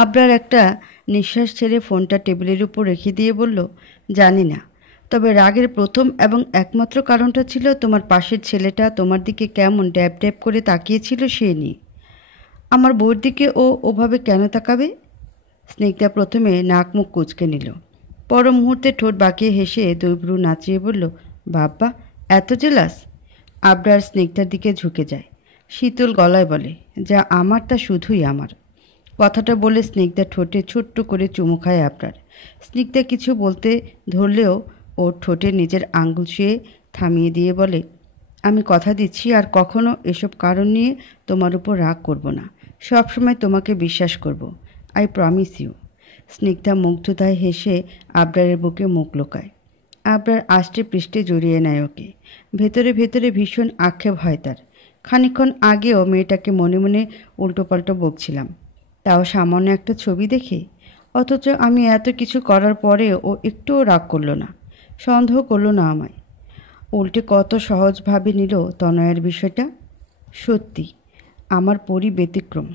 আবরার একটা নিঃশ্বাস ছেড়ে ফোনটা টেবিলের উপর রেখে দিয়ে বলল, জানি না, তবে রাগের প্রথম এবং একমাত্র কারণটা ছিল তোমার পাশের ছেলেটা তোমার দিকে কেমন ড্যাব ড্যাব করে তাকিয়েছিল সে নিয়ে। আমার বউয়ের দিকে ও ওভাবে কেন তাকাবে? স্নিগ্ধা প্রথমে নাক মুখ কুঁচকে নিল, পর মুহূর্তে ঠোঁট বাঁকিয়ে হেসে দৈব্রু নাচিয়ে বলল, বাব্বা, এত জেলাস? আবরার স্নিগ্ধার দিকে ঝুঁকে যায়, শীতল গলায় বলে, যা আমার তা শুধুই আমার। কথাটা বলে স্নিগ্ধা ঠোঁটে ছোট্ট করে চুমু খায় আবরার। স্নিগ্ধা কিছু বলতে ধরলেও ওর ঠোঁটে নিজের আঙ্গুল ছুঁয়ে থামিয়ে দিয়ে বলে, আমি কথা দিচ্ছি আর কখনো এসব কারণ নিয়ে তোমার উপর রাগ করব না। সবসময় তোমাকে বিশ্বাস করব। I promise you. স্নিগ্ধা মুগ্ধতায় হেসে আবরারের বুকে মুখ লোকায়। আবরার আষ্টে পৃষ্ঠে জড়িয়ে নেয় ওকে। ভেতরে ভেতরে ভীষণ আক্ষেপ হয় তার। খানিকক্ষণ আগেও মেয়েটাকে মনে মনে উল্টোপাল্টো বকছিলাম, তাও সামান্য একটা ছবি দেখে। অথচ আমি এত কিছু করার পরে ও একটুও রাগ করলো না, সন্দেহ করলো না আমায়। উল্টে কত সহজভাবে নিল তনয়ের বিষয়টা। সত্যি আমার পরি ব্যতিক্রম,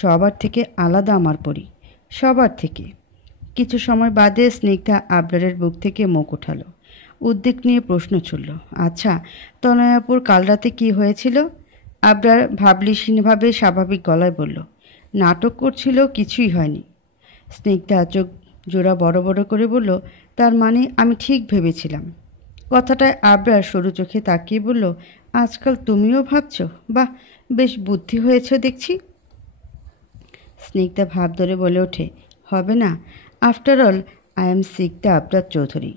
সবার থেকে আলাদা আমার পরি, সবার থেকে। কিছু সময় বাদে স্নিগ্ধা আবরারের বুক থেকে মুখ উঠালো, উদ্বেগ নিয়ে প্রশ্ন ছুড়ল, আচ্ছা তনয়াপুর কাল রাতে কী হয়েছিল? আবরার ভাবলিহীনভাবে স্বাভাবিক গলায় বলল, নাটক করছিল, কিছুই হয়নি। স্নিগ্ধা চোখ জোড়া বড় বড় করে বলল, তার মানে আমি ঠিক ভেবেছিলাম। কথাটায় আবরার সরু চোখে তাকিয়ে বলল, আজকাল তুমিও ভাবছ? বাহ, বেশ বুদ্ধি হয়েছে দেখছি। স্নিগ্ধা ভাব ধরে বলে ওঠে, হবে না, after all I am Snigdha Abrar Chowdhury.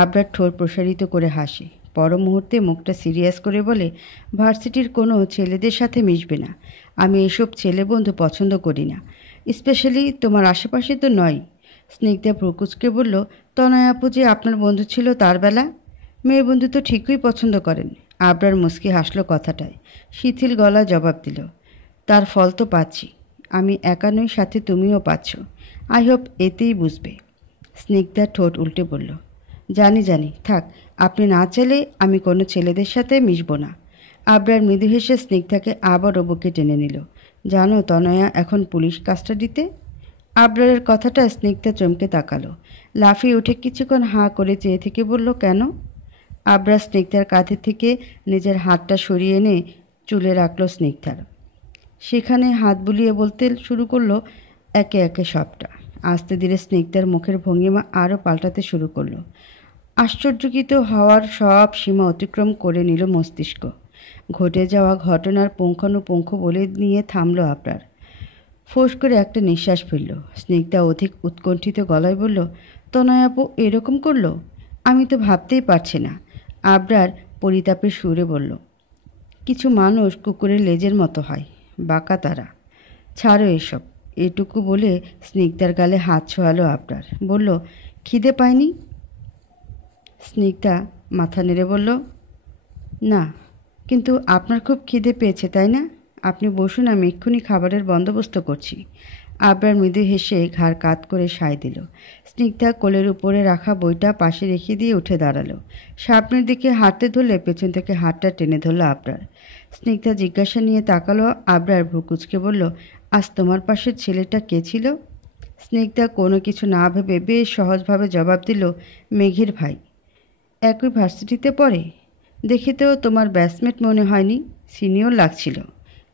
Abrar ঠোঁট প্রসারিত করে হাসে, পর মুহূর্তে মুখটা সিরিয়াস করে বলে, ভার্সিটির কোনো ছেলেদের সাথে মিশবে না। আমি এসব ছেলে বন্ধু পছন্দ করি না, স্পেশালি তোমার আশেপাশে তো নয়। স্নিগ্ধা প্রকুচকে বলল, তনয় আপু যে আপনার বন্ধু ছিল তার বেলা? মেয়ে বন্ধু তো ঠিকই পছন্দ করেন। আবরার মুচকি হাসলো কথাটায়, শিথিল গলা জবাব দিল, তার ফল তো পাচ্ছি। আমি একা নই, সাথে তুমিও পাচ্ছ। আই হোপ এতেই বুঝবে। স্নিগ্ধা ঠোঁট উল্টে বলল, জানি জানি, থাক, আপনি না চাইলে আমি কোনো ছেলেদের সাথে মিশব না। আবরার মৃদু হেসে স্নিগ্ধাকে আবারও বুকে টেনে নিল। জানো তনয়া এখন পুলিশ কাস্টাডিতে? আবরারের কথাটা স্নিগ্ধা চমকে তাকালো, লাফিয়ে উঠে কিছুক্ষণ হাঁ করে চেয়ে থেকে বলল, কেন? আবরার স্নিগ্ধার কাঁধে থেকে নিজের হাতটা সরিয়ে এনে চুলে রাখল স্নিগ্ধার। সেখানে হাত বুলিয়ে বলতে শুরু করলো একে একে সবটা। আস্তে ধীরে স্নিগ্ধার মুখের ভঙ্গিমা আরও পাল্টাতে শুরু করলো। আশ্চর্যকিত হওয়ার সব সীমা অতিক্রম করে নিল মস্তিষ্ক। ঘটে যাওয়া ঘটনার পুঙ্খানুপুঙ্খ বলে নিয়ে থামল আবরার। ফোঁস করে একটা নিঃশ্বাস ফেলল। স্নিগ্ধা অধিক উৎকণ্ঠিত গলায় বলল, তনয় আপু এরকম করলো? আমি তো ভাবতেই পারছি না। আবরার পরিতাপের সুরে বলল, কিছু মানুষ কুকুরের লেজের মতো হয়, বাঁকা তারা। ছাড়ো এসব। এটুকু বলে স্নিগ্ধার গালে হাত ছোঁয়ালো আবরার, বলল, খিদে পায়নি? স্নিগ্ধা মাথা নেড়ে বলল, না, কিন্তু আপনার খুব খিদে পেয়েছে তাই না? আপনি বসুন, আমি এক্ষুনি খাবারের বন্দোবস্ত করছি। আবরার মৃদু হেসে ঘাড় কাত করে সায় দিল। স্নিগ্ধা কোলের উপরে রাখা বইটা পাশে রেখে দিয়ে উঠে দাঁড়ালো। সামনের দিকে হাঁটতে ধরলে পেছন থেকে হাতটা টেনে ধরল আবরার। স্নিগ্ধা জিজ্ঞাসা নিয়ে তাকালো। আবরার ভ্রুকুচকে বলল, আজ তোমার পাশের ছেলেটা কে ছিল? স্নিগ্ধা কোনো কিছু না ভেবে বেশ সহজভাবে জবাব দিল, মেঘের ভাই। একই ভার্সিটিতে পড়ে? দেখে তো তোমার ব্যাচমেট মনে হয়নি, সিনিয়র লাগছিল।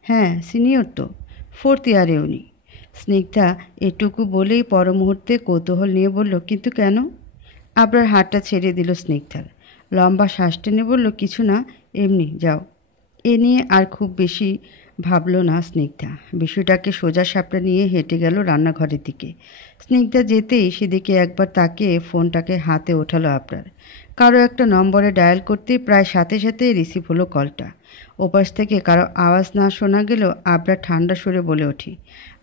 হ্যাঁ সিনিয়র তো, 4th ইয়ারে উনি। স্নিগ্ধা এটুকু বলেই পর মুহূর্তে কৌতূহল নিয়ে বলল, কিন্তু কেন? আবরার হাতটা ছেড়ে দিল স্নিগ্ধার। লম্বা শ্বাস টেনে বলল, কিছু না, এমনি, যাও। এ নিয়ে আর খুব বেশি ভাবল না স্নিগ্ধা। বিষয়টাকে সোজা সাপটা নিয়ে হেঁটে গেল রান্নাঘরের দিকে। স্নিগ্ধা যেতেই সেদিকে একবার তাকিয়ে ফোনটাকে হাতে ওঠালো আবরার। কারো একটা নম্বরে ডায়াল করতে প্রায় সাথে সাথে রিসিভ হলো কলটা। ওপাশ থেকে কারো আওয়াজ না শোনা গেলেও আবরার ঠান্ডা সুরে বলে ওঠে,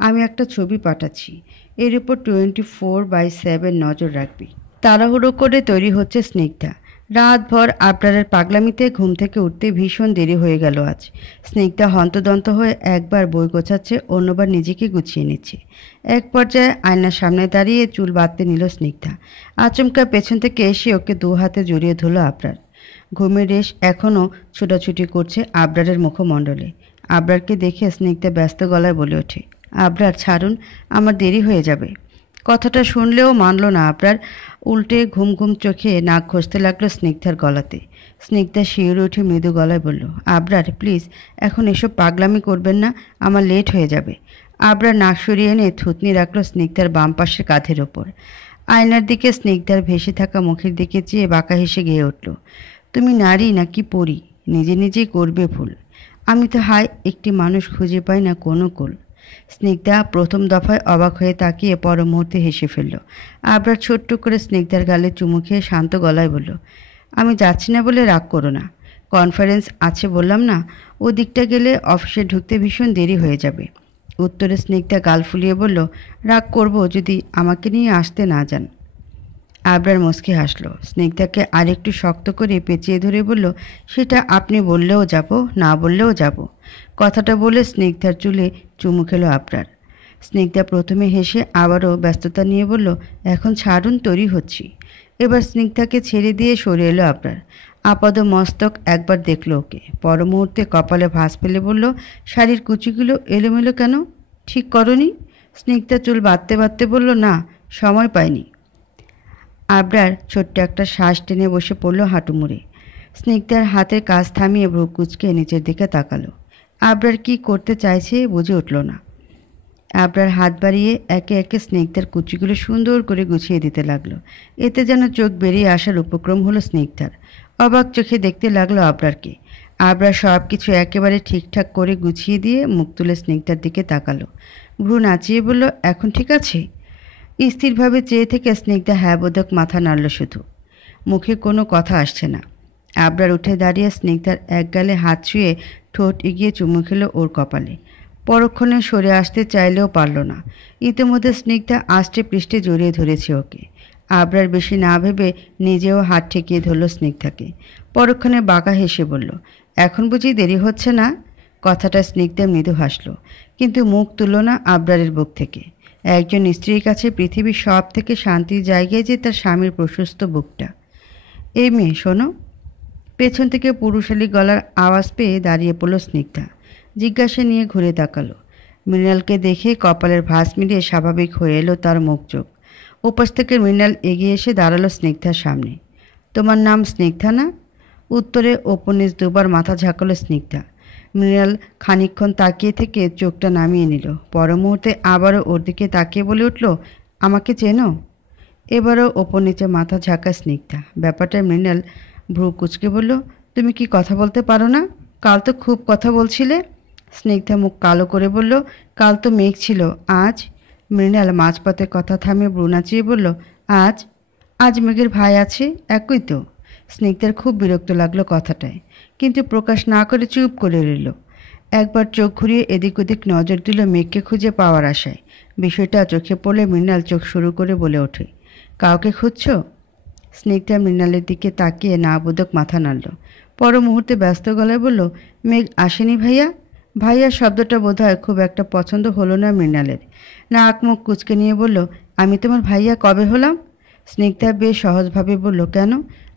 আমি একটা ছবি পাঠাচ্ছি, এর উপর 24/7 নজর রাখবি। তাড়াহুড়ো করে তৈরি হচ্ছে স্নিগ্ধা। রাতভর আবরারের পাগলামিতে ঘুম থেকে উঠতে ভীষণ দেরি হয়ে গেল আজ। স্নিগ্ধা হন্তদন্ত হয়ে একবার বই গোছাচ্ছে, অন্যবার নিজেকে গুছিয়ে নিচ্ছে। এক পর্যায়ে আয়নার সামনে দাঁড়িয়ে চুল বাঁধতে নিল স্নিগ্ধা। আচমকা পেছন থেকে এসে ওকে দু হাতে জড়িয়ে ধরল আবরার। ঘুমের রেশ এখনও ছোটাছুটি করছে আবরারের মুখমণ্ডলে। আবরারকে দেখে স্নিগ্ধা ব্যস্ত গলায় বলে ওঠে, আবরার, ছাড়ুন, আমার দেরি হয়ে যাবে। কথাটা শুনলেও মানল না আবরার। উল্টে ঘুম ঘুম চোখে নাক ঘষতে লাগলো স্নিগ্ধার গলাতে। স্নিগ্ধা শিউরে উঠে মৃদু গলায় বলল, আবরার প্লিজ, এখন এসব পাগলামি করবেন না, আমার লেট হয়ে যাবে। আবরার নাক সরিয়ে এনে থুতনি রাখলো স্নিগ্ধার বাম পাশের কাঁধের ওপর। আয়নার দিকে স্নিগ্ধার ভেসে থাকা মুখের দিকে চেয়ে বাঁকা হেসে গেয়ে উঠল, তুমি নারী নাকি পরী, নিজে নিজেই করবে ভুল। আমি তো হায় একটি মানুষ খুঁজে পাই না কোনো কুল। স্নিগ্ধা প্রথম দফায় অবাক হয়ে তাকিয়ে পর মুহূর্তে হেসে ফেলল। আবরার ছোট্ট করে স্নিগ্ধার গালে চুমু খেয়ে শান্ত গলায় বলল, আমি যাচ্ছি না বলে রাগ করো না, কনফারেন্স আছে বললাম না, ও দিকটা গেলে অফিসে ঢুকতে ভীষণ দেরি হয়ে যাবে। উত্তরে স্নিগ্ধা গাল ফুলিয়ে বলল, রাগ করব যদি আমাকে নিয়ে আসতে না যান। আবরার মুচকি হাসল। স্নিগ্ধাকে আরেকটু শক্ত করে পেঁচিয়ে ধরে বলল, সেটা আপনি বললেও যাব, না বললেও যাব। কথাটা বলে স্নিগ্ধার চুলে চুমু খেলো আবরার। স্নিগ্ধা প্রথমে হেসে আবারও ব্যস্ততা নিয়ে বলল, এখন ছাড়ুন, তৈরি হচ্ছি। এবার স্নিগ্ধাকে ছেড়ে দিয়ে সরে এলো আবরার। আপাদ মস্তক একবার দেখল ওকে, পর মুহূর্তে কপালে ভাঁজ ফেলে বলল, শাড়ির কুচিগুলো এলোমেলো কেন, ঠিক করনি? স্নিগ্ধা চুল বাঁধতে বাঁধতে বলল, না, সময় পাইনি। আবরার ছোট্ট একটা শ্বাস টেনে বসে পড়ল হাঁটু মুড়ে। স্নিগ্ধার হাতের কাজ থামিয়ে ভ্রু কুচকে নিচের দিকে তাকালো। আবরার কি করতে চাইছে বুঝে উঠল না। আবরার হাত বাড়িয়ে একে একে স্নিগ্ধার কুচিগুলো সুন্দর করে গুছিয়ে দিতে লাগলো। এতে যেন চোখ বেরিয়ে আসার উপক্রম হলো স্নিগ্ধার। অবাক চোখে দেখতে লাগলো আবরারকে। আবরার সব কিছু একেবারে ঠিকঠাক করে গুছিয়ে দিয়ে মুখ তুলে স্নিগ্ধার দিকে তাকালো। ভ্রু নাচিয়ে বলল, এখন ঠিক আছে? স্থিরভাবে চেয়ে থেকে স্নিগ্ধা হ্যাঁ বোধক মাথা নাড়ল, শুধু মুখে কোনো কথা আসছে না। আবরার উঠে দাঁড়িয়ে স্নিগ্ধার এক গালে হাত ছুঁয়ে ঠোঁট এগিয়ে চুমু খেলো ওর কপালে। পরক্ষণে সরে আসতে চাইলেও পারল না। ইতিমধ্যে স্নিগ্ধা আষ্টে পৃষ্ঠে জড়িয়ে ধরেছে ওকে। আবরার বেশি না ভেবে নিজেও হাত ঠেকিয়ে ধরল স্নিগ্ধাকে। পরক্ষণে বাঁকা হেসে বলল, এখন বুঝি দেরি হচ্ছে না? কথাটা স্নিগ্ধা মৃদু হাসল, কিন্তু মুখ তুলল না আবরারের বুক থেকে। একজন স্ত্রীর কাছে পৃথিবীর সব থেকে শান্তির জায়গায় যে তার স্বামীর প্রশস্ত বুকটা। এই মেয়ে শোনো। পেছন থেকে পুরুষালী গলার আওয়াজ পেয়ে দাঁড়িয়ে পড়ল স্নিগ্ধা। জিজ্ঞাসা নিয়ে ঘুরে তাকালো। মৃণালকে দেখে কপালের ভাঁজ মিলিয়ে স্বাভাবিক হয়ে এলো তার মুখ চোখ। ওপাশ থেকে মৃণাল এগিয়ে এসে দাঁড়ালো স্নিগ্ধার সামনে। তোমার নাম স্নিগ্ধা না? উত্তরে ওপর-নিচ দুবার মাথা ঝাঁকালো স্নিগ্ধা। মৃণাল খানিকক্ষণ তাকিয়ে থেকে চোখটা নামিয়ে নিল। পর মুহূর্তে আবারও ওর দিকে তাকিয়ে বলে উঠল, আমাকে চেনো? এবারও ওপর নিচে মাথা ঝাঁকায় স্নিগ্ধা। ব্যাপারটা মৃণাল ভ্রু কুচকে বলল, তুমি কি কথা বলতে পারো না? কাল তো খুব কথা বলছিলে। স্নিগ্ধা মুখ কালো করে বলল, কাল তো মেঘ ছিল, আজ? মৃণাল মাঝপথে কথা থামিয়ে ভ্রু নাচিয়ে বলল, আজ? আজ মেঘের ভাই আছে, একই তো। স্নিগ্ধার খুব বিরক্ত লাগলো কথাটায়, কিন্তু প্রকাশ না করে চুপ করে রইল। একবার চোখ ঘুরিয়ে এদিক ওদিক নজর দিল মেঘকে খুঁজে পাওয়ার আশায়। বিষয়টা চোখে পড়লে মৃণাল চোখ শুরু করে বলে ওঠে, কাউকে খুঁজছ? স্নিগ্ধা মৃণালের দিকে তাকিয়ে না বোধক মাথা নাড়ল। পর মুহূর্তে ব্যস্ত গলায় বলল, মেঘ আসেনি ভাইয়া? ভাইয়া শব্দটা বোধহয় খুব একটা পছন্দ হলো না মৃণালের। নাক মুখ কুচকে নিয়ে বলল, আমি তোমার ভাইয়া কবে হলাম? স্নিগ্ধা বেশ সহজভাবে বলল, কেন?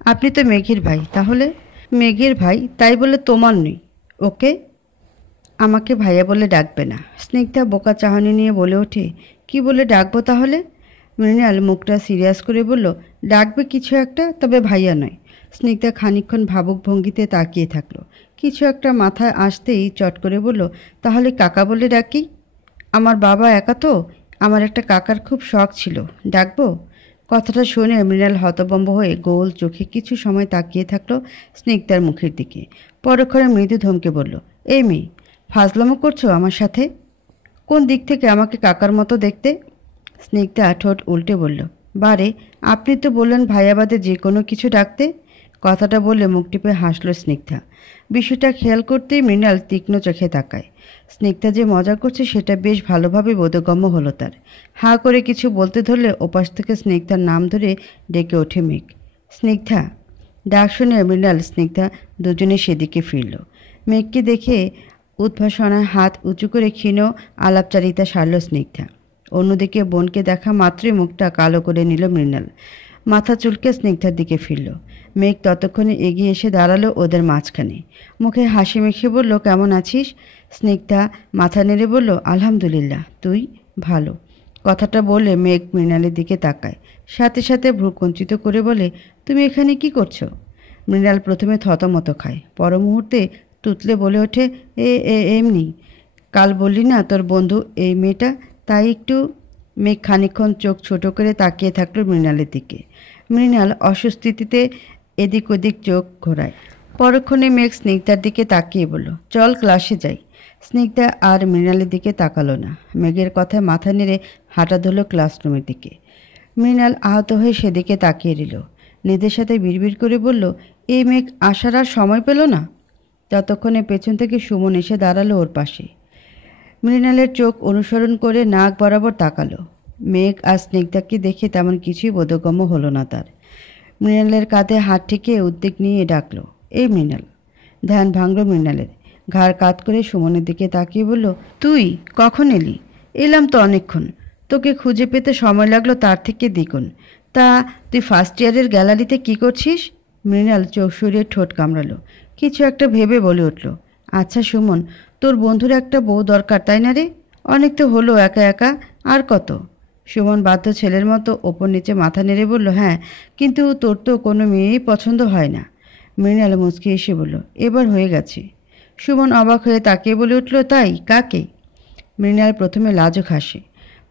আপনি তো মেঘের ভাই। তাহলে? মেঘের ভাই তাই বলে তোমার নই, ওকে? আমাকে ভাইয়া বলে ডাকবে না। স্নিগ্ধা বোকা চাহনি নিয়ে বলে ওঠে, কি বলে ডাকবো তাহলে? মৃণাল মুখটা সিরিয়াস করে বলল, ডাকবে কিছু একটা, তবে ভাইয়া নয়। স্নিগ্ধা খানিকক্ষণ ভাবুক ভঙ্গিতে তাকিয়ে থাকলো। কিছু একটা মাথায় আসতেই চট করে বলল, তাহলে কাকা বলে ডাকি। আমার বাবা একা তো, আমার একটা কাকার খুব শখ ছিল, ডাকবো? কথাটা শুনে মৃণাল হতভম্ব হয়ে গোল চোখে কিছু সময় তাকিয়ে থাকলো স্নিগ্ধার মুখের দিকে। পরক্ষণে মৃদু ধমকে বলল, এই মেয়ে, ফাজলামো করছো আমার সাথে? কোন দিক থেকে আমাকে কাকার মতো দেখতে? স্নিগ্ধা ঠোঁট উল্টে বলল, বারে, আপনি তো বললেন ভাইয়াবাদে যে কোনো কিছু ডাকতে। কথাটা বলে মুখ টিপে হাসল স্নিগ্ধা। বিষয়টা খেয়াল করতেই মৃণাল তীক্ষ্ণ চোখে তাকায়। স্নিগ্ধা যে মজা করছে সেটা বেশ ভালোভাবে বোধগম্য হলো তার। হাঁ করে কিছু বলতে ধরলে ওপাশ থেকে স্নিগ্ধার নাম ধরে ডেকে ওঠে মেঘ। স্নিগ্ধা ডাক শুনে মৃণাল স্নিগ্ধা দুজনে সেদিকে ফিরল। মেঘকে দেখে উদ্ভাসনায় হাত উঁচু করে ক্ষীণ আলাপচারিতা সারল স্নিগ্ধা। অন্যদিকে বোনকে দেখা মাত্রই মুখটা কালো করে নিল মৃণাল। মাথা চুলকে স্নিগ্ধার দিকে ফিরল। মেঘ ততক্ষণে এগিয়ে এসে দাঁড়ালো ওদের মাঝখানে। মুখে হাসি মেখে বলল, কেমন আছিস? স্নিগ্ধা মাথা নেড়ে বলল, আলহামদুলিল্লাহ, তুই? ভালো। কথাটা বলে মেঘ মৃণালের দিকে তাকায়, সাথে সাথে ভ্রু কুঞ্চিত করে বলে, তুমি এখানে কি করছো? মৃণাল প্রথমে থতমত খায়, পর মুহূর্তে তুতলে বলে ওঠে, এমনি। কাল বললি না তোর বন্ধু এই মেয়েটা, তাই একটু। মেঘ খানিকক্ষণ চোখ ছোট করে তাকিয়ে থাকলো মৃণালের দিকে। মৃণাল অস্বস্তিতে এদিক ওদিক চোখ ঘোরায়। পরক্ষণে মেঘ স্নিগ্ধার দিকে তাকিয়ে বলল, চল ক্লাসে যাই। স্নিগ্ধা আর মৃণালের দিকে তাকালো না। মেঘের কথায় মাথা নেড়ে হাঁটা ধরল ক্লাসরুমের দিকে। মৃণাল আহত হয়ে সেদিকে তাকিয়ে রইল। নিজের সাথে বিড়বিড় করে বলল, এই মেঘ আসার আর সময় পেল না। ততক্ষণে পেছন থেকে সুমন এসে দাঁড়ালো ওর পাশে। মৃণালের চোখ অনুসরণ করে নাক বরাবর তাকালো। মেঘ আর স্নিগ্ধাকে দেখে তেমন কিছুই বোধগম্য হলো না তার। মৃণালের কাঁধে হাত ঠেকিয়ে উদ্বেগ নিয়ে ডাকলো, এই মৃণাল। ধ্যান ভাঙল মৃণালের। ঘাড় কাত করে সুমনের দিকে তাকিয়ে বলল, তুই কখন এলি? এলাম তো অনেকক্ষণ, তোকে খুঁজে পেতে সময় লাগলো তার থেকে দ্বিগুণ। তা তুই ফার্স্ট ইয়ারের গ্যালারিতে কি করছিস? মৃণাল চোখ সরিয়ে ঠোঁট কামড়ালো। কিছু একটা ভেবে বলে উঠল, আচ্ছা সুমন, তোর বন্ধুর একটা বউ দরকার তাই না রে? অনেক তো হলো একা একা, আর কত? সুমন বাধ্য ছেলের মতো ওপর নিচে মাথা নেড়ে বলল, হ্যাঁ, কিন্তু তোর তো কোনো মেয়েই পছন্দ হয় না। মৃণাল মুচকি এসে বলল, এবার হয়ে গেছে। সুমন অবাক হয়ে তাকিয়ে বলে উঠল, তাই? কাকে? মৃণাল প্রথমে লাজুক হাসে,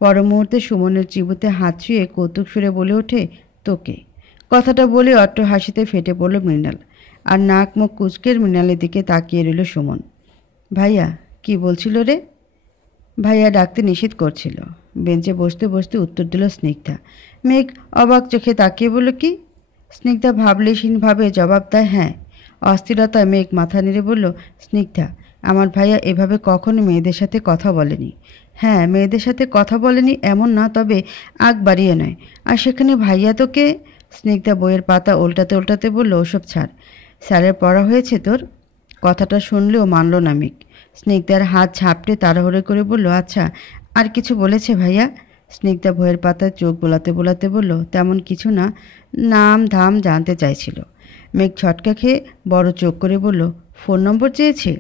পর মুহূর্তে সুমনের চিবুতে হাত ছুঁয়ে কৌতুক সুরে বলে ওঠে, তোকে। কথাটা বলে অট্ট হাসিতে ফেটে পড়ল মৃণাল, আর নাক মুখ কুচকে মৃণালের দিকে তাকিয়ে রইল সুমন। ভাইয়া কি বলছিল রে? ভাইয়া ডাকতে নিষেধ করছিল। বেঞ্চে বসতে বসতে উত্তর দিল স্নিগ্ধা। মেঘ অবাক চোখে তাকিয়ে বলল, কি? স্নিগ্ধা ভাবলেশীনভাবে জবাব দেয়, হ্যাঁ। অস্থিরতায় মেঘ মাথা নেড়ে বলল, স্নিগ্ধা, আমার ভাইয়া এভাবে কখনো মেয়েদের সাথে কথা বলেনি। হ্যাঁ, মেয়েদের সাথে কথা বলেনি এমন না, তবে আগ বাড়িয়ে নয়। আর সেখানে ভাইয়া তোকে? স্নিগ্ধা বইয়ের পাতা উল্টাতে উল্টাতে বলল, ওসব ছাড়। স্যারের পড়া হয়েছে তোর? কথাটা শুনলেও মানল না মেঘ। স্নিগ্ধার হাত ঝাপটে তাড়াহুড়ো করে বলল, আচ্ছা, আর কিছু বলেছে ভাইয়া? স্নিগ্ধা বইয়ের পাতায় চোখ বোলাতে বোলাতে বলল, তেমন কিছু না, নাম ধাম জানতে চাইছিল। মেঘ ছটকা খেয়ে বড় চোখ করে বলল, ফোন নম্বর চেয়েছে?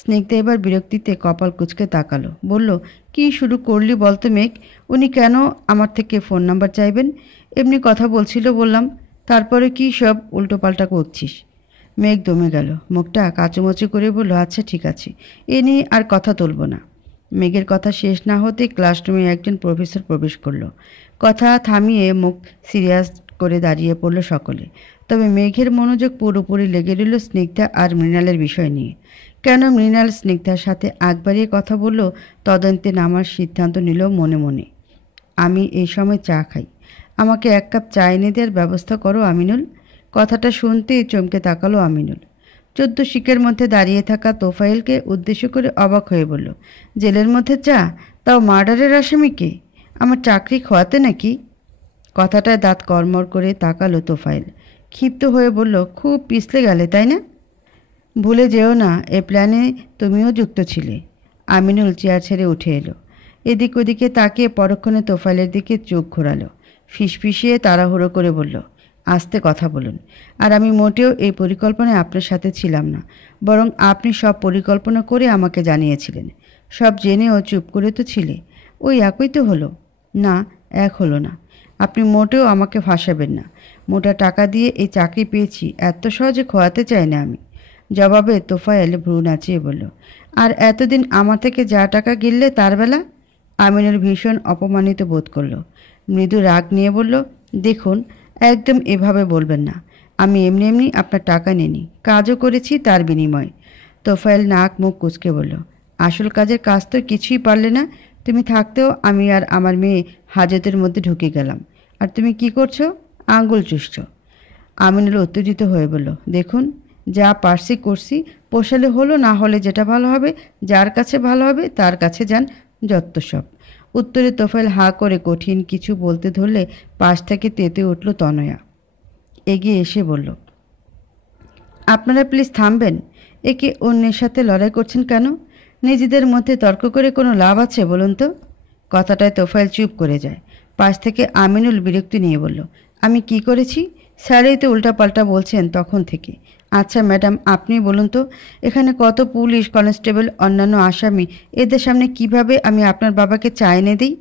স্নিগ্ধা এবার বিরক্তিতে কপাল কুঁচকে তাকালো, বলল, কি শুরু করলি বলতো মেঘ? উনি কেন আমার থেকে ফোন নাম্বার চাইবেন? এমনি কথা বলছিল বললাম, তারপরে কি সব উল্টোপাল্টা করছিস? মেঘ দমে গেল, মুখটা কাচুমচু করে বলল, আচ্ছা ঠিক আছে, এ নিয়ে আর কথা তুলব না। মেঘের কথা শেষ না হতেই ক্লাসরুমে একজন প্রফেসর প্রবেশ করলো। কথা থামিয়ে মুখ সিরিয়াস করে দাঁড়িয়ে পড়ল সকলে। তবে মেঘের মনোযোগ পুরোপুরি লেগে রইল স্নিগ্ধা আর মৃণালের বিষয় নিয়ে। কেন মৃণাল স্নিগ্ধার সাথে আগ বাড়িয়ে কথা বলল, তদন্তে নামার সিদ্ধান্ত নিল মনে মনে। আমি এই সময় চা খাই, আমাকে এক কাপ চা এনে দেওয়ার ব্যবস্থা করো আমিনুল। কথাটা শুনতেই চমকে তাকালো আমিনুল। 14 শিকের মধ্যে দাঁড়িয়ে থাকা তোফায়েলকে উদ্দেশ্য করে অবাক হয়ে বলল, জেলের মধ্যে চা, তাও মার্ডারের আসামিকে? আমার চাকরি খোয়াতে নাকি? কথাটায় দাঁত কড়মড় করে তাকালো তোফায়েল। ক্ষিপ্ত হয়ে বলল, খুব পিছলে গেলে তাই না? ভুলে যেও না এ প্ল্যানে তুমিও যুক্ত ছিলে। আমিনুল চেয়ার ছেড়ে উঠে এলো। এদিক ওদিকে তাকিয়ে পরক্ষণে তোফায়েলের দিকে চোখ ঘোরালো। ফিসফিসিয়ে তাড়াহুড়ো করে বলল, আস্তে কথা বলুন। আর আমি মোটেও এই পরিকল্পনায় আপনার সাথে ছিলাম না, বরং আপনি সব পরিকল্পনা করে আমাকে জানিয়েছিলেন। সব জেনেও চুপ করে তো ছিলে, ওই একই তো হলো। না, এক হলো না। আপনি মোটেও আমাকে ফাঁসাবেন না। মোটা টাকা দিয়ে এই চাকরি পেয়েছি, এত সহজে খোয়াতে চাই না আমি। জবাবে তোফায়েল ভ্রু নাচিয়ে বলল, আর এতদিন আমার থেকে যা টাকা গিললে তার বেলা? আমিনুল ভীষণ অপমানিত বোধ করল। মৃদু রাগ নিয়ে বলল, দেখুন, একদম এভাবে বলবেন না। আমি এমনি এমনি আপনার টাকা নিইনি, কাজও করেছি তার বিনিময়ে। তোফায়েল নাক মুখ কুঁচকে বলল, আসল কাজের কাজ তো কিছুই পারলে না। তুমি থাকতেও আমি আর আমার মেয়ে হাজতের মধ্যে ঢুকে গেলাম, আর তুমি কি করছো? আঙ্গুল চুষছ। আমিনুল উত্তেজিত হয়ে বলল, দেখুন, যা পারছি করছি, পোষালে হলো, না হলে যেটা ভালো হবে, যার কাছে ভালো হবে তার কাছে যান, যত সব। উত্তরে তোফায়েল হাঁ করে কঠিন কিছু বলতে ধরলে পাশ থেকে তেতে উঠল তনয়া। এগিয়ে এসে বলল, আপনারা প্লিজ থামবেন। একে অন্যের সাথে লড়াই করছেন কেন? নিজেদের মধ্যে তর্ক করে কোনো লাভ আছে বলুন তো? কথাটায় তোফায়েল চুপ করে যায়। পাশ থেকে আমিনুল বিরক্তি নিয়ে বলল, আমি কি করেছি? স্যারই তো উল্টাপাল্টা বলছেন তখন থেকে। আচ্ছা ম্যাডাম, আপনি বলুন তো, এখানে কত পুলিশ কনস্টেবল, অন্যান্য আসামি, এদের সামনে কিভাবে আমি আপনার বাবাকে চা এনে দিই?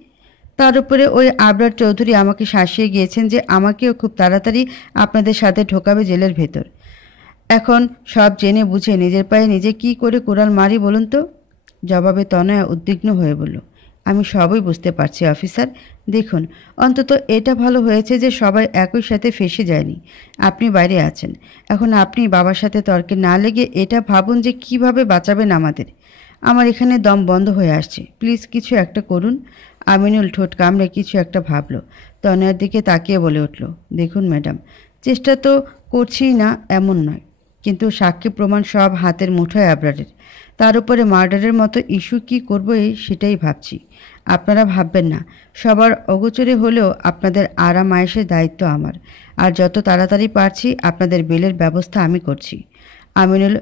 তার উপরে ওই আবরার চৌধুরী আমাকে শাসিয়ে গিয়েছেন যে আমাকেও খুব তাড়াতাড়ি আপনাদের সাথে ঢোকাবে জেলের ভেতর। এখন সব জেনে বুঝে নিজের পায়ে নিজে কি করে কুড়াল মারি বলুন তো? জবাবে তনয়া উদ্বিগ্ন হয়ে বলল, আমি সবই বুঝতে পারছি অফিসার। দেখুন, অন্তত এটা ভালো হয়েছে যে সবাই একই সাথে ফেঁসে যায়নি। আপনি বাইরে আছেন। এখন আপনি বাবার সাথে তর্কে না লেগে এটা ভাবুন যে কিভাবে বাঁচাবেন আমাদের। আমার এখানে দম বন্ধ হয়ে আসছে। প্লিজ কিছু একটা করুন। আমিনুল ঠোঁট কামড়ে কিছু একটা ভাবল। তনয়ার দিকে তাকিয়ে বলে উঠল, দেখুন ম্যাডাম, চেষ্টা তো করছিই না এমন নয়, কিন্তু সাক্ষী প্রমাণ সব হাতের মুঠোয় আবরারের। তার উপরে মার্ডারের মতো ইস্যু কি করবো সেটাই ভাবছি। আপনারা ভাববেন না, সবার অগোচরে হলেও আপনাদের আরাম আয়েশের দায়িত্ব আমার। আর যত তাড়াতাড়ি পারছি আপনাদের বেলের ব্যবস্থা আমি করছি। আমিনুল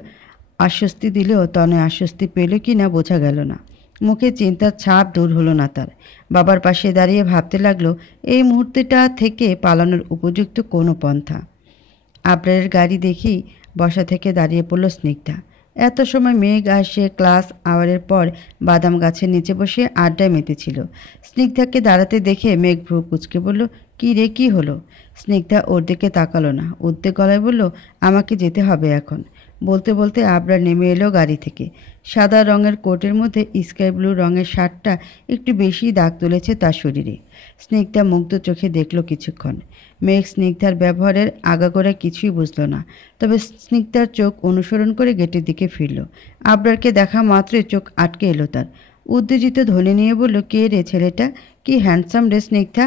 আশ্বস্তি দিলেও তনয় আশ্বস্তি পেল কি না বোঝা গেল না। মুখে চিন্তার ছাপ দূর হলো না তার। বাবার পাশে দাঁড়িয়ে ভাবতে লাগলো এই মুহূর্তটা থেকে পালানোর উপযুক্ত কোনো পন্থা। আবরারের গাড়ি দেখি বসা থেকে দাঁড়িয়ে পড়ল স্নিগ্ধা। এত সময় মেঘ আসে ক্লাস আওয়ারের পর বাদাম গাছের নিচে বসে আড্ডায় মেতেছিল। স্নিগ্ধাকে দাঁড়াতে দেখে মেঘ ভ্রু কুঁচকে বলল, কি রে, কি হলো? স্নিগ্ধা ওর দিকে তাকালো না, উদ্বেগ গলায় বলল, আমাকে যেতে হবে এখন। বলতে বলতে আবরার নেমে এলো গাড়ি থেকে। সাদা রঙের কোটের মধ্যে স্কাই ব্লু রঙের শার্টটা একটু বেশি দাগ তুলেছে তার শরীরে। স্নিগ্ধা মুগ্ধ চোখে দেখল কিছুক্ষণ। মেঘ স্নিগ্ধার ব্যবহারের আগাগোড়া কিছুই বুঝল না, তবে স্নিগ্ধার চোখ অনুসরণ করে গেটের দিকে ফিরল। আবরারকে দেখা মাত্রই চোখ আটকে এলো তার। উত্তেজিত ধ্বনি নিয়ে বলল, কে রে ছেলেটা? কি হ্যান্ডসাম রে স্নিগ্ধা।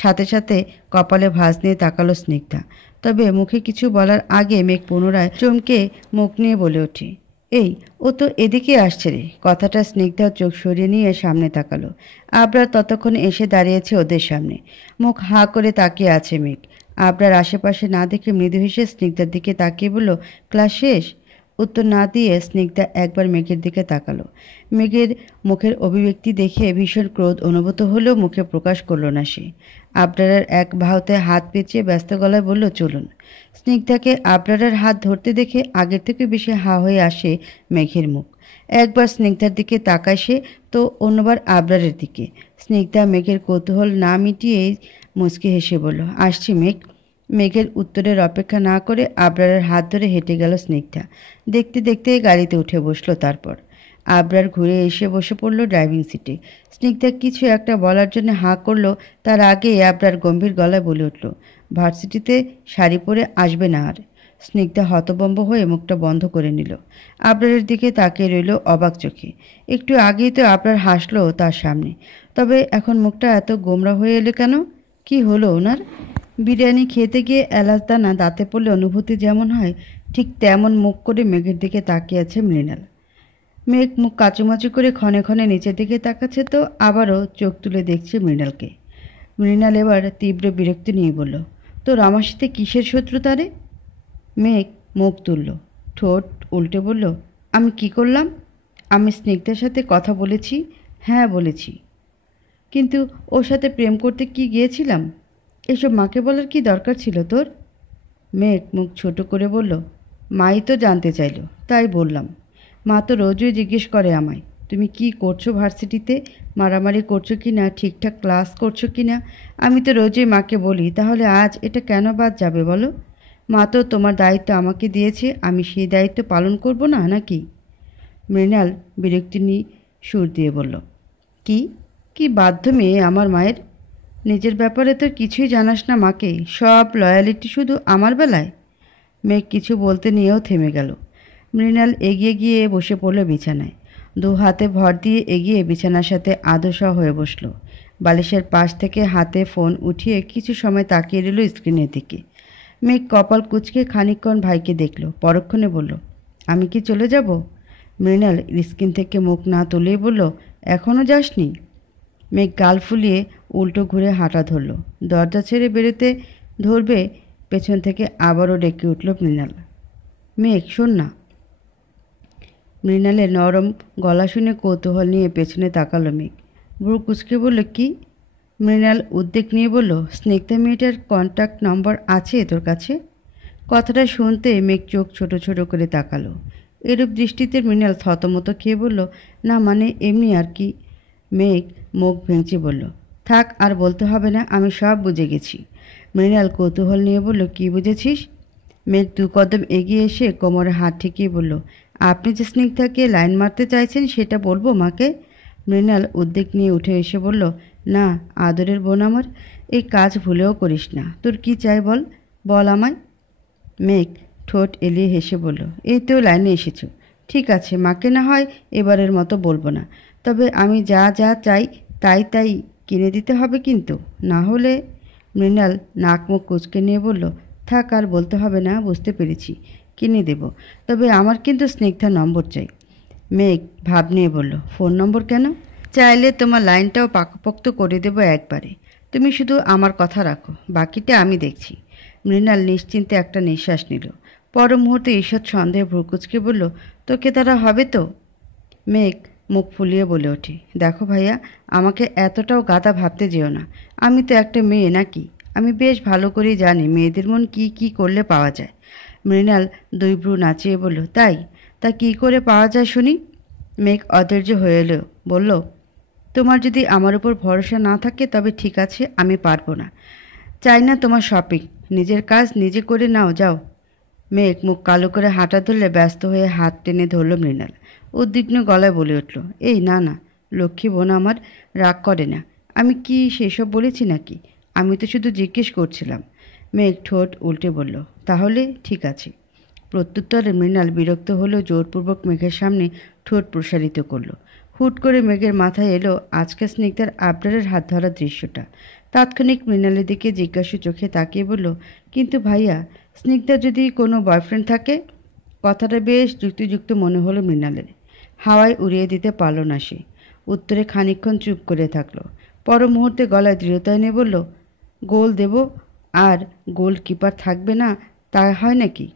সাথে সাথে কপালে ভাঁজ নিয়ে তাকালো স্নিগ্ধা। তবে মুখে কিছু বলার আগে মেঘ পুনরায় চমকে মুখ নিয়ে বলে ওঠে, এই, ও তো এদিকে আসছে রে। কথাটা স্নিগ্ধা চোখ সরিয়ে নিয়ে সামনে তাকালো। আবরার ততক্ষণ এসে দাঁড়িয়েছে ওদের সামনে। মুখ হাঁ করে তাকিয়ে আছে মেঘ। আবরার আশেপাশে না দেখে মৃদু হেসে স্নিগ্ধার দিকে তাকিয়ে বলল, ক্লাস শেষ? উত্তর না দিয়ে স্নিগ্ধা একবার মেঘের দিকে তাকালো। মেঘের মুখের অভিব্যক্তি দেখে ভীষণ ক্রোধ অনুভূত হলেও মুখে প্রকাশ করল না সে। আবরারের এক বাহুতে হাত পেঁচিয়ে ব্যস্ত গলায় বলল, চলুন। স্নিগ্ধাকে আবরারের হাত ধরতে দেখে আগের থেকে বেশি হা হয়ে আসে মেঘের মুখ। একবার স্নিগ্ধার দিকে তাকায় সে, তো অন্যবার আবরারের দিকে। স্নিগ্ধা মেঘের কৌতূহল না মিটিয়েই মুচকি হেসে বলল, আসছি মেঘ। মেঘের উত্তরের অপেক্ষা না করে আবরারের হাত ধরে হেঁটে গেল স্নিগ্ধা। দেখতে দেখতে গাড়িতে উঠে বসলো। তারপর আবরার ঘুরে এসে বসে পড়ল ড্রাইভিং সিটে। স্নিগ্ধা কিছু একটা বলার জন্য হাঁ করলো, তার আগে আবরার গম্ভীর গলায় বলে উঠল, ভার্সিটিতে শাড়ি পরে আসবে না আর। স্নিগ্ধা হতভম্ব হয়ে মুখটা বন্ধ করে নিল। আবরারের দিকে তাকিয়ে রইল অবাক চোখে। একটু আগেই তো আবরার হাসলো তার সামনে, তবে এখন মুখটা এত গোমরা হয়ে এলো কেন? কি হলো ওনার? বিরিয়ানি খেতে গিয়ে এলাচ দানা দাঁতে পড়লে অনুভূতি যেমন হয়, ঠিক তেমন মুখ করে মেঘের দিকে তাকিয়ে আছে মৃণাল। মেঘ মুখ কাচুমাচু করে ক্ষণে ক্ষণে নিচের দিকে তাকাচ্ছে, তো আবারও চোখ তুলে দেখছে মৃণালকে। মৃণাল এবার তীব্র বিরক্তি নিয়ে বলল, তোর আমার সাথে কিসের শত্রুতা রে? মেঘ মুখ তুলল, ঠোঁট উল্টে বলল, আমি কি করলাম? আমি স্নিগ্ধার সাথে কথা বলেছি। হ্যাঁ বলেছি, কিন্তু ওর সাথে প্রেম করতে কি গিয়েছিলাম? এসব মাকে বলার কি দরকার ছিল তোর? মেঘ মুখ ছোট করে বলল, মাই তো জানতে চাইল, তাই বললাম। মা তো রোজই জিজ্ঞেস করে আমায়, তুমি কি করছো ভার্সিটিতে, মারামারি করছো কি না, ঠিকঠাক ক্লাস করছো কি না। আমি তো রোজই মাকে বলি, তাহলে আজ এটা কেন বাদ যাবে বলো? মা তো তোমার দায়িত্ব আমাকে দিয়েছে, আমি সেই দায়িত্ব পালন করব না নাকি? মৃণাল বিরক্তি নিয়ে সুর দিয়ে বলল, কি কি বাধ্য মেয়ে আমার মায়ের? নিজের ব্যাপারে তো কিছুই জানাস না মাকে, সব লয়ালিটি শুধু আমার বেলায়। মেঘ কিছু বলতে নিয়েও থেমে গেল। মৃণাল এগিয়ে গিয়ে বসে পড়ল বিছানায়। দু হাতে ভর দিয়ে এগিয়ে বিছানার সাথে আদশা হয়ে বসল। বালিশের পাশ থেকে হাতে ফোন উঠিয়ে কিছু সময় তাকিয়ে রইল স্ক্রিনের দিকে। মেঘ কপাল কুঁচকে খানিকক্ষণ ভাইকে দেখল, পরক্ষণে বলল, আমি কি চলে যাব? মৃণাল স্ক্রিন থেকে মুখ না তুলেই বলল, এখনও যাসনি? মেঘ গাল ফুলিয়ে উল্টো ঘুরে হাঁটা ধরল। দরজা ছেড়ে বেরোতে ধরবে, পেছন থেকে আবারও ডেকে উঠল মৃণাল, মেঘ শোন না। মৃণালের নরম গলা শুনে কৌতূহল নিয়ে পেছনে তাকালো মেঘ। ভ্রু কুচকে বলল, কি? মৃণাল উদ্বেগ নিয়ে বলল, স্নিগ্ধা মেয়েটার কন্ট্যাক্ট নম্বর আছে তোর কাছে? কথাটা শুনতে মেঘ চোখ ছোট ছোট করে তাকালো। এরূপ দৃষ্টিতে মৃণাল থতমত খেয়ে বলল, না মানে এমনি আর কি। মেঘ মুখ ভেঙচি বলল, থাক আর বলতে হবে না, আমি সব বুঝে গেছি। মৃণাল কৌতূহল নিয়ে বলল, কি বুঝেছিস? মেঘ দু কদম এগিয়ে এসে কোমরে হাত ঠেকিয়ে বলল, আপনি যে স্নিগ্ধাকে লাইন মারতে চাইছেন সেটা বলবো মাকে? মৃণাল উদ্বেগ নিয়ে উঠে এসে বলল, না আদরের বোন আমার, এই কাজ ভুলেও করিস না। তোর কি চাই বল, বল আমায়। মেঘ ঠোঁট এলিয়ে হেসে বলল, এই তো লাইনে এসেছো, ঠিক আছে মাকে না হয় এবারের মতো বলবো না, তবে আমি যা যা চাই তাই তাই কিনে দিতে হবে কিন্তু, না হলে। মৃণাল নাক মুখ কুঁচকে নিয়ে বলল, থাক আর বলতে হবে না, বুঝতে পেরেছি, কিনে দেব, তবে আমার কিন্তু স্নিগ্ধার নম্বর চাই। মেঘ ভাব নিয়ে বলল, ফোন নম্বর কেন? চাইলে তোমার লাইনটাও পাকাপোক্ত করে দেবো একবারে, তুমি শুধু আমার কথা রাখো, বাকিটা আমি দেখছি। মৃণাল নিশ্চিন্তে একটা নিঃশ্বাস নিল। পর মুহূর্তে ঈষৎ সন্দেহে ভ্রুকুচকে বলল, তোকে তারা হবে তো? মেঘ মুখ ফুলিয়ে বলে ওঠে, দেখো ভাইয়া, আমাকে এতটাও গাধা ভাবতে যেও না, আমি তো একটা মেয়ে নাকি, আমি বেশ ভালো করেই জানি মেয়েদের মন কি কি করলে পাওয়া যায়। মৃণাল দুই ভ্রু নাচিয়ে বলল, তাই? তা কি করে পাওয়া যায় শুনি? মেঘ অধৈর্য হয়ে এলো, বলল, তোমার যদি আমার উপর ভরসা না থাকে তবে ঠিক আছে, আমি পারবো না। চাই না তোমার শপিং, নিজের কাজ নিজে করে নাও, যাও। মেঘ মুখ কালো করে হাঁটা ধরলে ব্যস্ত হয়ে হাত টেনে ধরল মৃণাল। উদ্বিগ্ন গলায় বলে উঠল, এই না না, লক্ষ্মী বোন আমার, রাগ করে না, আমি কি সেসব বলেছি নাকি? আমি তো শুধু জিজ্ঞেস করছিলাম। মেঘ ঠোঁট উল্টে বলল, তাহলে ঠিক আছে। প্রত্যুত্তরে মৃণাল বিরক্ত হলেও জোরপূর্বক মেঘের সামনে ঠোঁট প্রসারিত করল। হুট করে মেঘের মাথায় এলো আজকে স্নিগ্ধার আবরারের হাত ধরা দৃশ্যটা। তাৎক্ষণিক মৃণালের দিকে জিজ্ঞাসু চোখে তাকিয়ে বলল, কিন্তু ভাইয়া, স্নিগ্ধার যদি কোনো বয়ফ্রেন্ড থাকে? কথাটা বেশ যুক্তিযুক্ত মনে হলো মৃণালের। হাওয়ায় উড়িয়ে দিতে পারল না সে। উত্তরে খানিকক্ষণ চুপ করে থাকলো। পর মুহূর্তে গলায় দৃঢ়তা এনে বলল, গোল দেব আর গোলকিপার থাকবে না, তা হয় নাকি?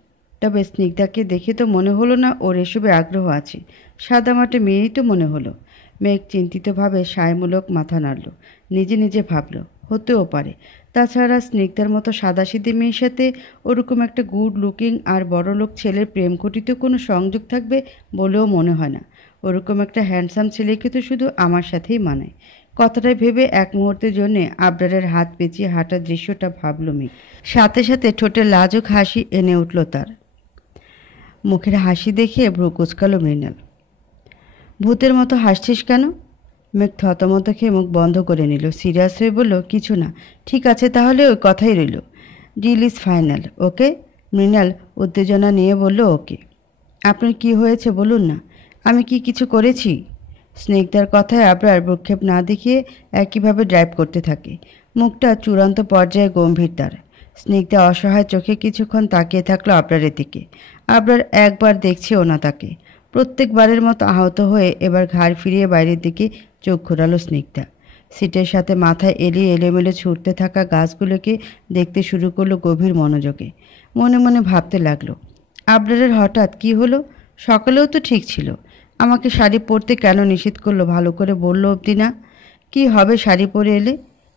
তবে স্নিগ্ধাকে দেখে তো মনে হলো না ওর এসবে আগ্রহ আছে, সাদামাটা মেয়েই তো মনে হলো। মেঘ চিন্তিতভাবে সায়মূলক মাথা নাড়ল। নিজে নিজে ভাবল, হতেও পারে। তাছাড়া স্নিগ্ধার মতো সাদাসিধে মেয়ের সাথে ওরকম একটা গুড লুকিং আর বড়লোক ছেলের প্রেম ঘটিত কোনো সংযোগ থাকবে বলেও মনে হয় না। ওরকম একটা হ্যান্ডসাম ছেলেকে তো শুধু আমার সাথেই মানায়। কথাটা ভেবে এক মুহূর্তের জন্যে আবরারের হাত পেঁচিয়ে হাঁটার দৃশ্যটা ভাবল মেঘ। সাথে সাথে ঠোঁটে লাজুক হাসি এনে উঠল তার। মুখের হাসি দেখে ভ্রু কুচকাল মৃণাল। ভূতের মতো হাসছিস কেন? মেঘ থতমত খেয়ে মুখ বন্ধ করে নিল। সিরিয়াস হয়ে বলল, কিছু না। ঠিক আছে তাহলে, ওই কথাই রইল। ডিল ইজ ফাইনাল, ওকে? মৃণাল উত্তেজনা নিয়ে বলল, ওকে। আপনার কি হয়েছে বলুন না, আমি কি কিছু করেছি? স্নিগ্ধার কথায় আবরার ভ্রুক্ষেপ না দেখিয়ে একইভাবে ড্রাইভ করতে থাকে। মুখটা চূড়ান্ত পর্যায়ে গম্ভীর তার। স্নিগ্ধা অসহায় চোখে কিছুক্ষণ তাকিয়ে থাকলো আবরারের দিকে। আবরার একবার দেখছেও না তাকে। প্রত্যেকবারের মতো আহত হয়ে এবার ঘাড় ফিরিয়ে বাইরের দিকে চোখ ঘোরালো স্নিগ্ধা। সিটের সাথে মাথায় এলিয়ে এলোমেলো ছুটতে থাকা গাছগুলোকে দেখতে শুরু করলো গভীর মনোযোগে। মনে মনে ভাবতে লাগলো, আবরারের হঠাৎ কি হলো? সকালেও তো ঠিক ছিল। আমাকে শাড়ি পরতে কেন নিষেধ করলো ভালো করে বললো অবধি না। কি হবে শাড়ি পরে এলে?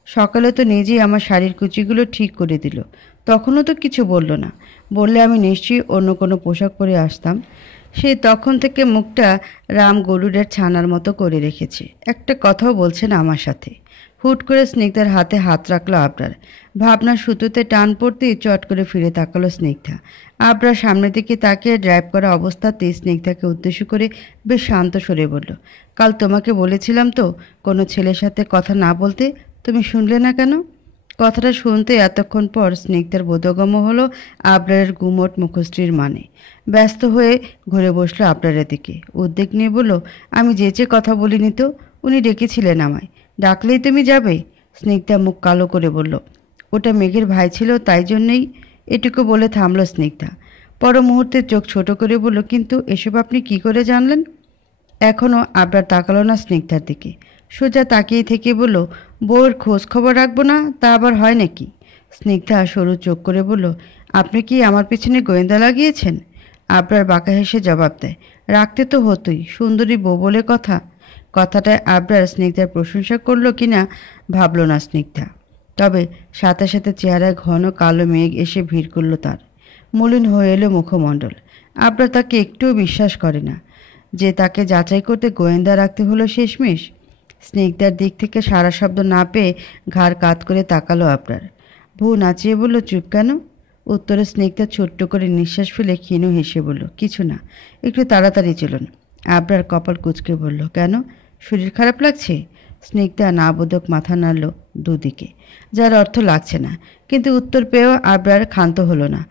সকালে তো নিজেই আমার শাড়ির কুচিগুলো ঠিক করে দিল, তখনও তো কিছু বলল না। বললে আমি নিশ্চয়ই অন্য কোনো পোশাক পরে আসতাম। সে তখন থেকে মুখটা রাম গরুড়ের ছানার মতো করে রেখেছে, একটা কথাও বলছে না আমার সাথে। হুট করে স্নিগ্ধার হাতে হাত রাখলো আবরার। ভাবনার সুতোতে টান পড়তেই চট করে ফিরে তাকালো স্নিগ্ধা। আবরার সামনের দিকে তাকিয়ে ড্রাইভ করা অবস্থাতেই স্নিগ্ধাকে উদ্দেশ্য করে বেশ শান্ত স্বরে বলল, কাল তোমাকে বলেছিলাম তো কোনো ছেলের সাথে কথা না বলতে, তুমি শুনলে না কেন? কথাটা শুনতে এতক্ষণ পর স্নিগ্ধার বোধগম্য হলো আবরারের গুমোট মুখশ্রীর মানে। ব্যস্ত হয়ে ঘুরে বসলো আবরারের দিকে। উদ্বেগ নিয়ে বলল, আমি যেচে কথা বলিনি তো, উনি ডেকেছিলেন আমায়। ডাকলেই তুমি যাবে? স্নিগ্ধা মুখ কালো করে বলল, ওটা মেঘের ভাই ছিল, তাই জন্যেই। এটুকু বলে থামল স্নিগ্ধা। পর মুহূর্তে চোখ ছোট করে বলল, কিন্তু এসব আপনি কি করে জানলেন? এখনও আবরার তাকালো না স্নিগ্ধার দিকে। সোজা তাকিয়ে থেকে বলল, বউয়ের খোঁজ খবর রাখবো না, তা আবার হয় নাকি? স্নিগ্ধা সরু চোখ করে বলল, আপনি কি আমার পিছনে গোয়েন্দা লাগিয়েছেন? আবরার বাঁকা হেসে জবাব দেয়, রাখতে তো হতোই, সুন্দরী বউ বলে কথা। কথাটায় আবরার স্নিগ্ধার প্রশংসা করলো কিনা ভাবল না স্নিগ্ধা। তবে সাথে সাথে চেহারায় ঘন কালো মেঘ এসে ভিড় করল তার। মলিন হয়ে এলো মুখমণ্ডল। আবরার তাকে একটুও বিশ্বাস করে না যে তাকে যাচাই করতে গোয়েন্দা রাখতে হলো শেষমেশ। স্নিগ্ধার দিক থেকে সারা শব্দ না পেয়ে ঘাড় কাত করে তাকালো আবরার। বউ নাচিয়ে বলল, চুপ কেন? উত্তরে স্নিগ্ধা ছোট্ট করে নিঃশ্বাস ফেলে ক্ষীণ হেসে বলল, কিছু না, একটু তাড়াতাড়ি চলুন। আবরার কপাল কুঁচকে বলল, কেন, শরীর খারাপ লাগছে? স্নিগ্ধা নাবোধক মাথা নাড়ল দুদিকে, যার অর্থ লাগছে না। কিন্তু উত্তর পেয়েও আবরার ক্ষান্ত হলো না।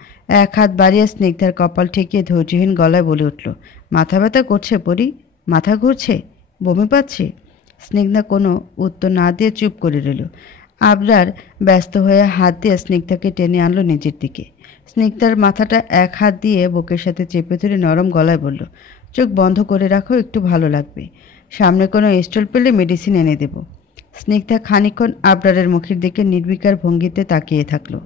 এক হাত বাড়িয়ে স্নিগ্ধার কপাল ঠেকিয়ে ধৈর্যহীন গলায় বলে উঠল, মাথা ব্যথা করছে পরি? মাথা ঘুরছে? বমি পাচ্ছে? স্নিগ্ধা কোনো উত্তর না দিয়ে চুপ করে রইল। আবরার ব্যস্ত হয়ে হাত দিয়ে স্নিগ্ধাকে টেনে আনলো নিজের দিকে। স্নিগ্ধার মাথাটা এক হাত দিয়ে বুকের সাথে চেপে ধরে নরম গলায় বলল, চোখ বন্ধ করে রাখো, একটু ভালো লাগবে। সামনে কোনো স্টল পেলে মেডিসিন এনে দেব। স্নিগ্ধা খানিকক্ষণ আবরারের মুখের দিকে নির্বিকার ভঙ্গিতে তাকিয়ে থাকলো।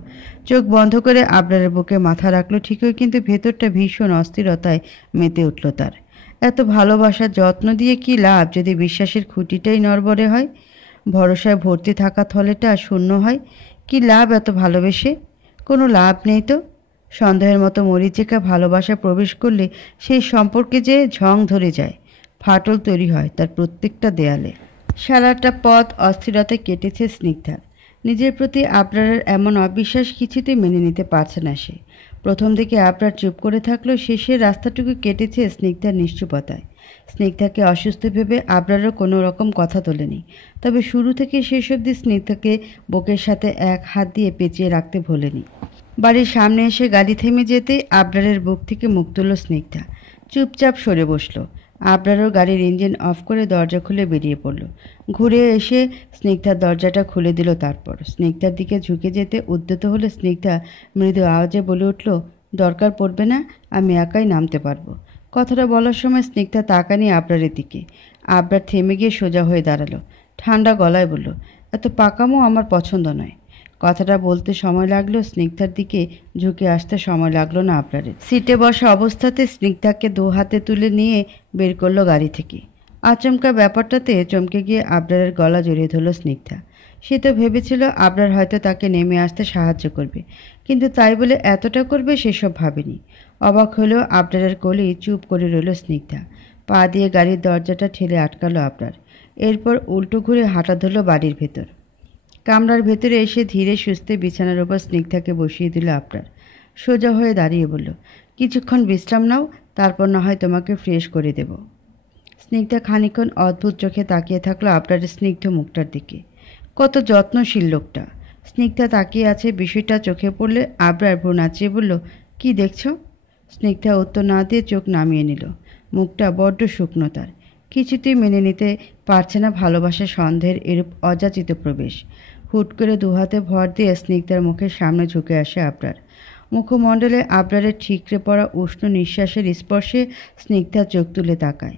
চোখ বন্ধ করে আবরারের বুকে মাথা রাখলো ঠিকই, কিন্তু ভেতরটা ভীষণ অস্থিরতায় মেতে উঠল তার। এত ভালোবাসার যত্ন দিয়ে কি লাভ যদি বিশ্বাসের খুঁটিটাই নড়বড়ে হয়, ভরসায় ভর্তি থাকা থলেটা শূন্য হয়? কি লাভ এত ভালোবেসে? কোনো লাভ নেই তো। সন্দেহের মতো মরিচিকা ভালোবাসা প্রবেশ করলে সেই সম্পর্কে যে ঝং ধরে যায়, ফাটল তৈরি হয় তার প্রত্যেকটা দেয়ালে। সারাটা পথ অস্থিরতায় কেটেছে স্নিগ্ধার। নিজের প্রতি আবরারের এমন অবিশ্বাস কিছুতেই মেনে নিতে পারছে না সে। প্রথম দিকে আবরার চুপ করে থাকলেও শেষের রাস্তাটুকু কেটেছে স্নিগ্ধার নিশ্চুপতায়। স্নিগ্ধাকে অসুস্থ ভেবে আবরারও কোনো রকম কথা তোলেনি। তবে শুরু থেকে শেষ অবধি স্নিগ্ধাকে বুকের সাথে এক হাত দিয়ে পেঁচিয়ে রাখতে ভোলেনি। বাড়ির সামনে এসে গাড়ি থেমে যেতেই আবরারের বুক থেকে মুখ তুলল স্নিগ্ধা। চুপচাপ সরে বসল। আবরারও গাড়ির ইঞ্জিন অফ করে দরজা খুলে বেরিয়ে পড়ল। ঘুরে এসে স্নিগ্ধার দরজাটা খুলে দিল। তারপর স্নিগ্ধার দিকে ঝুঁকে যেতে উদ্যত হলে স্নিগ্ধা মৃদু আওয়াজে বলে উঠল, দরকার পড়বে না, আমি একাই নামতে পারবো। কথাটা বলার সময় স্নিগ্ধা তাকানি আবরারের দিকে। আবরার থেমে গিয়ে সোজা হয়ে দাঁড়ালো। ঠান্ডা গলায় বলল, এত পাকামো আমার পছন্দ নয়। কথাটা বলতে সময় লাগলো, স্নিগ্ধার দিকে ঝুঁকে আসতে সময় লাগলো না আবরারের। সিটে বসা অবস্থাতে স্নিগ্ধাকে দু হাতে তুলে নিয়ে বের করলো গাড়ি থেকে। আচমকা ব্যাপারটাতে চমকে গিয়ে আবরারের গলা জড়িয়ে ধরল স্নিগ্ধা। সে তো ভেবেছিল আবরার হয়তো তাকে নেমে আসতে সাহায্য করবে, কিন্তু তাই বলে এতটা করবে সেসব ভাবেনি। অবাক হলেও আবরারের কোলেই চুপ করে রইল স্নিগ্ধা। পা দিয়ে গাড়ির দরজাটা ঠেলে আটকালো আবরার। এরপর উল্টো ঘুরে হাঁটা ধরল বাড়ির ভেতর। কামরার ভেতরে এসে ধীরে সুস্থে বিছানার উপর স্নিগ্ধাকে বসিয়ে দিল আবরার। সোজা হয়ে দাঁড়িয়ে বলল, কিছুক্ষণ বিশ্রাম নাও, তারপর না হয় তোমাকে ফ্রেশ করে দেব। স্নিগ্ধা খানিকক্ষণ অদ্ভুত চোখে তাকিয়ে থাকলো আবরারের স্নিগ্ধ মুখটার দিকে। কত যত্নশীল লোকটা। স্নিগ্ধা তাকিয়ে আছে, বিষয়টা চোখে পড়লে আবরার ভ্রু নাচিয়ে বলল, কি দেখছ? স্নিগ্ধা উত্তর না দিয়ে চোখ নামিয়ে নিল। মুখটা বড্ড শুকনো তার। কিছুতেই মেনে নিতে পারছে না ভালোবাসার সন্দেহের এরূপ অযাচিত প্রবেশ। হুট করে দুহাতে ভর দিয়ে স্নিগ্ধার মুখের সামনে ঝুঁকে আসে আবরার। মুখমণ্ডলে আবরারের ঠিকরে পড়া উষ্ণ নিঃশ্বাসের স্পর্শে স্নিগ্ধা চোখ তুলে তাকায়।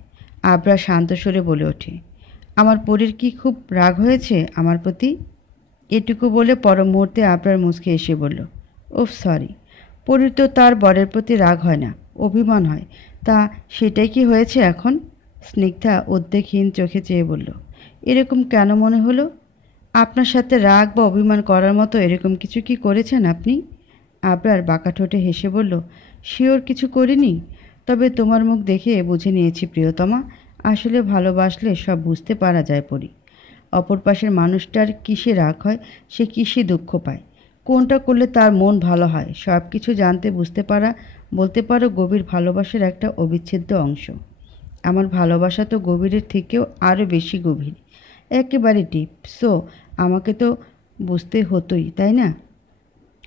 আবরার শান্ত সুরে বলে ওঠে, আমার পরীর কি খুব রাগ হয়েছে আমার প্রতি? এটুকু বলে পর মুহূর্তে আবরার মুচকে এসে বলল, ওফ সরি। পরীর তো তার বরের প্রতি রাগ হয় না, অভিমান হয়। তা সেটাই কি হয়েছে এখন? স্নিগ্ধা উদ্বেগহীন চোখে চেয়ে বলল, এরকম কেন মনে হলো? আপনার সাথে রাগ বা অভিমান করার মতো এরকম কিছু কি করেছেন আপনি? আবরার বাঁকা ঠোঁটে হেসে বলল, শিওর কিছু করিনি, তবে তোমার মুখ দেখে বুঝে নিয়েছি প্রিয়তমা, আসলে ভালোবাসলে সব বুঝতে পারা যায় পরি। অপর পাশের মানুষটার কিসে রাগ হয়, সে কিসে দুঃখ পায়, কোনটা করলে তার মন ভালো হয়, সব কিছু জানতে বুঝতে পারা বলতে পারো গভীর ভালোবাসার একটা অবিচ্ছেদ্য অংশ। আমার ভালোবাসা তো গভীরের থেকেও আরও বেশি গভীর, একেবারে ডিপ। সো আমাকে তো বুঝতে হতোই, তাই না?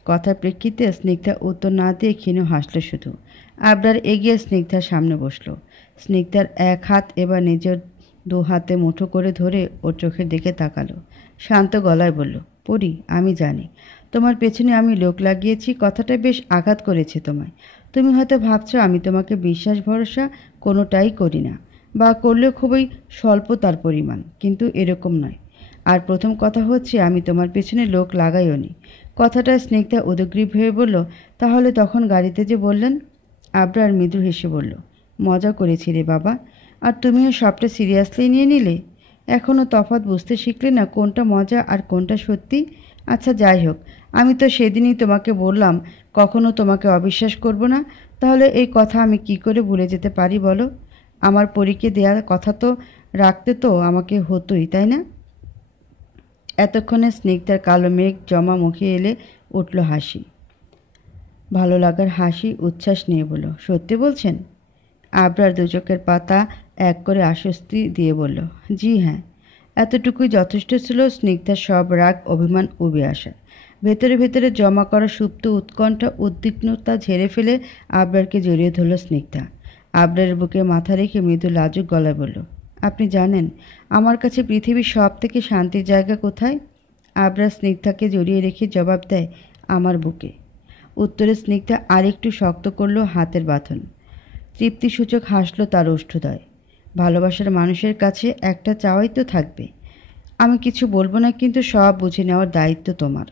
কথার প্রেক্ষিতে স্নিগ্ধা উত্তর না দিয়ে ক্ষীণ হাসল শুধু। আবরার এগিয়ে স্নিগ্ধার সামনে বসলো। স্নিগ্ধার এক হাত এবার নিজের দু হাতে মুঠো করে ধরে ওর চোখের দিকে তাকালো। শান্ত গলায় বলল, পরি, আমি জানি তোমার পেছনে আমি লোক লাগিয়েছি, কথাটা বেশ আঘাত করেছে তোমায়। তুমি হয়তো ভাবছো আমি তোমাকে বিশ্বাস ভরসা কোনোটাই করি না, বা করলেও খুবই স্বল্প তার পরিমাণ, কিন্তু এরকম নয়। আর প্রথম কথা হচ্ছে আমি তোমার পেছনে লোক লাগাইও নি। কথাটা স্নিগ্ধা উদগ্রীব হয়ে বলল, তাহলে তখন গাড়িতে যে বললেন? আবরার মৃদু হেসে বলল, মজা করেছি রে বাবা, আর তুমিও সবটা সিরিয়াসলি নিয়ে নিলে। এখনও তফাৎ বুঝতে শিখলে না কোনটা মজা আর কোনটা সত্যি। আচ্ছা যাই হোক, আমি তো সেদিনই তোমাকে বললাম কখনো তোমাকে অবিশ্বাস করব না। তাহলে এই কথা আমি কি করে ভুলে যেতে পারি বলো? আমার পরীকে দেওয়া কথা তো রাখতে তো আমাকে হতোই, তাই না? এতক্ষণে স্নিগ্ধার কালো মেঘ জমা মুখে এলে উঠল হাসি, ভালো লাগার হাসি, উচ্ছ্বাস নিয়ে বলল, সত্যি বলছেন? আবরার দু চোখের পাতা এক করে আশ্বস্তি দিয়ে বলল, জি হ্যাঁ। এতটুকুই যথেষ্ট ছিল স্নিগ্ধার সব রাগ অভিমান উবে আসা। ভেতরে ভেতরে জমা করা সুপ্ত উৎকণ্ঠা উদ্বিগ্নতা ঝেড়ে ফেলে আবরারকে জড়িয়ে ধরল স্নিগ্ধা। আবরারের বুকে মাথা রেখে মৃদু লাজুক গলায় বলল, আপনি জানেন আমার কাছে পৃথিবীর সব থেকে শান্তির জায়গা কোথায়? আবরার স্নিগ্ধাকে জড়িয়ে রেখে জবাব দেয়, আমার বুকে। উত্তরে স্নিগ্ধা আরেকটু শক্ত করল হাতের বাঁধন। তৃপ্তিসূচক হাসল তার ওষ্ঠদ্বয়। ভালোবাসার মানুষের কাছে একটা চাওয়াই তো থাকবে। আমি কিছু বলবো না, কিন্তু সব বুঝে নেওয়ার দায়িত্ব তোমার।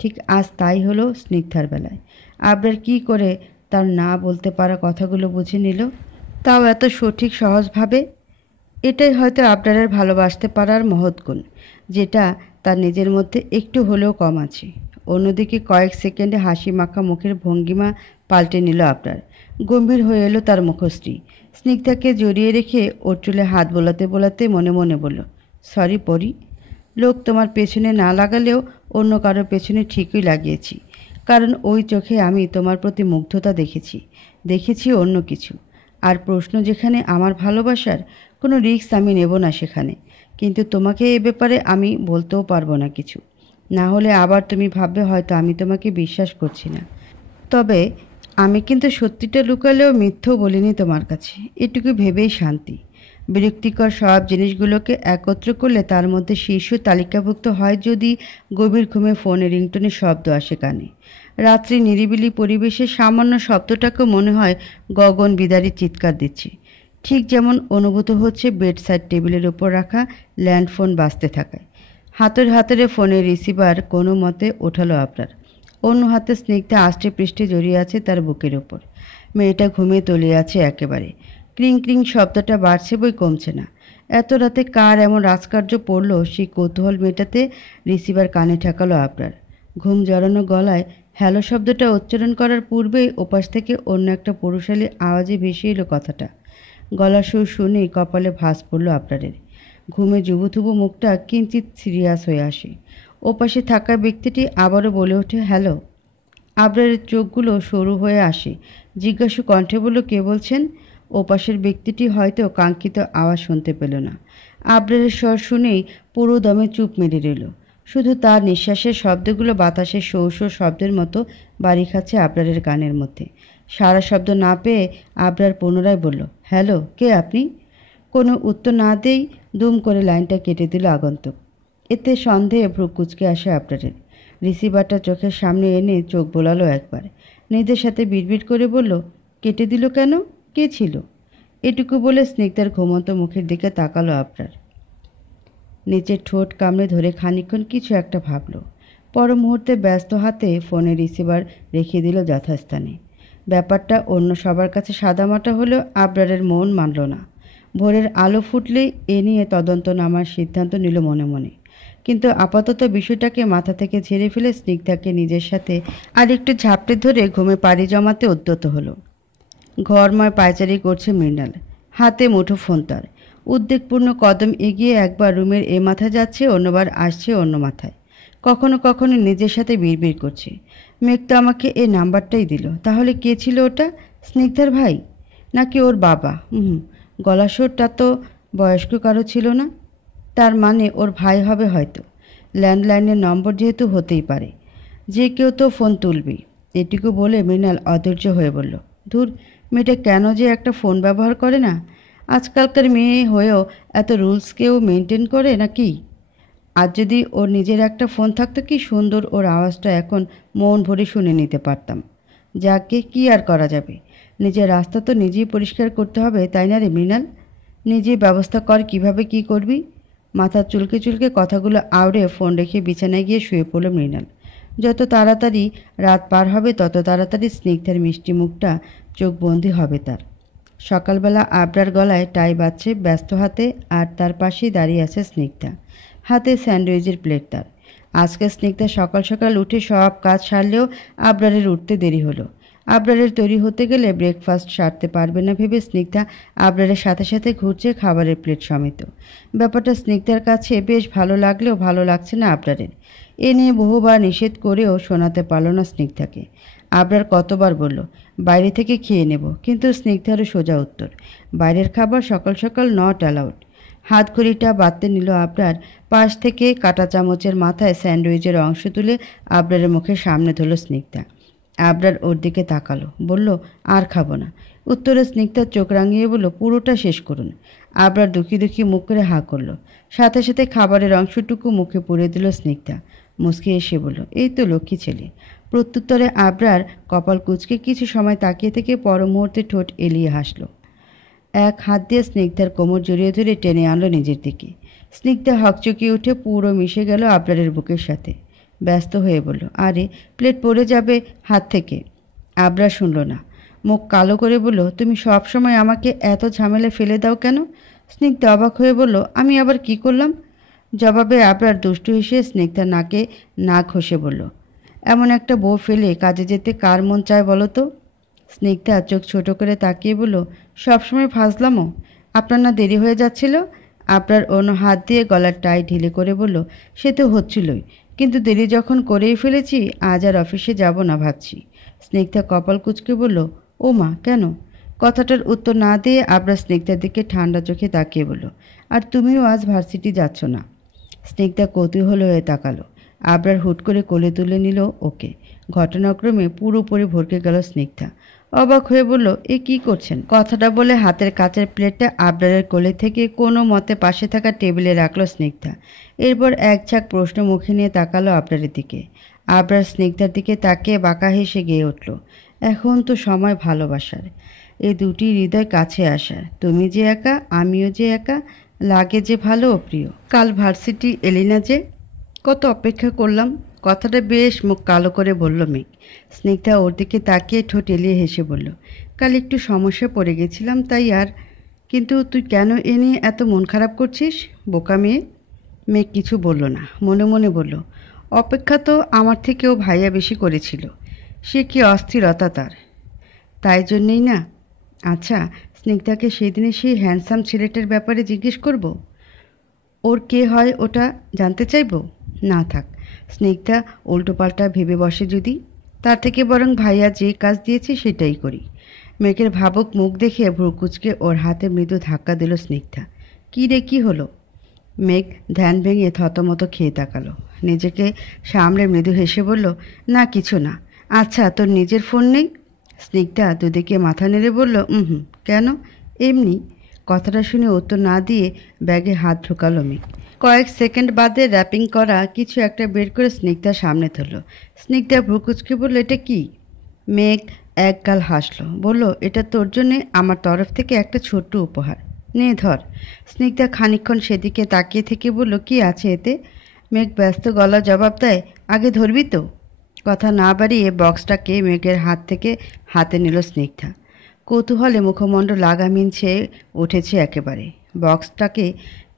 ঠিক আজ তাই হলো স্নিগ্ধার বেলায়। আবরার কী করে তার না বলতে পারা কথাগুলো বুঝে নিল, তাও এত সঠিক সহজভাবে। এটাই হয়তো আবরারের ভালোবাসতে পারার মহৎ গুণ, যেটা তার নিজের মধ্যে একটু হলেও কম আছে। অন্যদিকে কয়েক সেকেন্ডে হাসি মাখা মুখের ভঙ্গিমা পাল্টে নিল আবরার। গম্ভীর হয়ে এলো তার মুখশ্রী। স্নিগ্ধাকে জড়িয়ে রেখে ওর চুলে হাত বোলাতে বোলাতে মনে মনে বলল, সরি পরি, লোক তোমার পেছনে না লাগালেও অন্য কারোর পেছনে ঠিকই লাগিয়েছি। কারণ ওই চোখে আমি তোমার প্রতি মুগ্ধতা দেখেছি অন্য কিছু। আর প্রশ্ন যেখানে আমার ভালোবাসার, কোনো রিস্ক আমি নেব না সেখানে। কিন্তু তোমাকে এ ব্যাপারে আমি বলতেও পারবো না কিছু। না হলে আবার তুমি ভাববে হয়তো আমি তোমাকে বিশ্বাস করছি না। তবে আমি কিন্তু সত্যিটা লুকালেও মিথ্যেও বলিনি তোমার কাছে, এটুকু ভেবেই শান্তি। বিরক্তিকর সব জিনিসগুলোকে একত্র করলে তার মধ্যে শীর্ষ তালিকাভুক্ত হয় যদি গভীর ঘুমে ফোনে রিংটোনের শব্দ আসে কানে। রাত্রি নিরিবিলি পরিবেশে সামান্য শব্দটাকেও মনে হয় গগন বিদারী চিৎকার দিচ্ছে। ঠিক যেমন অনুভূত হচ্ছে বেড সাইড টেবিলের ওপর রাখা ল্যান্ডফোন বাজতে থাকায়। হাতের ফোনের রিসিভার কোনো মতে ওঠালো আপনার। অন্য হাতে স্নিগ্ধা আষ্টে পৃষ্ঠে জড়িয়ে আছে তার বুকের ওপর। মেয়েটা ঘুমিয়ে তলিয়ে আছে একেবারে। ক্রিং ক্রিং শব্দটা বাড়ছে বই কমছে না। এত রাতে কার এমন রাজকার্য পড়ল সেই কৌতূহল মেটাতে রিসিভার কানে ঠেকালো আপনার। ঘুম জড়ানো গলায় হ্যালো শব্দটা উচ্চারণ করার পূর্বেই ওপাশ থেকে অন্য একটা পুরুষালী আওয়াজে ভেসে এলো কথাটা। গলার সুর শুনেই কপালে ভাঁজ পড়ল আপনারের। ঘুমে জুবুথুবু মুখটা কিঞ্চিত সিরিয়াস হয়ে আসে। ওপাশে থাকা ব্যক্তিটি আবারও বলে ওঠে, হ্যালো। আবরারের চোখগুলো সরু হয়ে আসে। জিজ্ঞাসু কণ্ঠে বলল, কে বলছেন? ওপাশের ব্যক্তিটি হয়তো কাঙ্ক্ষিত আওয়াজ শুনতে পেল না। আবরারের স্বর শুনেই পুরো দমে চুপ মেরে রইল। শুধু তার নিঃশ্বাসের শব্দগুলো বাতাসের শৌ শৌ শব্দের মতো বাড়ি খাচ্ছে আবরারের কানের মধ্যে। সারা শব্দ না পেয়ে আবরার পুনরায় বলল, হ্যালো, কে আপনি? কোনো উত্তর না দেই দুম করে লাইনটা কেটে দিল আগন্তুক। এতে সন্দেহে ভ্রু কুচকে আসে আবরারের। রিসিভারটা চোখের সামনে এনে চোখ বোলালো একবার। নিজের সাথে বিড়বিড় করে বলল, কেটে দিল কেন? কে ছিল? এটুকু বলে স্নিগ্ধার ঘুমন্ত মুখের দিকে তাকালো আবরার। নিচের ঠোঁট কামড়ে ধরে খানিকক্ষণ কিছু একটা ভাবল। পর মুহূর্তে ব্যস্ত হাতে ফোনের রিসিভার রেখে দিল যথাস্থানে। ব্যাপারটা অন্য সবার কাছে সাদামাটা হলেও আবরারের মন মানল না। ভোরের আলো ফুটলেই এ নিয়ে তদন্ত নামার সিদ্ধান্ত নিল মনে মনে। কিন্তু আপাতত বিষয়টাকে মাথা থেকে ঝেড়ে ফেলে স্নিগ্ধাকে নিজের সাথে আর একটু ঝাপটে ধরে ঘুমে পাড়ি জমাতে উদ্যত হলো। ঘরময় পায়চারি করছে মৃণাল, হাতে মুঠো ফোন তার। উদ্বেগপূর্ণ কদম এগিয়ে একবার রুমের এ মাথায় যাচ্ছে, অন্যবার আসছে অন্য মাথায়। কখনো কখনো নিজের সাথে বিড়বিড় করছে, মেঘ তো আমাকে এই নাম্বারটাই দিল, তাহলে কে ছিল ওটা? স্নিগ্ধার ভাই নাকি ওর বাবা? গলা সুরটা তো বয়স্ক কারো ছিল না, তার মানে ওর ভাই হবে হয়তো। ল্যান্ডলাইনের নম্বর যেহেতু হতেই পারে, যে কেউ তো ফোন তুলবেই। এটুকু বলে মৃণাল অধৈর্য হয়ে বলল, ধুর, মেয়েটা কেন যে একটা ফোন ব্যবহার করে না। আজকালকার মেয়ে হয়েও এত রুলস কেউ মেনটেন করে নাকি? আজ যদি ওর নিজের একটা ফোন থাকতো কি সুন্দর ওর আওয়াজটা এখন মন ভরে শুনে নিতে পারতাম। যাকে কি আর করা যাবে, নিজের রাস্তা তো নিজেই পরিষ্কার করতে হবে, তাই না রে মৃণাল? নিজেই ব্যবস্থা কর কিভাবে কি করবি। মাথা চুলকে চুলকে কথাগুলো আওড়ে ফোন রেখে বিছানায় গিয়ে শুয়ে পড়ল মৃণাল। যত তাড়াতাড়ি রাত পার হবে তত তাড়াতাড়ি স্নিগ্ধার মিষ্টি মুখটা চোখবন্দি হবে তার। সকালবেলা আবরার গলায় টাই বাজছে ব্যস্ত হাতে, আর তার পাশেই দাঁড়িয়ে আছে স্নিগ্ধা, হাতে স্যান্ডউইচের প্লেট তার। আজকে স্নিগ্ধা সকাল সকাল উঠে সব কাজ সারলেও আবরারের উঠতে দেরি হলো। আবরারের তৈরি হতে গেলে ব্রেকফাস্ট সারতে পারবে না ভেবে স্নিগ্ধা আবরারের সাথে সাথে ঘুরছে খাবারের প্লেট সমেত। ব্যাপারটা স্নিগ্ধার কাছে বেশ ভালো লাগলেও ভালো লাগছে না আবরারের। এ নিয়ে বহুবার নিষেধ করেও শোনাতে পারল না স্নিগ্ধাকে। আবরার কতবার বলল বাইরে থেকে খেয়ে নেব, কিন্তু স্নিগ্ধারও সোজা উত্তর, বাইরের খাবার সকাল সকাল নট অ্যালাউড। হাত ঘড়িটা বাঁধতে নিল আবরার, পাশ থেকে কাঁটা চামচের মাথায় স্যান্ডউইচের অংশ তুলে আবরারের মুখের সামনে ধরল স্নিগ্ধা। আবরার ওর দিকে তাকালো, বলল আর খাবো না। উত্তরে স্নিগ্ধার চোখ রাঙিয়ে বলল পুরোটা শেষ করুন। আবরার দুঃখী দুঃখী মুখ করে হাঁ করল, সাথে সাথে খাবারের অংশটুকু মুখে পুরে দিল স্নিগ্ধা। মুচকি এসে বলল এই তো লক্ষ্মী ছেলে। প্রত্যুত্তরে আবরার কপাল কুঁচকে কিছু সময় তাকিয়ে থেকে পর মুহূর্তে ঠোঁট এলিয়ে হাসল। এক হাত দিয়ে স্নিগ্ধার কোমর জড়িয়ে ধরে টেনে আনলো নিজের দিকে। স্নিগ্ধা হকচকিয়ে উঠে পুরো মিশে গেল আবরারের বুকের সাথে। ব্যস্ত হয়ে বলল আরে প্লেট পড়ে যাবে হাত থেকে। আবরার শুনল না, মুখ কালো করে বলল তুমি সব সময় আমাকে এত ঝামেলা ফেলে দাও কেন? স্নিগ্ধা অবাক হয়ে বলল আমি আবার কি করলাম? জবাবে আবরার দুষ্টু হেসে স্নিগ্ধার নাকে নাক ঘষে বলল এমন একটা বউ ফেলে কাজে যেতে কার মন চায় বলো তো? স্নিগ্ধা চোখ ছোট করে তাকিয়ে বলল সবসময় ফাজলামো? আপনার না দেরি হয়ে যাচ্ছিল? আপনার অন্য হাত দিয়ে গলার টাই ঢিলে করে বলল সে তো হচ্ছিলই, কিন্তু দেরি যখন করেই ফেলেছি আজ আর অফিসে যাব না ভাবছি। স্নিগ্ধা কপাল কুঁচকে বলল ও মা কেন? কথাটার উত্তর না দিয়ে আবরার স্নিগ্ধার দিকে ঠান্ডা চোখে তাকিয়ে বলল আর তুমিও আজ ভার্সিটি যাচ্ছ না? স্নিগ্ধা কৌতূহল হয়ে তাকালো। আবরার হুট করে কোলে তুলে নিল ওকে। ঘটনাক্রমে পুরোপুরি ভরকে গেল স্নিগ্ধা। অবাক হয়ে বলল এ কি করছেন? কথাটা বলে হাতের কাচের প্লেটটা আবরারের কোলে থেকে কোনো মতে পাশে থাকা টেবিলে রাখলো স্নিগ্ধা। এরপর এক ঝাঁক প্রশ্ন মুখে নিয়ে তাকালো আবরারের দিকে। আবরার স্নিগ্ধার দিকে তাকিয়ে বাঁকা হেসে গেয়ে উঠল এখন তো সময় ভালোবাসার, এই দুটি হৃদয় কাছে আসার। তুমি যে একা আমিও যে একা, লাগে যে ভালো ও প্রিয়। কাল ভার্সিটি এলি না যে? কত অপেক্ষা করলাম। কথাটা বেশ মুখ কালো করে বলল মেঘ। স্নিগ্ধা ওর দিকে তাকিয়ে ঠোঁট এলিয়ে হেসে বলল কাল একটু সমস্যা পড়ে গেছিলাম তাই আর। কিন্তু তুই কেন এ নিয়ে এত মন খারাপ করছিস বোকা মেয়ে? মেঘ কিছু বলল না, মনে মনে বলল অপেক্ষা তো আমার থেকেও ভাইয়া বেশি করেছিল। সে কি অস্থিরতা তার, তাই জন্যেই না। আচ্ছা স্নিগ্ধাকে সেদিনে সেই হ্যান্ডসাম ছেলেটার ব্যাপারে জিজ্ঞেস করব? ওর কে হয় ওটা জানতে চাইব? না থাক, স্নিগ্ধা উল্টোপাল্টা ভেবে বসে যদি, তার থেকে বরং ভাইয়া যে কাজ দিয়েছে সেটাই করি। মেঘের ভাবুক মুখ দেখে ভ্রুকুচকে ওর হাতে মৃদু ধাক্কা দিল স্নিগ্ধা। কী রে কী হলো? মেঘ ধ্যান ভেঙে থতমত খেয়ে তাকালো। নিজেকে সামলে মৃদু হেসে বলল না কিছু না। আচ্ছা তোর নিজের ফোন নেই? স্নিগ্ধা দুদিকে মাথা নেড়ে বলল হুম। কেন? এমনি। কথাটা শুনে উত্তর না দিয়ে ব্যাগে হাত ঢুকালো মেঘ। কয়েক সেকেন্ড বাদে র্যাপিং করা কিছু একটা বের করে স্নিগ্ধার সামনে ধরল। স্নিগ্ধা ভ্রুকুচকে বলল এটা কি? মেঘ একগাল হাসলো, বলল এটা তোর জন্যে আমার তরফ থেকে একটা ছোট্ট উপহার, নে ধর। স্নিগ্ধা খানিকক্ষণ সেদিকে তাকিয়ে থেকে বলল কি আছে এতে? মেঘ ব্যস্ত গলা জবাব দেয় আগে ধরবি তো? কথা না বাড়িয়ে বক্সটাকে মেঘের হাত থেকে হাতে নিল স্নিগ্ধা। কৌতূহলে মুখমণ্ডল লাগামিনছে উঠেছে একেবারে। বক্সটাকে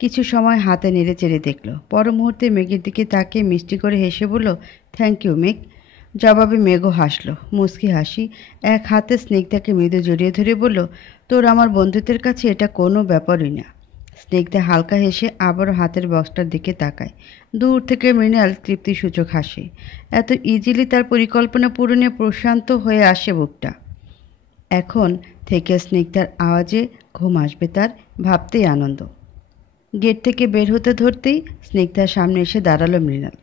কিছু সময় হাতে নেড়ে চেড়ে দেখল, পর মুহূর্তে মেঘের দিকে তাকিয়ে মিষ্টি করে হেসে বলল থ্যাংক ইউ মেঘ। জবাবে মেঘও হাসল, মুচকি হাসি। এক হাতে স্নিগ্ধাকে মৃদু জড়িয়ে ধরে বলল তোর আমার বন্ধুত্বের কাছে এটা কোনো ব্যাপারই না। স্নিগ্ধা হালকা হেসে আবারও হাতের বক্সটার দিকে তাকায়। দূর থেকে মৃণাল তৃপ্তিসূচক হাসে। এত ইজিলি তার পরিকল্পনা পূরণে প্রশান্ত হয়ে আসে বুকটা। এখন থেকে স্নিগ্ধার আওয়াজে ঘুম আসবে তার, ভাবতেই আনন্দ। গেট থেকে বের হতে ধরতেই স্নিগ্ধার সামনে এসে দাঁড়ালো মৃণাল।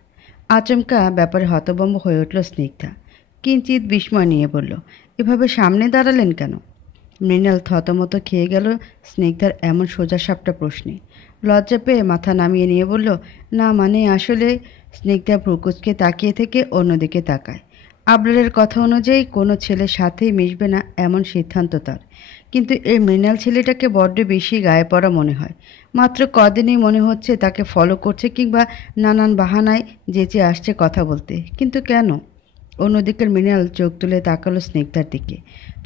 আচমকা ব্যাপারে হতভম্ব হয়ে উঠল স্নিগ্ধা। কিঞ্চিত বিস্ময় নিয়ে বলল এভাবে সামনে দাঁড়ালেন কেন? মৃণাল থতমত খেয়ে গেল স্নিগ্ধার এমন সোজাসাপটা প্রশ্নে। লজ্জা পেয়ে মাথা নামিয়ে নিয়ে বলল না মানে আসলে। স্নিগ্ধা ভ্রুকুচকে তাকিয়ে থেকে অন্যদিকে তাকায়। আবরারের কথা অনুযায়ী কোনো ছেলের সাথেই মিশবে না এমন সিদ্ধান্ত তার, কিন্তু এই মৃণাল ছেলেটাকে বড্ড বেশি গায়ে পড়া মনে হয়। মাত্র কদিনেই মনে হচ্ছে তাকে ফলো করছে কিংবা নানান বাহানায় যেচে আসছে কথা বলতে, কিন্তু কেন? অন্যদিকে মৃণাল চোখ তুলে তাকালো স্নিগ্ধার দিকে।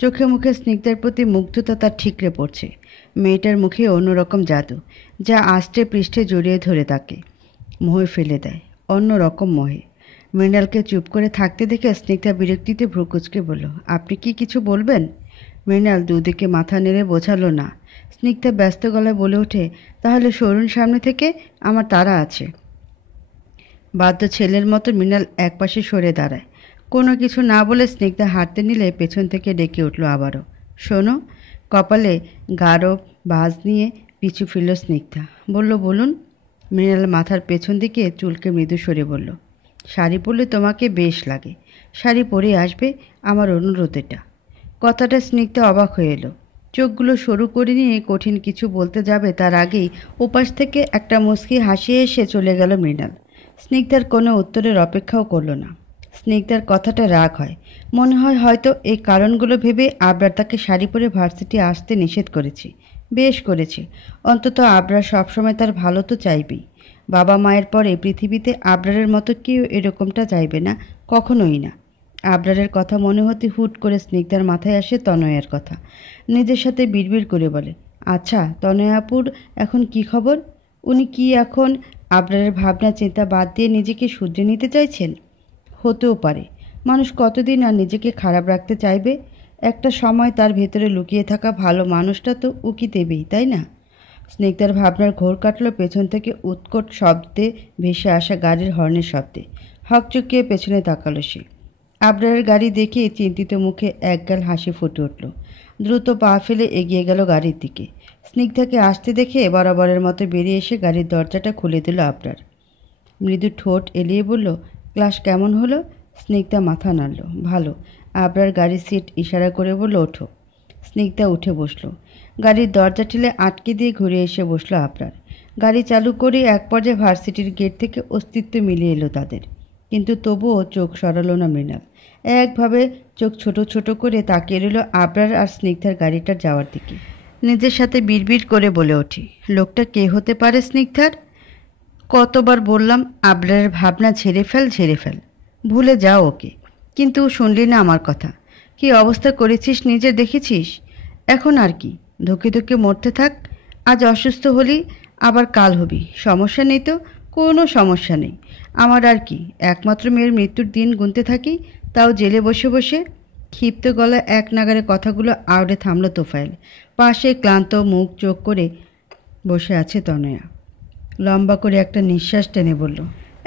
চোখে মুখে স্নিগ্ধার প্রতি মুগ্ধতা তার ঠিকরে পড়ছে। মেয়েটার মুখে অন্যরকম জাদু, যা আষ্টে পৃষ্ঠে জড়িয়ে ধরে তাকে মোহে ফেলে দেয়, অন্য রকম মোহে। মৃণালকে চুপ করে থাকতে দেখে স্নিগ্ধা বিরক্তিতে ভ্রু কুঁচকে বলল, আপনি কি কিছু বলবেন? মৃণাল দুদিকে মাথা নেড়ে বোঝালো না। স্নিগ্ধা ব্যস্ত গলায় বলে ওঠে, তাহলে সরুন সামনে থেকে, আমার তাড়া আছে। বাধ্য ছেলের মতো মৃণাল একপাশে সরে দাঁড়ায়। কোনো কিছু না বলে স্নিগ্ধা হাঁটতে নিলে পেছন থেকে ডেকে উঠল আবারও, শোনো। কপালে গাঢ় বাজ নিয়ে পিছু ফিরল স্নিগ্ধা। বলল, বলুন। মৃণাল মাথার পেছন দিকে চুলকে মৃদু সরে বলল, শাড়ি পরলে তোমাকে বেশ লাগে, শাড়ি পরে আসবে, আমার অনুরোধ এটা। কথাটা স্নিগ্ধা অবাক হয়ে এলো। চোখগুলো সরু করে নিয়ে কঠিন কিছু বলতে যাবে তার আগেই ওপাশ থেকে একটা মুচকি হাসি এসে চলে গেল মৃণাল। স্নিগ্ধার কোনো উত্তরের অপেক্ষাও করল না। স্নিগ্ধার কথাটা রাগ হয়, মনে হয় হয়তো এই কারণগুলো ভেবে আবরার তাকে শাড়ি পরে ভার্সিটি আসতে নিষেধ করেছে। বেশ করেছে, অন্তত আবরার সবসময় তার ভালো তো চাইবেই। বাবা মায়ের পরে পৃথিবীতে আবরারের মতো কেউ এরকমটা চাইবে না, কখনোই না। আবরারের কথা মনে হতে হুট করে স্নিগ্ধার মাথায় আসে তনয়ার কথা। নিজের সাথে বিড়বিড় করে বলে, আচ্ছা তনয়াপুর এখন কি খবর? উনি কি এখন আবরারের ভাবনা চিন্তা বাদ দিয়ে নিজেকে শুধরে নিতে চাইছেন? হতেও পারে। মানুষ কতদিন আর নিজেকে খারাপ রাখতে চাইবে? একটা সময় তার ভেতরে লুকিয়ে থাকা ভালো মানুষটা তো উকি দেবেই, তাই না? স্নিগ্ধার ভাবনার ঘোর কাটল পেছন থেকে উৎকট শব্দে ভেসে আসা গাড়ির হর্নের শব্দে। হকচকিয়ে পেছনে তাকালো সে। আবরারের গাড়ি দেখে চিন্তিত মুখে একগাল হাসি ফুটে উঠল। দ্রুত পা ফেলে এগিয়ে গেল গাড়ির দিকে। স্নিগ্ধাকে আসতে দেখে বরাবরের মতো বেরিয়ে এসে গাড়ির দরজাটা খুলে দিল আবরার। মৃদু ঠোঁট এলিয়ে বলল, ক্লাস কেমন হলো? স্নিগ্ধা মাথা নাড়ল, ভালো। আবরার গাড়ির সিট ইশারা করে বলল, ওঠো। স্নিগ্ধা উঠে বসল। গাড়ির দরজা ঠেলে আটকে দিয়ে ঘুরে এসে বসল আবরার। গাড়ি চালু করে এক পর্যায়ে ভার্সিটির গেট থেকে অস্তিত্ব মিলিয়ে এলো তাদের। কিন্তু তবুও চোখ সরালো না মৃণাল। একভাবে চোখ ছোট ছোট করে তাকিয়ে রইল আবরার আর স্নিগ্ধার গাড়িটা যাওয়ার দিকে। নিজের সাথে বিড়বিড় করে বলে ওঠে, লোকটা কে হতে পারে স্নিগ্ধার? কতবার বললাম আবরারের ভাবনা ঝেড়ে ফেল, ভুলে যাও ওকে, কিন্তু শুনলি না আমার কথা। কি অবস্থা করেছিস নিজে দেখেছিস? এখন আর কি, ধুকে ধুকে মরতে থাক। আজ অসুস্থ হলি, আবার কাল হবি, সমস্যা নেই তো, কোনো সমস্যা নেই। আমার আর কি, একমাত্র মেয়ের মৃত্যুর দিন গুনতে থাকি, তাও জেলে বসে বসে। ক্ষিপ্ত গলা এক নাগারে কথাগুলো আউড়ে থামল তোফায়েল। পাশে ক্লান্ত মুখ চোখ করে বসে আছে তনয়া। লম্বা করে একটা নিঃশ্বাস টেনে বলল,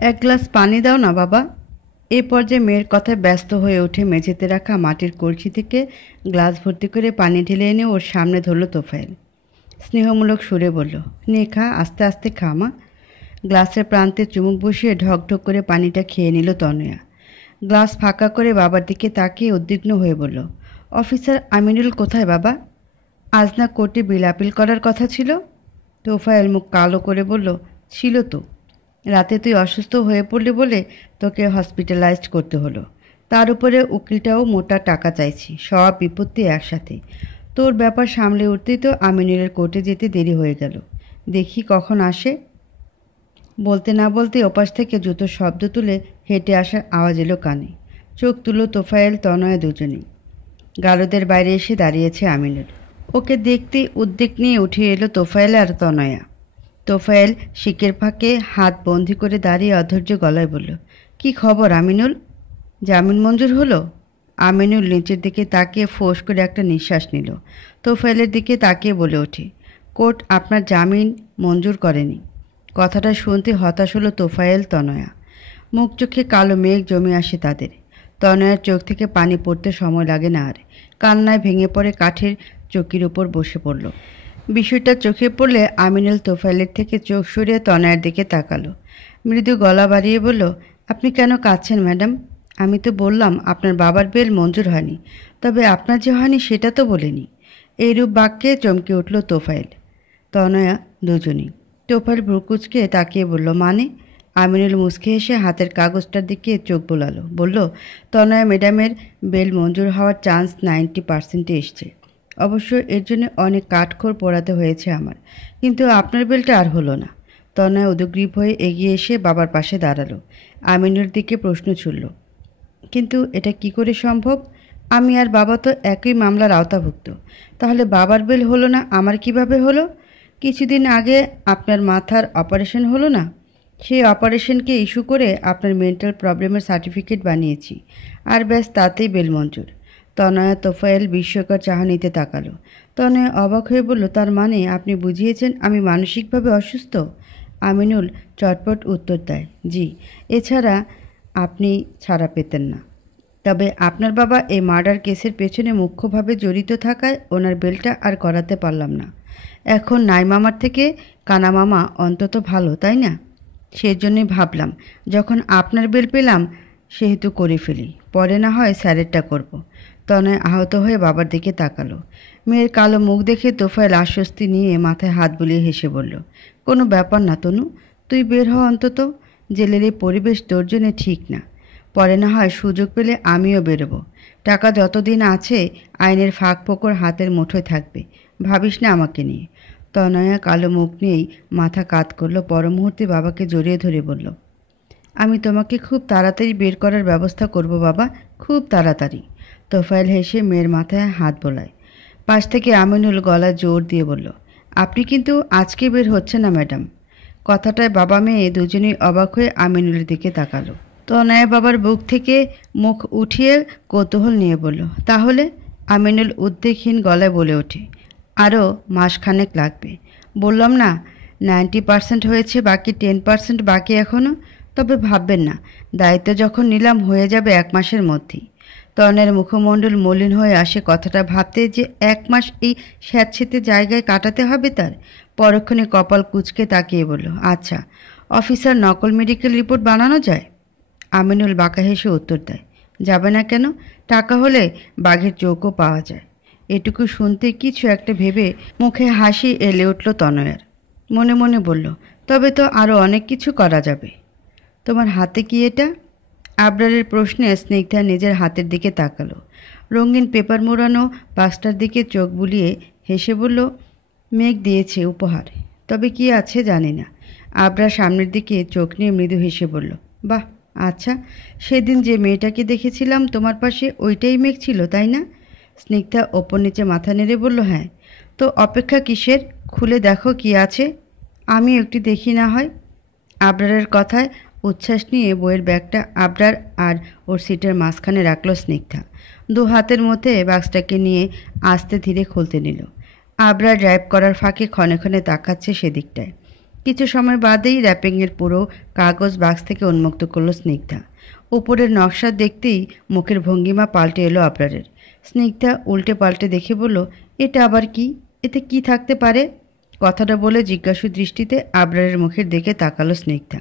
এক গ্লাস পানি দাও না বাবা। এ পর্যায়ে মেয়ের কথায় ব্যস্ত হয়ে উঠে মেঝেতে রাখা মাটির কলসি থেকে গ্লাস ভর্তি করে পানি ঢেলে এনে ওর সামনে ধরল তোফায়েল। স্নেহমূলক সুরে বলল, নে খা, আস্তে আস্তে খা মা। গ্লাসের প্রান্তে চুমুক বসিয়ে ঢক ঢক করে পানিটা খেয়ে নিল তনয়া। গ্লাস ফাঁকা করে বাবার দিকে তাকিয়ে উদ্বিগ্ন হয়ে বলল, অফিসার আমিনুল কোথায় বাবা? আজ না কোর্টে বিল আপিল করার কথা ছিল? তোফায়েল মুখ কালো করে বলল, ছিল তো। রাতে তুই অসুস্থ হয়ে পড়লি বলে তোকে হসপিটালাইজড করতে হলো। তার উপরে উকিলটাও মোটা টাকা চাইছি, সব বিপত্তি একসাথে। তোর ব্যাপার সামলে উঠতেই তো আমিনুলের কোর্টে যেতে দেরি হয়ে গেল। দেখি কখন আসে। বলতে না বলতে ওপাশ থেকে জুতোর শব্দ তুলে হেঁটে আসার আওয়াজ এলো কানে। চোখ তুলো তোফায়েল তনয়া দুজনেই। গারদের বাইরে এসে দাঁড়িয়েছে আমিনুল। ওকে দেখতেই উদ্বেগ নিয়ে উঠে এলো তোফায়েল আর তনয়া। তোফায়েল শিকের ফাঁকে হাত বন্দি করে দাঁড়িয়ে অধৈর্য গলায় বলল, কি খবর আমিনুল? জামিন মঞ্জুর হলো? আমিনুল নিচের দিকে তাকিয়ে ফোঁস করে একটা নিঃশ্বাস নিল। তোফায়েলের দিকে তাকিয়ে বলে ওঠে, কোর্ট আপনার জামিন মঞ্জুর করেনি। কথাটা শুনতে হতাশ হলো তোফায়েল তনয়া। মুখ চোখে কালো মেঘ জমে আসে তাদের। তনয়ার চোখ থেকে পানি পড়তে সময় লাগে না আর। কান্নায় ভেঙে পড়ে কাঠের চৌকির উপর বসে পড়ল। বিষয়টা চোখে পড়লে আমিনুল তোফায়েলের থেকে চোখ সরিয়ে তনয়ার দিকে তাকালো। মৃদু গলা বাড়িয়ে বলল, আপনি কেন কাঁদছেন ম্যাডাম? আমি তো বললাম আপনার বাবার বেল মঞ্জুর হয়নি, তবে আপনার যে হয়নি সেটা তো বলিনি। এইরূপ বাক্যে চমকে উঠল তোফায়েল তনয়া দুজনেই। তোফায়েল ভ্রুকুচকে তাকিয়ে বলল, মানে? আমিনুল মুচকে এসে হাতের কাগজটার দিকে চোখ বোলালো। বলল, তনয়া ম্যাডামের বেল মঞ্জুর হওয়ার চান্স 90% এসছে। অবশ্য এর জন্য অনেক কাঠখড় পোড়াতে হয়েছে আমার, কিন্তু আপনার বেলটা আর হলো না। তনয়া উদগ্রীব হয়ে এগিয়ে এসে বাবার পাশে দাঁড়ালো। আমিনুর দিকে প্রশ্ন ছুড়ল, কিন্তু এটা কি করে সম্ভব? আমি আর বাবা তো একই মামলার আওতাভুক্ত। তাহলে বাবার বেল হলো না, আমার কিভাবে হলো? কিছুদিন আগে আপনার মাথার অপারেশন হলো না? সেই অপারেশনকে ইস্যু করে আপনার মেন্টাল প্রবলেমের সার্টিফিকেট বানিয়েছি, আর ব্যাস তাতেই বেল মঞ্জুর। তনয়া তোফায়েল বিস্ময়কর চাহনিতে তাকালো। তনয়া অবাক হয়ে বলল, তার মানে আপনি বুঝিয়েছেন আমি মানসিকভাবে অসুস্থ? আমিনুল চটপট উত্তর দেয়, জি, এছাড়া আপনি ছাড়া পেতেন না। তবে আপনার বাবা এই মার্ডার কেসের পেছনে মুখ্যভাবে জড়িত থাকায় ওনার বেলটা আর করাতে পারলাম না। এখন নাই মামার থেকে কানা মামা অন্তত ভালো, তাই না? সেজন্যই ভাবলাম যখন আপনার বেল পেলাম সেহেতু করে ফেলি, পরে না হয় স্যারেরটা করব। তনয় আহত হয়ে বাবার দিকে তাকালো। মেয়ের কালো মুখ দেখে তোফায়েল আশ্বস্তি নিয়ে মাথায় হাত বুলিয়ে হেসে বলল, কোনো ব্যাপার না তনু, তুই বের হ অন্তত। জেলের এই পরিবেশ তোর জন্য ঠিক না। পরে না হয় সুযোগ পেলে আমিও বেরোবো। টাকা যতদিন আছে আইনের ফাঁক ফোকর হাতের মুঠোয় থাকবে, ভাবিস না আমাকে নিয়ে। তনয়া কালো মুখ নিয়েই মাথা কাত করলো। পর মুহূর্তে বাবাকে জড়িয়ে ধরে বলল, আমি তোমাকে খুব তাড়াতাড়ি বের করার ব্যবস্থা করব বাবা, খুব তাড়াতাড়ি। তোফায়েল হেসে মেয়ের মাথায় হাত বোলায়। পাশ থেকে আমিনুল গলা জোর দিয়ে বলল, আপনি কিন্তু আজকে বের হচ্ছে না ম্যাডাম। কথাটায় বাবা মেয়ে দুজনেই অবাক হয়ে আমিনুলের দিকে তাকালো। তনয়া বাবার বুক থেকে মুখ উঠিয়ে কৌতূহল নিয়ে বলল, তাহলে? আমিনুল উদ্বেগহীন গলায় বলে ওঠে, আরও মাসখানেক লাগবে। বললাম না 90% হয়েছে, বাকি 10% বাকি এখনও। তবে ভাববেন না, দায়িত্ব যখন নিলাম হয়ে যাবে 1 মাসের মধ্যেই। তনয়ের মুখমণ্ডল মলিন হয়ে আসে কথাটা ভাবতে যে 1 মাস এই স্যাঁতসেঁতে জায়গায় কাটাতে হবে তার। পরক্ষণে কপাল কুঁচকে তাকিয়ে বলল, আচ্ছা, অফিসার নকল মেডিকেল রিপোর্ট বানানো যায়? আমিনুল বাঁকা হেসে উত্তর দেয়, যাবে না কেন? টাকা হলে বাঘের চোখও পাওয়া যায়। এটুকু শুনতে কিছু একটা ভেবে মুখে হাসি এলে উঠল তনয়ার। মনে মনে বলল, তবে তো আরও অনেক কিছু করা যাবে। তোমার হাতে কি এটা? আবরারের প্রশ্নে স্নিগ্ধা নিজের হাতের দিকে তাকালো। রঙিন পেপার মোড়ানো বাক্সটার দিকে চোখ বুলিয়ে হেসে বলল, মেঘ দিয়েছে উপহার, তবে কি আছে জানি না। আবরার সামনের দিকে চোখ নিয়ে মৃদু হেসে বলল, বাহ, আচ্ছা, সেদিন যে মেয়েটাকে দেখেছিলাম তোমার পাশে ওইটাই মেঘ ছিল, তাই না? স্নিগ্ধা ওপর নিচে মাথা নেড়ে বলল, হ্যাঁ। তো অপেক্ষা কিসের? খুলে দেখো কি আছে। আমি একটু দেখি না হয়। আবরারের কথায় উচ্ছ্বাস নিয়ে বইয়ের ব্যাগটা আবরার আর ওর সিটের মাঝখানে রাখল স্নিগ্ধা। 2 হাতের মধ্যে বাক্সটাকে নিয়ে আস্তে ধীরে খুলতে নিল। আবরার ড্রাইভ করার ফাঁকে ক্ষণে ক্ষণে তাকাচ্ছে সেদিকটায়। কিছু সময় বাদেই র্যাপিংয়ের পুরো কাগজ বাক্স থেকে উন্মুক্ত করল স্নিগ্ধা। উপরের নকশা দেখতেই মুখের ভঙ্গিমা পাল্টে এলো আবরারের। স্নিগ্ধা উল্টে পাল্টে দেখে বলল, এটা আবার কি? এতে কি থাকতে পারে? কথাটা বলে জিজ্ঞাসু দৃষ্টিতে আবরারের মুখের দিকে তাকালো স্নিগ্ধা।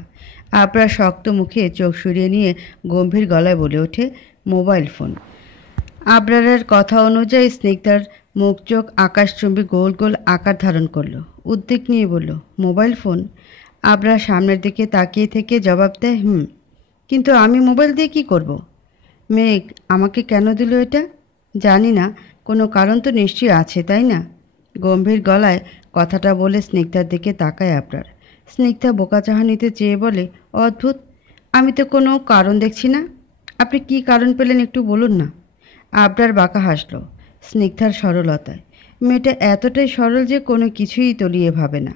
আবরার শক্ত মুখে চোখ সরিয়ে নিয়ে গম্ভীর গলায় বলে ওঠে, মোবাইল ফোন। আবরারের কথা অনুযায়ী স্নিগ্ধার মুখ চোখ আকাশচুম্বী গোল গোল আকার ধারণ করলো। উদ্বেগ নিয়ে বলল, মোবাইল ফোন? আবরার সামনের দিকে তাকিয়ে থেকে জবাব দেয়, কিন্তু আমি মোবাইল দিয়ে কি করব? মেঘ আমাকে কেন দিল এটা? জানি না, কোনো কারণ তো নিশ্চয়ই আছে, তাই না? গম্ভীর গলায় কথাটা বলে স্নিগ্ধার দিকে তাকায় আবরার। স্নিগ্ধা বোকা চাহনিতে চেয়ে বলে, অদ্ভুত, আমি তো কোনো কারণ দেখছি না। আপনি কি কারণ পেলেন একটু বলুন না। আবরার বাঁকা হাসল স্নিগ্ধার সরলতায়। মেয়েটা এতটাই সরল যে কোনো কিছুই তলিয়ে ভাবে না।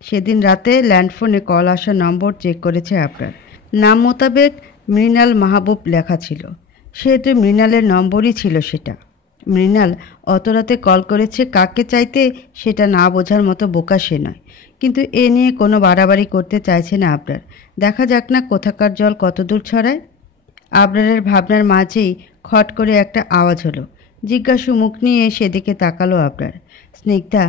সেদিন রাতে ল্যান্ডফোনে কল আসা নম্বর চেক করেছে আবরার। নাম মোতাবেক মৃণাল মাহবুব লেখা ছিল, সেহেতু মৃণালের নম্বরই ছিল সেটা। মৃণাল অত রাতে কল করেছে কাকে চাইতে সেটা না বোঝার মতো বোকা সে নয়। কিন্তু এ নিয়ে কোনো বাড়াবাড়ি করতে চাইছে না আবরার। দেখা যাক না কোথাকার জল কত দূর ছড়ায়। আবরারের ভাবনার মাঝেই খট করে একটা আওয়াজ হলো। জিজ্ঞাসু মুখ নিয়ে সেদিকে তাকালো আবরার। স্নিগ্ধা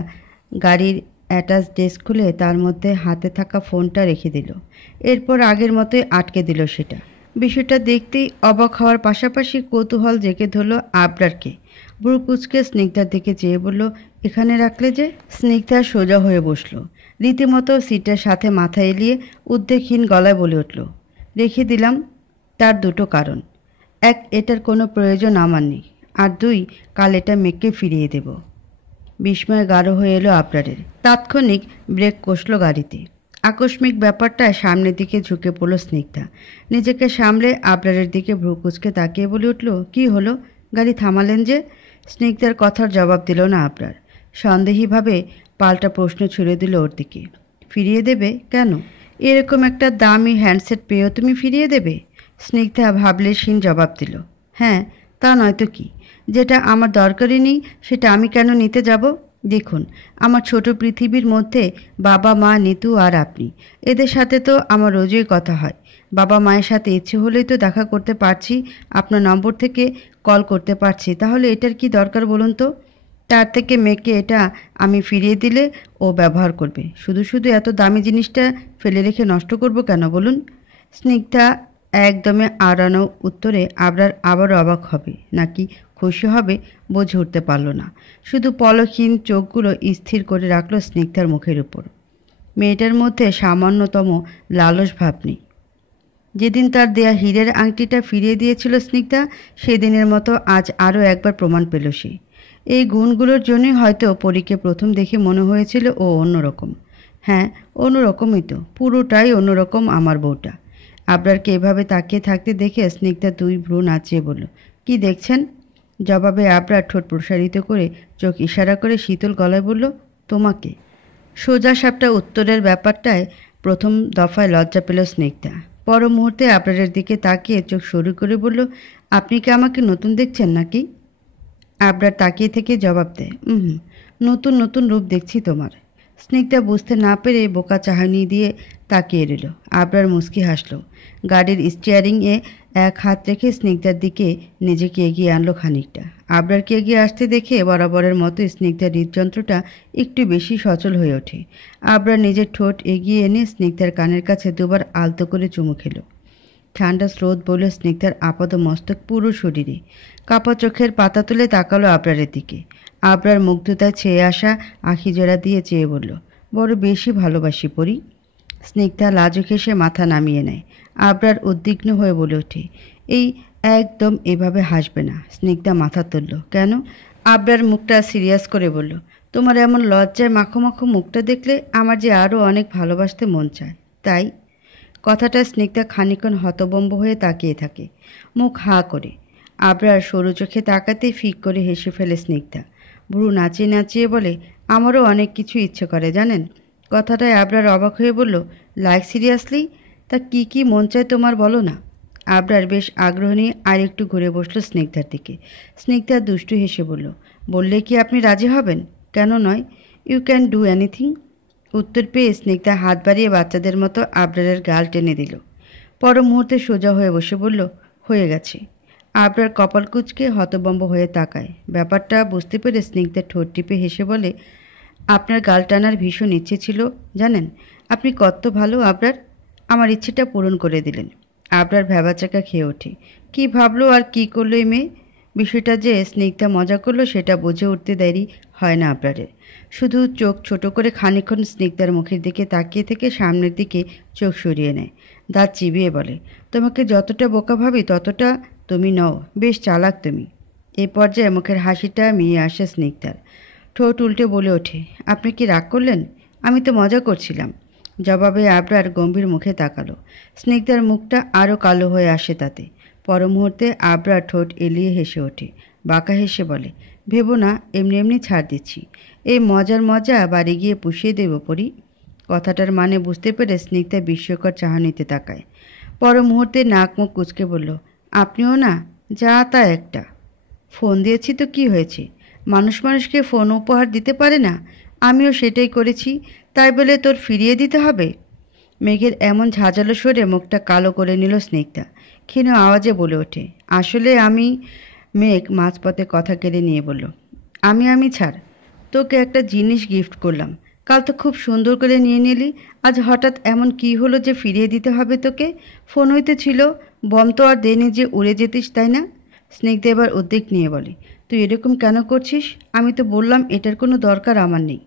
গাড়ির অ্যাটাচ ডেস্ক খুলে তার মধ্যে হাতে থাকা ফোনটা রেখে দিল। এরপর আগের মতোই আটকে দিল সেটা। বিষয়টা দেখতেই অবাক হওয়ার পাশাপাশি কৌতূহল জেগে ধরল আবরারকে। ভ্রু কুঁচকে স্নিগ্ধার দিকে চেয়ে বলল, এখানে রাখলে যে? স্নিগ্ধা সোজা হয়ে বসল। রীতিমতো সিটের সাথে মাথা এলিয়ে উদ্বেগহীন গলায় বলে উঠল, রেখে দিলাম তার 2টো কারণ। 1, এটার কোনো প্রয়োজন আমার নেই, আর 2, কাল এটা মেঘকে ফিরিয়ে দেব। বিস্ময়ে গাঢ় হয়ে এলো আবরারের। তাৎক্ষণিক ব্রেক কষল গাড়িতে। আকস্মিক ব্যাপারটায় সামনের দিকে ঝুঁকে পড়ল স্নিগ্ধা। নিজেকে সামলে আবরারের দিকে ভ্রু কুঁচকে তাকিয়ে বলে উঠল, কি হলো, গাড়ি থামালেন যে? স্নিগ্ধার কথার জবাব দিল না আবরার। সন্দেহীভাবে পাল্টা প্রশ্ন ছুড়ে দিল ওর দিকে। ফিরিয়ে দেবে কেন? এরকম একটা দামি হ্যান্ডসেট পেয়েও তুমি ফিরিয়ে দেবে? স্নিগ্ধা ভাবলেশহীন জবাব দিল, হ্যাঁ, তা নয়তো কি। যেটা আমার দরকারই নেই সেটা আমি কেন নিতে যাব? দেখুন, আমার ছোট পৃথিবীর মধ্যে বাবা, মা, নিতু আর আপনি। এদের সাথে তো আমার রোজই কথা হয়। বাবা মায়ের সাথে ইচ্ছে হলেই তো দেখা করতে পারছি, আপনার নম্বর থেকে কল করতে পারছি। তাহলে এটার কি দরকার বলুন তো? তার থেকে মেয়েকে এটা আমি ফিরিয়ে দিলে ও ব্যবহার করবে। শুধু শুধু এত দামি জিনিসটা ফেলে রেখে নষ্ট করব কেন বলুন? স্নিগ্ধা একদমে আড়ানো উত্তরে আবরার আবারও অবাক হবে নাকি খুশি হবে বুঝে উঠতে পারল না। শুধু পলকহীন চোখগুলো স্থির করে রাখল স্নিগ্ধার মুখের উপর। মেয়েটার মধ্যে সামান্যতম লালস ভাব নেই। যেদিন তার দেয়া হীরের আংটিটা ফিরিয়ে দিয়েছিল স্নিগ্ধা, সেদিনের মতো আজ আরও একবার প্রমাণ পেল সে। এই গুণগুলোর জন্যই হয়তো পরীকে প্রথম দেখে মনে হয়েছিল ও অন্যরকম। হ্যাঁ, অন্যরকমই তো, পুরোটাই অন্যরকম আমার বউটা। আবরারকে এভাবে তাকিয়ে থাকতে দেখে স্নিগ্ধা দুই ভ্রু নাচিয়ে বলল, কি দেখছেন? জবাবে আবরার ঠোঁট প্রসারিত করে চোখ ইশারা করে শীতল গলায় বলল, তোমাকে। সোজা সাপটা উত্তরের ব্যাপারটায় প্রথম দফায় লজ্জা পেল স্নিগ্ধা। পর মুহূর্তে আবরারের দিকে তাকিয়ে চোখ সরু করে বলল, আপনি কি আমাকে নতুন দেখছেন নাকি? আবরার তাকিয়ে থেকে জবাব দেয়, নতুন নতুন রূপ দেখছি তোমার। স্নিগ্ধা বুঝতে না পেরে বোকা চাহনি দিয়ে তাকিয়ে রইল। আবরার মুচকি হাসল। গাড়ির স্টিয়ারিংয়ে এক হাত রেখে স্নিগ্ধার দিকে নিজেকে এগিয়ে আনলো খানিকটা। আবরারকে এগিয়ে আসতে দেখে বরাবরের মতো স্নিগ্ধার হৃদযন্ত্রটা একটু বেশি সচল হয়ে ওঠে। আবরার নিজের ঠোঁট এগিয়ে এনে স্নিগ্ধার কানের কাছে দুবার আলতো করে চুমু খেল। ঠান্ডা স্রোত বলে স্নিগ্ধার আপাত মস্তক পুরো শরীরে। কাপা চোখের পাতা তুলে তাকালো আবরারের দিকে। আবরার মুগ্ধতায় ছেয়ে আসা আখি জোড়া দিয়ে চেয়ে বলল, বড় বেশি ভালোবাসি পরি। স্নিগ্ধা লাজুক হেসে মাথা নামিয়ে নেয়। আবরার উদ্বিগ্ন হয়ে বলে ওঠে, এই একদম এভাবে হাসবে না। স্নিগ্ধা মাথা তুলল, কেন? আবরার মুখটা সিরিয়াস করে বলল, তোমার এমন লজ্জায় মাখো মাখো মুখটা দেখলে আমার যে আরও অনেক ভালোবাসতে মন চায়, তাই। কথাটা স্নিগ্ধা খানিকক্ষণ হতবম্ব হয়ে তাকিয়ে থাকে, মুখ হাঁ করে। আবরার সরু চোখে তাকাতেই ফিক করে হেসে ফেলে স্নিগ্ধা। ভ্রু নাচিয়ে নাচিয়ে বলে, আমারও অনেক কিছু ইচ্ছে করে জানেন। কথাটায় আবরার অবাক হয়ে বলল, লাইক সিরিয়াসলি? তা কি কি মন চায় তোমার বলো না। আবরার বেশ আগ্রহ নিয়ে আর একটু ঘুরে বসল স্নিগ্ধার দিকে। স্নিগ্ধা দুষ্টু হেসে বলল, বললে কি আপনি রাজি হবেন? কেন নয়, ইউ ক্যান ডু এনিথিং। উত্তর পেয়ে স্নিগ্ধা হাত বাড়িয়ে বাচ্চাদের মতো আবরারের গাল টেনে দিল। পর মুহূর্তে সোজা হয়ে বসে বলল, হয়ে গেছে। আবরার কপাল কুঁচকে হতবম্ব হয়ে তাকায়। ব্যাপারটা বুঝতে পেরে স্নিগ্ধা ঠোঁট টিপে হেসে বলে, আপনার গাল টানার ভীষণ ইচ্ছে ছিল জানেন। আপনি কত ভালো আবরার, আমার ইচ্ছেটা পূরণ করে দিলেন। আবরার ভ্যাবাচাকা খেয়ে ওঠে। কি ভাবলো আর কি করলো এই মেয়ে? বিষয়টা যে স্নিগ্ধা মজা করলো সেটা বুঝে উঠতে দেরি হয় না আবরারের। শুধু চোখ ছোট করে খানিকক্ষণ স্নিগ্ধার মুখের দিকে তাকিয়ে থেকে সামনের দিকে চোখ সরিয়ে নেয়। দাঁত চিবিয়ে বলে, তোমাকে যতটা বোকা ভাবি ততটা তুমি নও, বেশ চালাক তুমি। এই পর্যায়ে মুখের হাসিটা মিয়ে আসে স্নিগ্ধার। ঠোঁট উল্টে বলে ওঠে, আপনি কি রাগ করলেন? আমি তো মজা করছিলাম। জবাবে আবরার গম্ভীর মুখে তাকালো। স্নিগ্ধার মুখটা আরও কালো হয়ে আসে তাতে। পর মুহূর্তে আবরার ঠোঁট এলিয়ে হেসে ওঠে। বাঁকা হেসে বলে, ভেবো না, এমনি এমনি ছাড় দিচ্ছি। এই মজার মজা বাড়ি গিয়ে পুষিয়ে দেব পরি। কথাটার মানে বুঝতে পেরে স্নিগ্ধা বিস্ময়কর চাহনিতে তাকায়। পর মুহূর্তে নাক মুখ কুঁচকে বলল, আপনিও না, যা তা একটা। ফোন দিয়েছি তো কি হয়েছে? মানুষ মানুষকে ফোন উপহার দিতে পারে না? আমিও সেটাই করেছি, তাই বলে তোর ফিরিয়ে দিতে হবে? মেঘের এমন ঝাঁঝালো সরে মুখটা কালো করে নিল স্নিগ্ধা। ক্ষীণ আওয়াজে বলে ওঠে, আসলে আমি। মেঘ মাঝপথে কথা কেড়ে নিয়ে বলল, আমি ছাড়, তোকে একটা জিনিস গিফট করলাম, কাল তো খুব সুন্দর করে নিয়ে নিলি, আজ হঠাৎ এমন কি হলো যে ফিরিয়ে দিতে হবে তোকে? ফোন হইতে ছিল, বম তো আর দেনি যে উড়ে যেতিস, তাই না? স্নিগ্ধা এবার উদ্বেগ নিয়ে বলে, তুই এরকম কেন করছিস? আমি তো বললাম এটার কোনো দরকার আমার নেই।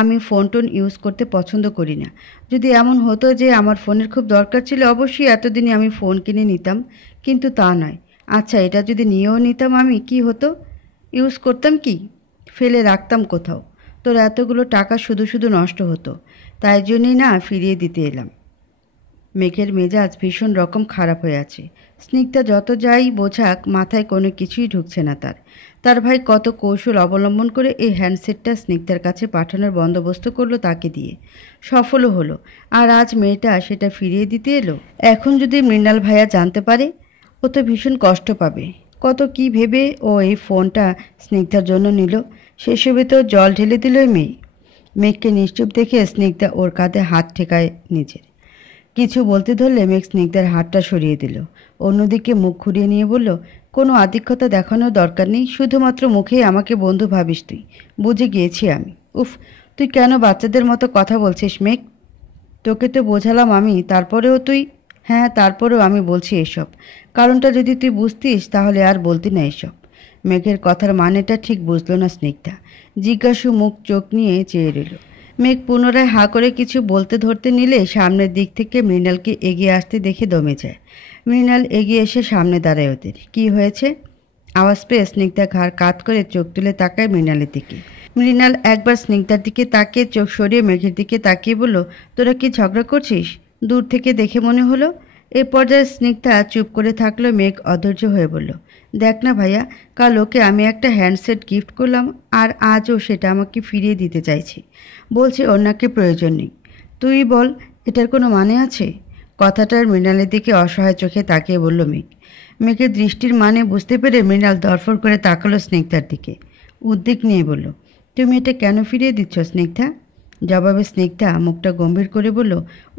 আমি ফোন টোন ইউজ করতে পছন্দ করি না। যদি এমন হতো যে আমার ফোনের খুব দরকার ছিল, অবশ্যই এতদিনে আমি ফোন কিনে নিতাম, কিন্তু তা নয়। আচ্ছা, এটা যদি নিয়েও নিতাম আমি, কি হতো? ইউজ করতাম কি? ফেলে রাখতাম কোথাও। তোর এতগুলো টাকা শুধু শুধু নষ্ট হতো। তাই জন্যই না ফিরিয়ে দিতে এলাম। মেঘের মেজাজ ভীষণ রকম খারাপ হয়ে আছে। স্নিগ্ধা যত যাই বোঝাক মাথায় কোনো কিছুই ঢুকছে না তার। তার ভাই কত কৌশল অবলম্বন করে এই হ্যান্ডসেটটা স্নিগ্ধার কাছে পাঠানোর বন্দোবস্ত করলো তাকে দিয়ে, সফলও হলো। আর আজ মেয়েটা সেটা ফিরিয়ে দিতে এলো। এখন যদি মৃণাল ভাইয়া জানতে পারে, ও তো ভীষণ কষ্ট পাবে। কত কি ভেবে ও এই ফোনটা স্নিগ্ধার জন্য নিল, সেসবে তো জল ঢেলে দিল ওই মেয়ে। মেঘকে নিশ্চুপ দেখে স্নিগ্ধা ওর কাঁধে হাত ঠেকায় নিজের। কিছু বলতে ধরলে মেঘ স্নিগ্ধার হাতটা সরিয়ে দিল। অন্যদিকে মুখ ঘুরিয়ে নিয়ে বলল, কোনো আধিক্যতা দেখানোর দরকার নেই, শুধুমাত্র মুখেই আমাকে বন্ধু ভাবিস তুই। বুঝে গিয়েছি আমি। উফ, তুই কেন বাচ্চাদের মতো কথা বলছিস মেঘ? তোকে তো বোঝালাম আমি, তারপরেও তুই। হ্যাঁ, তারপরেও আমি বলছি এসব। কারণটা যদি তুই বুঝতিস তাহলে আর বলতি না এসব। মেঘের কথার মানেটা ঠিক বুঝলো না স্নিগ্ধা। জিজ্ঞাসু মুখ চোখ নিয়ে চেয়ে রইল। মেঘ পুনরায় হাঁ করে কিছু বলতে ধরতে নিলে সামনের দিক থেকে মৃণালকে এগিয়ে আসতে দেখে দমে যায়। মৃণাল এগিয়ে এসে সামনে দাঁড়ায় ওদের। কী হয়েছে? আওয়াজ পেয়ে স্নিগ্ধা ঘাড় কাত করে চোখ তুলে তাকায় মৃণালের দিকে। মৃণাল একবার স্নিগ্ধার দিকে তাকিয়ে চোখ সরিয়ে মেঘের দিকে তাকিয়ে বলল, তোরা কি ঝগড়া করছিস? দূর থেকে দেখে মনে হলো। এই পর্যায়ে স্নিগ্ধা চুপ করে থাকলো। মেঘ অধৈর্য হয়ে বলল, দেখ না ভাইয়া, কাল ওকে আমি একটা হ্যান্ডসেট গিফট করলাম আর আজও সেটা আমাকে ফিরিয়ে দিতে চাইছে। বলছে ওর নাকি প্রয়োজন নেই। তুই বল, এটার কোনো মানে আছে? কথাটার মৃণালের দিকে অসহায় চোখে তাকিয়ে বলল মেঘ। মেঘের দৃষ্টির মানে বুঝতে পেরে মৃণাল দরফর করে তাকালো স্নিগ্ধার দিকে। উদ্বেগ নিয়ে বলল, তুমি এটা কেন ফিরিয়ে দিচ্ছ স্নিগ্ধা? জবাবে স্নিগ্ধা মুখটা গম্ভীর করে বলল,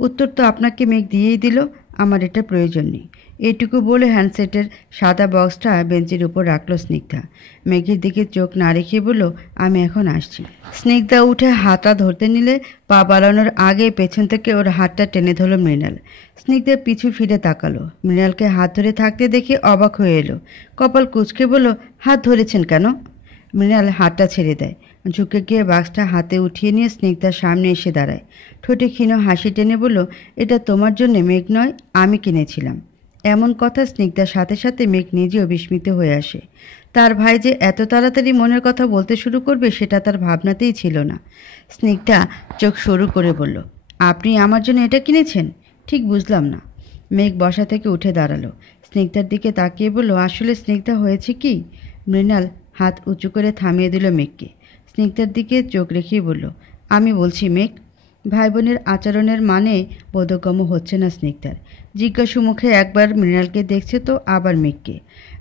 উত্তর তো আপনাকে মেঘ দিয়েই দিল, আমার এটা প্রয়োজন নেই। এইটুকু বলে হ্যান্ডসেটের সাদা বক্সটা বেঞ্চের উপর রাখলো স্নিগ্ধা। মেঘের দিকে চোখ না রেখে বলল, আমি এখন আসছি। স্নিগ্ধা উঠে হাতটা ধরতে নিলে পা বাড়ানোর আগে পেছন থেকে ওর হাতটা টেনে ধরল মৃণাল। স্নিগ্ধা পিছু ফিরে তাকালো। মৃণালকে হাত ধরে থাকতে দেখে অবাক হয়ে এলো। কপাল কুঁচকে বলল, হাত ধরেছেন কেন? মৃণাল হাতটা ছেড়ে দেয়। ঝুঁকে গিয়ে বাক্সটা হাতে উঠিয়ে নিয়ে স্নিগ্ধার সামনে এসে দাঁড়ায়। ঠোঁটে ক্ষীণ হাসি টেনে বলল, এটা তোমার জন্য মেঘ নয়, আমি কিনেছিলাম। এমন কথা স্নিগ্ধার সাথে সাথে মেঘ নিজেও বিস্মিত হয়ে আসে। তার ভাই যে এত তাড়াতাড়ি মনের কথা বলতে শুরু করবে সেটা তার ভাবনাতেই ছিল না। স্নিগ্ধা চোখ সরু করে বলল, আপনি আমার জন্য এটা কিনেছেন? ঠিক বুঝলাম না। মেঘ বসা থেকে উঠে দাঁড়ালো। স্নিগ্ধার দিকে তাকিয়ে বলল, আসলে স্নিগ্ধা হয়েছে কি? মৃণাল হাত উঁচু করে থামিয়ে দিল মেঘকে। স্নিগ্ধার দিকে চোখ রেখেই বলল, আমি বলছি মেঘ। ভাই বোনের আচরণের মানে বোধগম্য হচ্ছে না স্নিগ্ধার। জিজ্ঞাসু মুখে একবার মৃণালকে দেখছে তো আবার মেঘকে।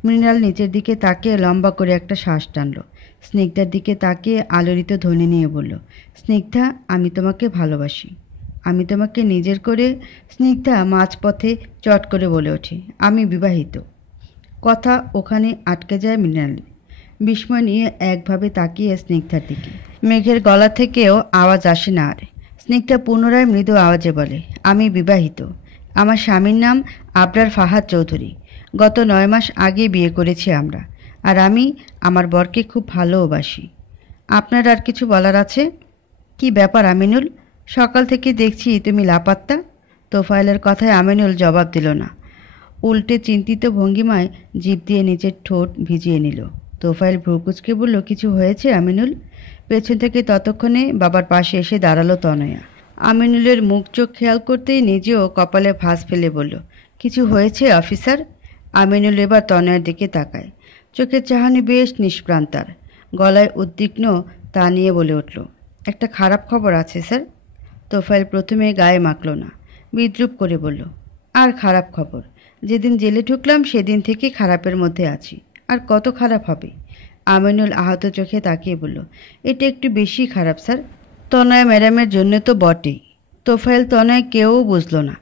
মৃণাল নিচের দিকে তাকিয়ে লম্বা করে একটা শ্বাস টানল। স্নিগ্ধার দিকে তাকিয়ে আলোড়িত ধ্বনি নিয়ে বলল, স্নিগ্ধা, আমি তোমাকে ভালোবাসি। আমি তোমাকে নিজের করে। স্নিগ্ধা মাঝপথে চট করে বলে ওঠে, আমি বিবাহিত। কথা ওখানে আটকে যায় মৃণাল। বিস্ময় নিয়ে একভাবে তাকিয়ে স্নিগ্ধার দিকে। মেঘের গলা থেকেও আওয়াজ আসে না আর। স্নিগ্ধা পুনরায় মৃদু আওয়াজে বলে, আমি বিবাহিত। আমার স্বামীর নাম আবরার ফাহাদ চৌধুরী। গত 9 মাস আগে বিয়ে করেছি আমরা। আর আমি আমার বরকে খুব ভালোবাসি। আপনার আর কিছু বলার আছে? কি ব্যাপার আমিনুল? সকাল থেকে দেখছি তুমি লাপাত্তা। তোফায়েলের কথায় আমিনুল জবাব দিল না। উল্টে চিন্তিত ভঙ্গিমায় জিভ দিয়ে নিচের ঠোঁট ভিজিয়ে নিল। তোফায়েল ভ্রুকুচকে বলল, কিছু হয়েছে আমিনুল? পেছন থেকে ততক্ষণে বাবার পাশে এসে দাঁড়ালো তনয়া। আমিনুলের মুখ চোখ খেয়াল করতেই নিজেও কপালে ভাঁজ ফেলে বলল, কিছু হয়েছে অফিসার? আমিনুল এবার তনয়ার দিকে তাকায়। চোখের চাহনি বেশ নিষ্প্রান্তার। গলায় উদ্বিগ্ন তা নিয়ে বলে উঠল, একটা খারাপ খবর আছে স্যার। তোফায়েল প্রথমে গায়ে মাখল না, বিদ্রুপ করে বলল, আর খারাপ খবর? যেদিন জেলে ঢুকলাম সেদিন থেকে খারাপের মধ্যে আছি। আর কত খারাপ হবে? আমিনুল আহত চোখে তাকিয়ে বলল, এটা একটু বেশি খারাপ স্যার। তনয়া ম্যাডামের জন্য তো বটেই। তোফায়েল তনয় কেউ বুঝল না।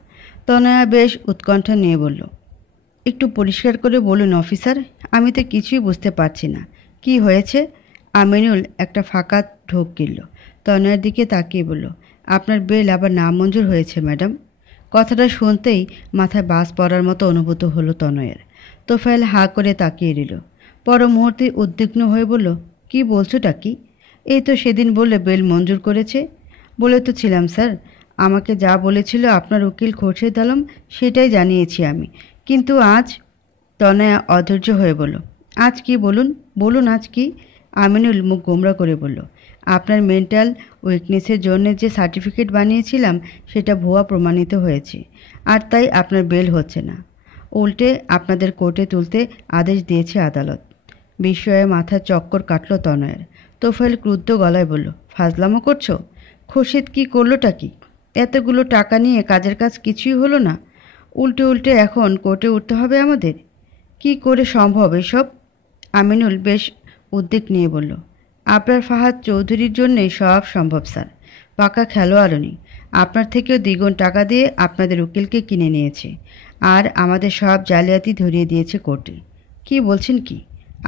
তনয়া বেশ উৎকণ্ঠা নিয়ে বলল, একটু পরিষ্কার করে বলুন অফিসার, আমি তো কিছুই বুঝতে পারছি না। কি হয়েছে? আমিনুল একটা ফাঁকা ঢোক গিলল। তনয়ার দিকে তাকিয়ে বলল, আপনার বেল আবার নামঞ্জুর হয়েছে ম্যাডাম। কথাটা শুনতেই মাথায় বাজ পড়ার মতো অনুভূত হলো তনয়ের। তোফায়েল হাঁ করে তাকিয়ে রইল। পর মুহূর্তে উদ্বিগ্ন হয়ে বলল, কি বলছোটা কি? এই তো সেদিন বললে বেল মঞ্জুর করেছে। বলে তো ছিলাম স্যার, আমাকে যা বলেছিল আপনার উকিল খোরশেদ আলম সেটাই জানিয়েছি আমি। কিন্তু আজ? তনয়া অধৈর্য হয়ে বলল, আজ কি বলুন? বলুন আজ কি? আমিনুল মুখ গোমরা করে বলল, আপনার মেন্টাল উইকনেসের জন্য যে সার্টিফিকেট বানিয়েছিলাম সেটা ভুয়া প্রমাণিত হয়েছে, আর তাই আপনার বেল হচ্ছে না। উল্টে আপনাদের কোর্টে তুলতে আদেশ দিয়েছে আদালত। বিস্ময়ে মাথার চক্কর কাটল তনয়ের। তোফায়েল ক্রুদ্ধ গলায় বলল, ফাজলামো করছো? খোরশেদ কি করলোটা কি? এতগুলো টাকা নিয়ে কাজের কাজ কিছুই হলো না, উল্টে উল্টে এখন কোর্টে উঠতে হবে আমাদের? কি করে সম্ভব এসব? আমিনুল বেশ উদ্বেগ নিয়ে বলল, আপনার ফাহাদ চৌধুরীর জন্যে সব সম্ভব স্যার। পাকা খেলোয়াড় উনি। আপনার থেকেও দ্বিগুণ টাকা দিয়ে আপনাদের উকিলকে কিনে নিয়েছে, আর আমাদের সব জালিয়াতি ধরিয়ে দিয়েছে কোর্টে। কি বলছেন কি?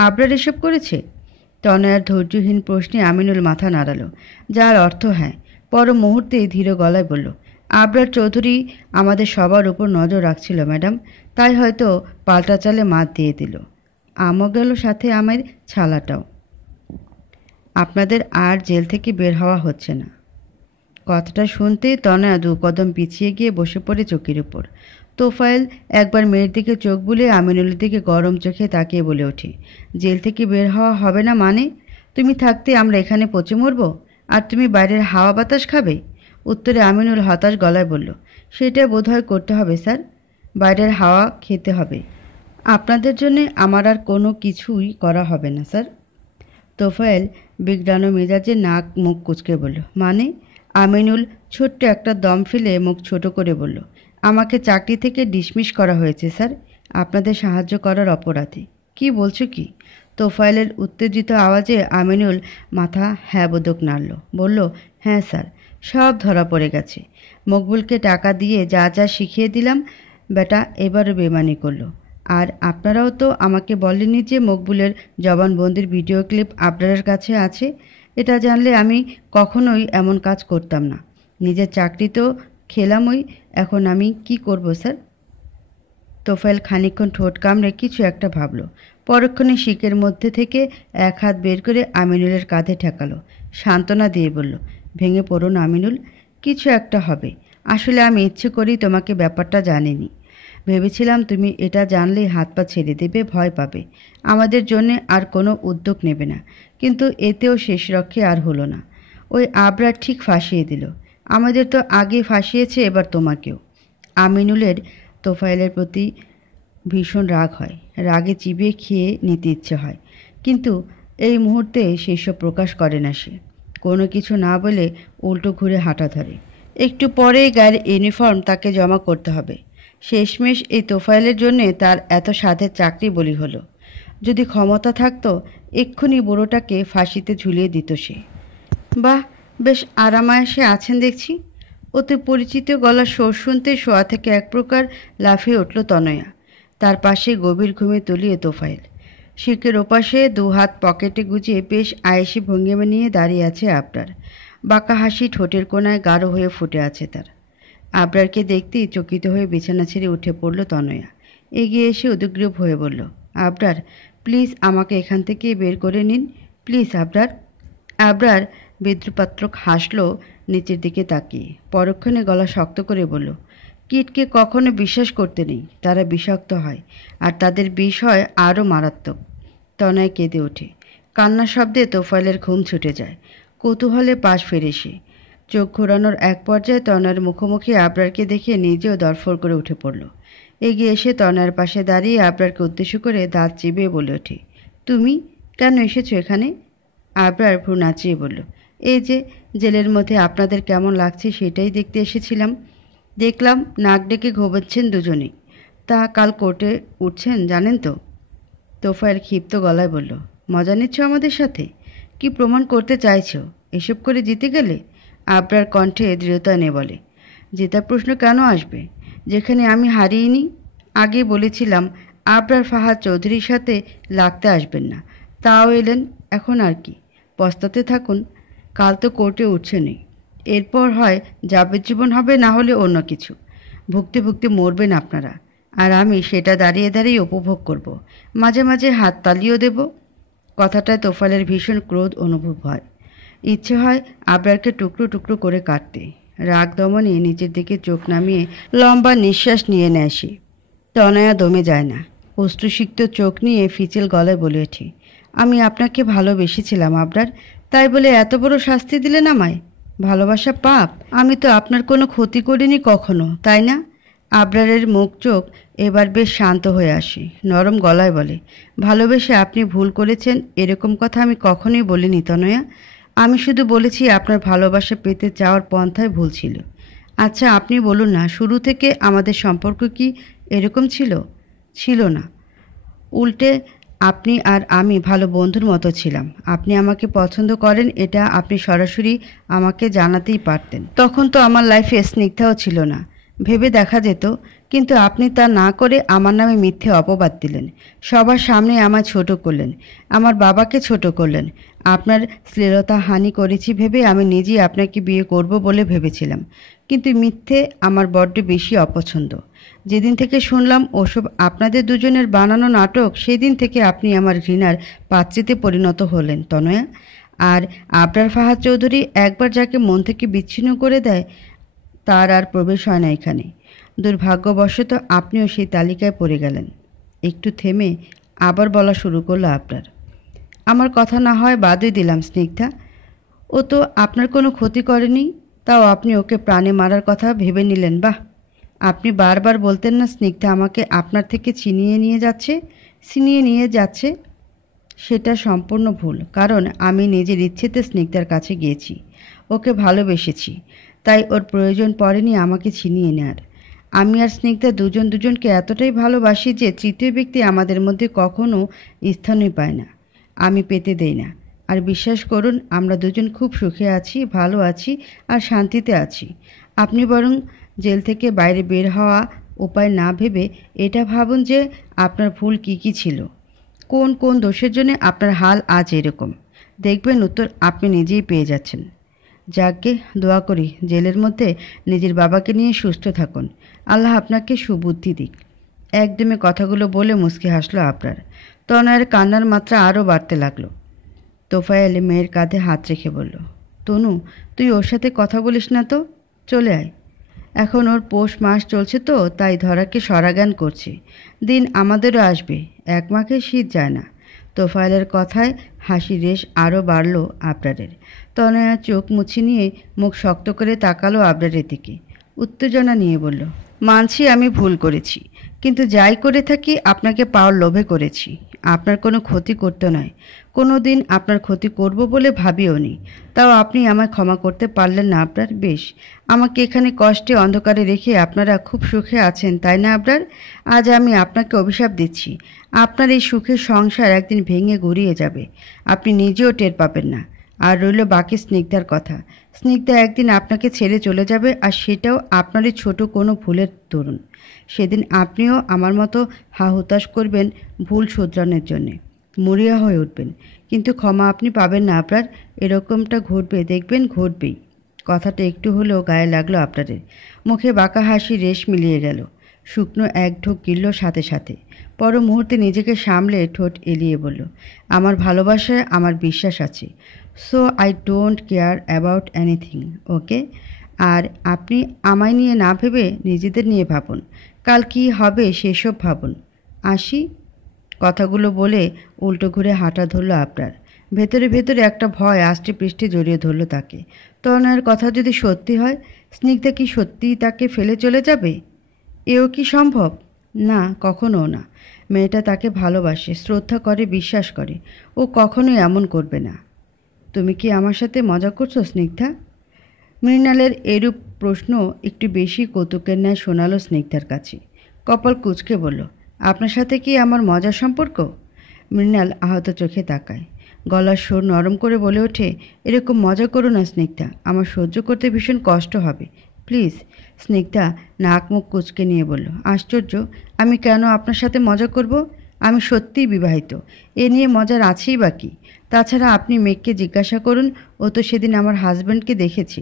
আবরার এসব করেছে? তনয়ার ধৈর্যহীন প্রশ্নে আমিনুল মাথা নাড়ালো, যার অর্থ হ্যাঁ। পর মুহূর্তেই ধীর গলায় বলল, আবরার চৌধুরী আমাদের সবার উপর নজর রাখছিল ম্যাডাম, তাই হয়তো পাল্টা চালে মাত দিয়ে দিল। আমও গেল সাথে আমার ছালাটাও। আপনাদের আর জেল থেকে বের হওয়া হচ্ছে না। কথাটা শুনতেই তনয়া দু কদম পিছিয়ে গিয়ে বসে পড়ে চৌকির উপর। তোফায়েল একবার মেয়ের দিকে চোখ বুলিয়ে আমিনুলের দিকে গরম চোখে তাকিয়ে বলে ওঠে, জেল থেকে বের হওয়া হবে না মানে? তুমি থাকতে আমরা এখানে পচে মরব, আর তুমি বাইরের হাওয়া বাতাস খাবে? উত্তরে আমিনুল হতাশ গলায় বলল, সেটা বোধহয় করতে হবে স্যার, বাইরের হাওয়া খেতে হবে। আপনাদের জন্যে আমার আর কোনো কিছুই করা হবে না স্যার। তোফায়েল বিগড়ানো মেজাজে নাক মুখ কুঁচকে বলল, মানে? আমিনুল ছোট্ট একটা দম ফেলে মুখ ছোট করে বলল, আমাকে চাকরি থেকে ডিসমিস করা হয়েছে স্যার, আপনাদের সাহায্য করার অপরাধে। কি বলছো কি? তোফায়েলের উত্তেজিত আওয়াজে আমিনুল মাথা হ্যাঁ বোধক নাড়ল। বলল, হ্যাঁ স্যার, সব ধরা পড়ে গেছে। মকবুলকে টাকা দিয়ে যা যা শিখিয়ে দিলাম বেটা এবারও বেমানি করলো। আর আপনারাও তো আমাকে বলেননি যে মকবুলের জবানবন্দির ভিডিও ক্লিপ আপনাদের কাছে আছে। এটা জানলে আমি কখনোই এমন কাজ করতাম না। নিজের চাকরি তো খেলামই, এখন আমি কি করব স্যার? তোফায়েল খানিকক্ষণ ঠোঁট কামড়ে কিছু একটা ভাবল। পরক্ষণে শিকের মধ্যে থেকে এক হাত বের করে আমিনুলের কাঁধে ঠেকালো। সান্ত্বনা দিয়ে বলল, ভেঙে পড়ো না আমিনুল, কিছু একটা হবে। আসলে আমি ইচ্ছে করেই তোমাকে ব্যাপারটা জানিনি। ভেবেছিলাম তুমি এটা জানলেই হাত পা ছেড়ে দেবে, ভয় পাবে, আমাদের জন্যে আর কোনো উদ্যোগ নেবে না। কিন্তু এতেও শেষ রক্ষে আর হলো না। ওই আবরার ঠিক ফাঁসিয়ে দিল। আমাদের তো আগে ফাঁসিয়েছে, এবার তোমাকেও। আমিনুলের তোফায়েলের প্রতি ভীষণ রাগ হয়, রাগে চিবিয়ে খেয়ে নিতে ইচ্ছে হয়, কিন্তু এই মুহূর্তে সেসব প্রকাশ করে না সে। কোনো কিছু না বলে উল্টো ঘুরে হাঁটা ধরে। একটু পরেই গায়ের ইউনিফর্ম তাকে জমা করতে হবে। শেষমেশ এই তোফায়েলের জন্যে তার এত সাধের চাকরি বলি হলো। যদি ক্ষমতা থাকতো এক্ষুনি বুড়োটাকে ফাঁসিতে ঝুলিয়ে দিত সে। বাহ, বেশ আরামায়েশে আছেন দেখছি। অতি পরিচিত গলার সুর শুনতে শোয়া থেকে এক প্রকার লাফিয়ে উঠল তনয়া। তার পাশে গভীর ঘুমে তলিয়ে তোফায়েল। শিকের ওপাশে দু হাত পকেটে গুজিয়ে বেশ আয়েসি ভঙ্গিমা নিয়ে দাঁড়িয়ে আছে আবরার। বাঁকা হাসি ঠোঁটের কোণায় গাঢ় হয়ে ফুটে আছে তার। আবরারকে দেখতেই চকিত হয়ে বিছানা ছেড়ে উঠে পড়ল তনয়া। এগিয়ে এসে উদ্গ্রীব হয়ে বলল, আবরার প্লিজ আমাকে এখান থেকে বের করে নিন, প্লিজ আবরার। আবরার বিদ্রুপাত্মক হাসল নিচের দিকে তাকিয়ে। পরক্ষণে গলা শক্ত করে বলল, কীটকে কখনো বিশ্বাস করতে নেই, তারা বিষাক্ত হয়, আর তাদের বিষ হয় আরও মারাত্মক। তনয় কেঁদে ওঠে। কান্নার শব্দে তোফায়েলের ঘুম ছুটে যায়। কৌতূহলে পাশ ফেরে সে। চোখ ঘোরানোর এক পর্যায়ে তনয়ের মুখোমুখি আবরারকে দেখে নিজেও দরফর করে উঠে পড়ল। এগিয়ে এসে তনয়ের পাশে দাঁড়িয়ে আবরারকে উদ্দেশ্য করে দাঁত চিবিয়ে বলে ওঠে, তুমি কেন এসেছো এখানে? আবরার ভ্রু নাচিয়ে বলল, এই যে জেলের মধ্যে আপনাদের কেমন লাগছে সেটাই দেখতে এসেছিলাম। দেখলাম নাক ডেকে ঘুমাচ্ছেন দুজনেই। তা কাল কোর্টে উঠছেন জানেন তো? তোফায়েল ক্ষিপ্ত গলায় বলল, মজা নিচ্ছ আমাদের সাথে? কি প্রমাণ করতে চাইছো? এসব করে জিতে গেলে? আবরার কণ্ঠে দৃঢ়তা নে বলে, জেতার প্রশ্ন কেন আসবে যেখানে আমি হারিয়েনি? আগে বলেছিলাম আবরার ফাহাদ চৌধুরীর সাথে লাগতে আসবেন না, তাও এলেন। এখন আর কি, পস্তাতে থাকুন। কাল তো কোর্টে উঠছেনই, এরপর হয় যাবজ্জীবন হবে, না হলে অন্য কিছু। ভুগতে ভুগতে মরবেন আপনারা, আর আমি সেটা দাঁড়িয়ে দাঁড়িয়ে উপভোগ করব, মাঝে মাঝে হাত তালিও দেব। কথাটায় তোফায়েলের ভীষণ ক্রোধ অনুভব হয়। ইচ্ছে হয় আবরারকে টুকরো টুকরো করে কাটতে। রাগ দমনে নিচের দিকে চোখ নামিয়ে লম্বা নিঃশ্বাস নিয়ে নেয় সে। তনয়া দমে যায় না। অশ্রুসিক্ত চোখ নিয়ে ফিচেল গলায় বলে ওঠে, আমি আপনাকে ভালোবেসেছিলাম আবরার, তাই বলে এত বড় শাস্তি দিলেন আমায়? ভালোবাসা পাপ? আমি তো আপনার কোনো ক্ষতি করিনি কখনো, তাই না? আবরারের মুখ চোখ এবার বেশ শান্ত হয়ে আসে, নরম গলায় বলে, ভালোবেসে আপনি ভুল করেছেন এরকম কথা আমি কখনোই বলিনি তনয়া। আমি শুধু বলেছি আপনার ভালোবাসা পেতে চাওয়ার পন্থায় ভুল ছিল। আচ্ছা আপনি বলুন না, শুরু থেকে আমাদের সম্পর্ক কি এরকম ছিল? ছিল না। উল্টে আপনি আর আমি ভালো বন্ধুর মতো ছিলাম। আপনি আমাকে পছন্দ করেন এটা আপনি সরাসরি আমাকে জানাতেই পারতেন। তখন তো আমার লাইফে স্নিগ্ধাও ছিল না, ভেবে দেখা যেত। কিন্তু আপনি তা না করে আমার নামে মিথ্যে অপবাদ দিলেন, সবার সামনে আমায় ছোট করলেন, আমার বাবাকে ছোট করলেন। আপনার শ্লীলতা হানি করেছি ভেবে আমি নিজেই আপনাকে বিয়ে করব বলে ভেবেছিলাম। কিন্তু মিথ্যে আমার বড্ড বেশি অপছন্দ। যেদিন থেকে শুনলাম ওসব আপনাদের দুজনের বানানো নাটক, সেদিন থেকে আপনি আমার ঘৃণার পাত্রীতে পরিণত হলেন তনয়া। আর আবরার ফাহাদ চৌধুরী একবার যাকে মন থেকে বিচ্ছিন্ন করে দেয় তার আর প্রবেশ হয় না এখানে। দুর্ভাগ্যবশত আপনিও সেই তালিকায় পড়ে গেলেন। একটু থেমে আবার বলা শুরু করলো আবরার, আমার কথা না হয় বাদই দিলাম স্নিগ্ধা, ও তো আপনার কোনো ক্ষতি করেনি, তাও আপনি ওকে প্রাণে মারার কথা ভেবে নিলেন। বাহ! আপনি বারবার বলতেন না স্নিগ্ধা আমাকে আপনার থেকে ছিনিয়ে নিয়ে যাচ্ছে? সেটা সম্পূর্ণ ভুল, কারণ আমি নিজের ইচ্ছেতে স্নিগ্ধার কাছে গিয়েছি, ওকে ভালোবেসেছি, তাই ওর প্রয়োজন পড়েনি আমাকে ছিনিয়ে নেওয়ার। আমি আর স্নিগ্ধা দুজনকে এতটাই ভালোবাসি যে তৃতীয় ব্যক্তি আমাদের মধ্যে কখনো স্থানই পায় না, আমি পেতে দেই না। আর বিশ্বাস করুন আমরা দুজন খুব সুখে আছি, ভালো আছি আর শান্তিতে আছি। আপনি বরং জেল থেকে বাইরে বের হওয়া উপায় না ভেবে এটা ভাবুন যে আপনার ভুল কী ছিল, কোন কোন দোষের জন্য আপনার হাল আজ এরকম। দেখবেন উত্তর আপনি নিজেই পেয়ে যাচ্ছেন। যাকে দোয়া করি জেলের মধ্যে নিজের বাবাকে নিয়ে সুস্থ থাকুন, আল্লাহ আপনাকে সুবুদ্ধি দিক। একদমে কথাগুলো বলে মুচকি হাসলো আবরার। তনয়ের কান্নার মাত্রা আরও বাড়তে লাগলো। তোফায়েল মেয়ের কাঁধে হাত রেখে বলল, তনু তুই ওর সাথে কথা বলিস না তো, চলে আয়। এখন ওর পৌষ মাস চলছে তো, তাই ধরাকে সরাজ্ঞান করছে। দিন আমাদেরও আসবে, এক মাকে শীত যায় না। তোফায়েলের কথায় হাসি রেশ আরও বাড়ল আবরারের। তনয়া চোখ মুছে নিয়ে মুখ শক্ত করে তাকালো আবরারের দিকে, উত্তেজনা নিয়ে বলল, মানছি আমি ভুল করেছি, কিন্তু যাই করে থাকি আপনাকে পাওয়ার লোভে করেছি। আপনার কোনো ক্ষতি করতে নয়, কোনো দিন আপনার ক্ষতি করব বলে ভাবিও নি। তাও আপনি আমায় ক্ষমা করতে পারলেন না আবরার? বেশ, আমাকে এখানে কষ্টে অন্ধকারে রেখে আপনারা খুব সুখে আছেন তাই না আবরার? আজ আমি আপনাকে অভিশাপ দিচ্ছি, আপনার এই সুখের সংসার একদিন ভেঙে গুড়িয়ে যাবে, আপনি নিজেও টের পাবেন না। আর রইল বাকি স্নিগ্ধার কথা, স্নিগ্ধা একদিন আপনাকে ছেড়ে চলে যাবে, আর সেটাও আপনারই ছোট কোনো ভুলের দরুন। সেদিন আপনিও আমার মতো হা হুতাশ করবেন ভুল শুধরানোর জন্যে, মরিয়া হয়ে উঠবেন, কিন্তু ক্ষমা আপনি পাবেন না আপনার। এরকমটা ঘটবে, দেখবেন ঘটবেই। কথাটা একটু হলেও গায়ে লাগলো আপনাদের। মুখে বাঁকা হাসি রেশ মিলিয়ে গেল, শুকনো এক ঢোক গিলল সাথে সাথে। পর মুহূর্তে নিজেকে সামলে ঠোঁট এলিয়ে বলল, আমার ভালোবাসায় আমার বিশ্বাস আছে, so I don't care about anything, okay? আর আপনি আমায় নিয়ে না ভেবে নিজেদের নিয়ে ভাবুন, কাল কী হবে সেসব ভাবুন। আসি। কথাগুলো বলে উল্টো ঘুরে হাঁটা ধরল আপনার। ভেতরে ভেতরে একটা ভয় আষ্টে পৃষ্ঠে জড়িয়ে ধরল তাকে। তনয়ের কথা যদি সত্যি হয়, স্নিগ্ধা কি সত্যিই তাকে ফেলে চলে যাবে? এও কি সম্ভব? না, কখনো না। মেয়েটা তাকে ভালোবাসে, শ্রদ্ধা করে, বিশ্বাস করে, ও কখনোই এমন করবে না। তুমি কি আমার সাথে মজা করছো স্নিগ্ধা? মৃণালের এরূপ প্রশ্ন একটু বেশি কৌতুকের ন্যায় শোনালো স্নিগ্ধার কাছে। কপাল কুঁচকে বলল, আপনার সাথে কি আমার মজার সম্পর্ক? মৃণাল আহত চোখে তাকায়, গলার সুর নরম করে বলে ওঠে, এরকম মজা করো না স্নিগ্ধা, আমার সহ্য করতে ভীষণ কষ্ট হবে, প্লিজ। স্নিগ্ধা নাক মুখ কুঁচকে নিয়ে বলল, আশ্চর্য, আমি কেন আপনার সাথে মজা করব? আমি সত্যিই বিবাহিত, এ নিয়ে মজার আছেই বাকি। তাছাড়া আপনি মেঘকে জিজ্ঞাসা করুন, ও তো সেদিন আমার হাজব্যান্ডকে দেখেছে।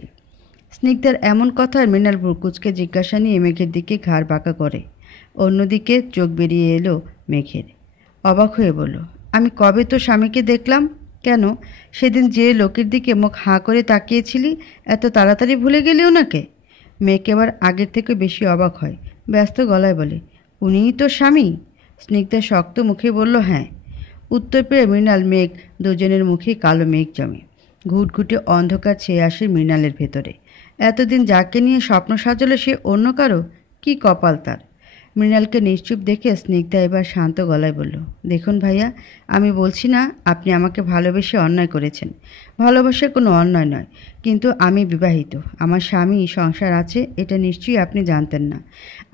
স্নিগ্ধার এমন কথার মৃণাল ভ্রুকুচকে জিজ্ঞাসা নিয়ে মেঘের দিকে ঘাড় বাঁকা করে। অন্যদিকে চোখ বেরিয়ে এলো মেঘের। অবাক হয়ে বলল, আমি কবে তো স্বামীকে দেখলাম? কেন, সেদিন যে লোকের দিকে মুখ হাঁ করে তাকিয়েছিলি, এত তাড়াতাড়ি ভুলে গেলি ওনাকে? মেঘ এবার আগের থেকে বেশি অবাক হয়, ব্যস্ত গলায় বলে, উনিই তো স্বামী? স্নিগ্ধা শক্ত মুখে বলল, হ্যাঁ। উত্তর পেয়ে মৃণাল মেঘ দুজনের মুখে কালো মেঘ জমে। ঘুটঘুটে অন্ধকার ছেয়ে আসে মৃণালের ভেতরে। এতদিন যাকে নিয়ে স্বপ্ন সাজালো সে অন্য কারো, কি কপাল তার। মৃণালকে নিশ্চুপ দেখে স্নিগ্ধা এবার শান্ত গলায় বলল, দেখুন ভাইয়া, আমি বলছি না আপনি আমাকে ভালোবেসে অন্যায় করেছেন। ভালোবাসা কোনো অন্যায় নয়, কিন্তু আমি বিবাহিত, আমার স্বামী সংসার আছে, এটা নিশ্চয়ই আপনি জানতেন না।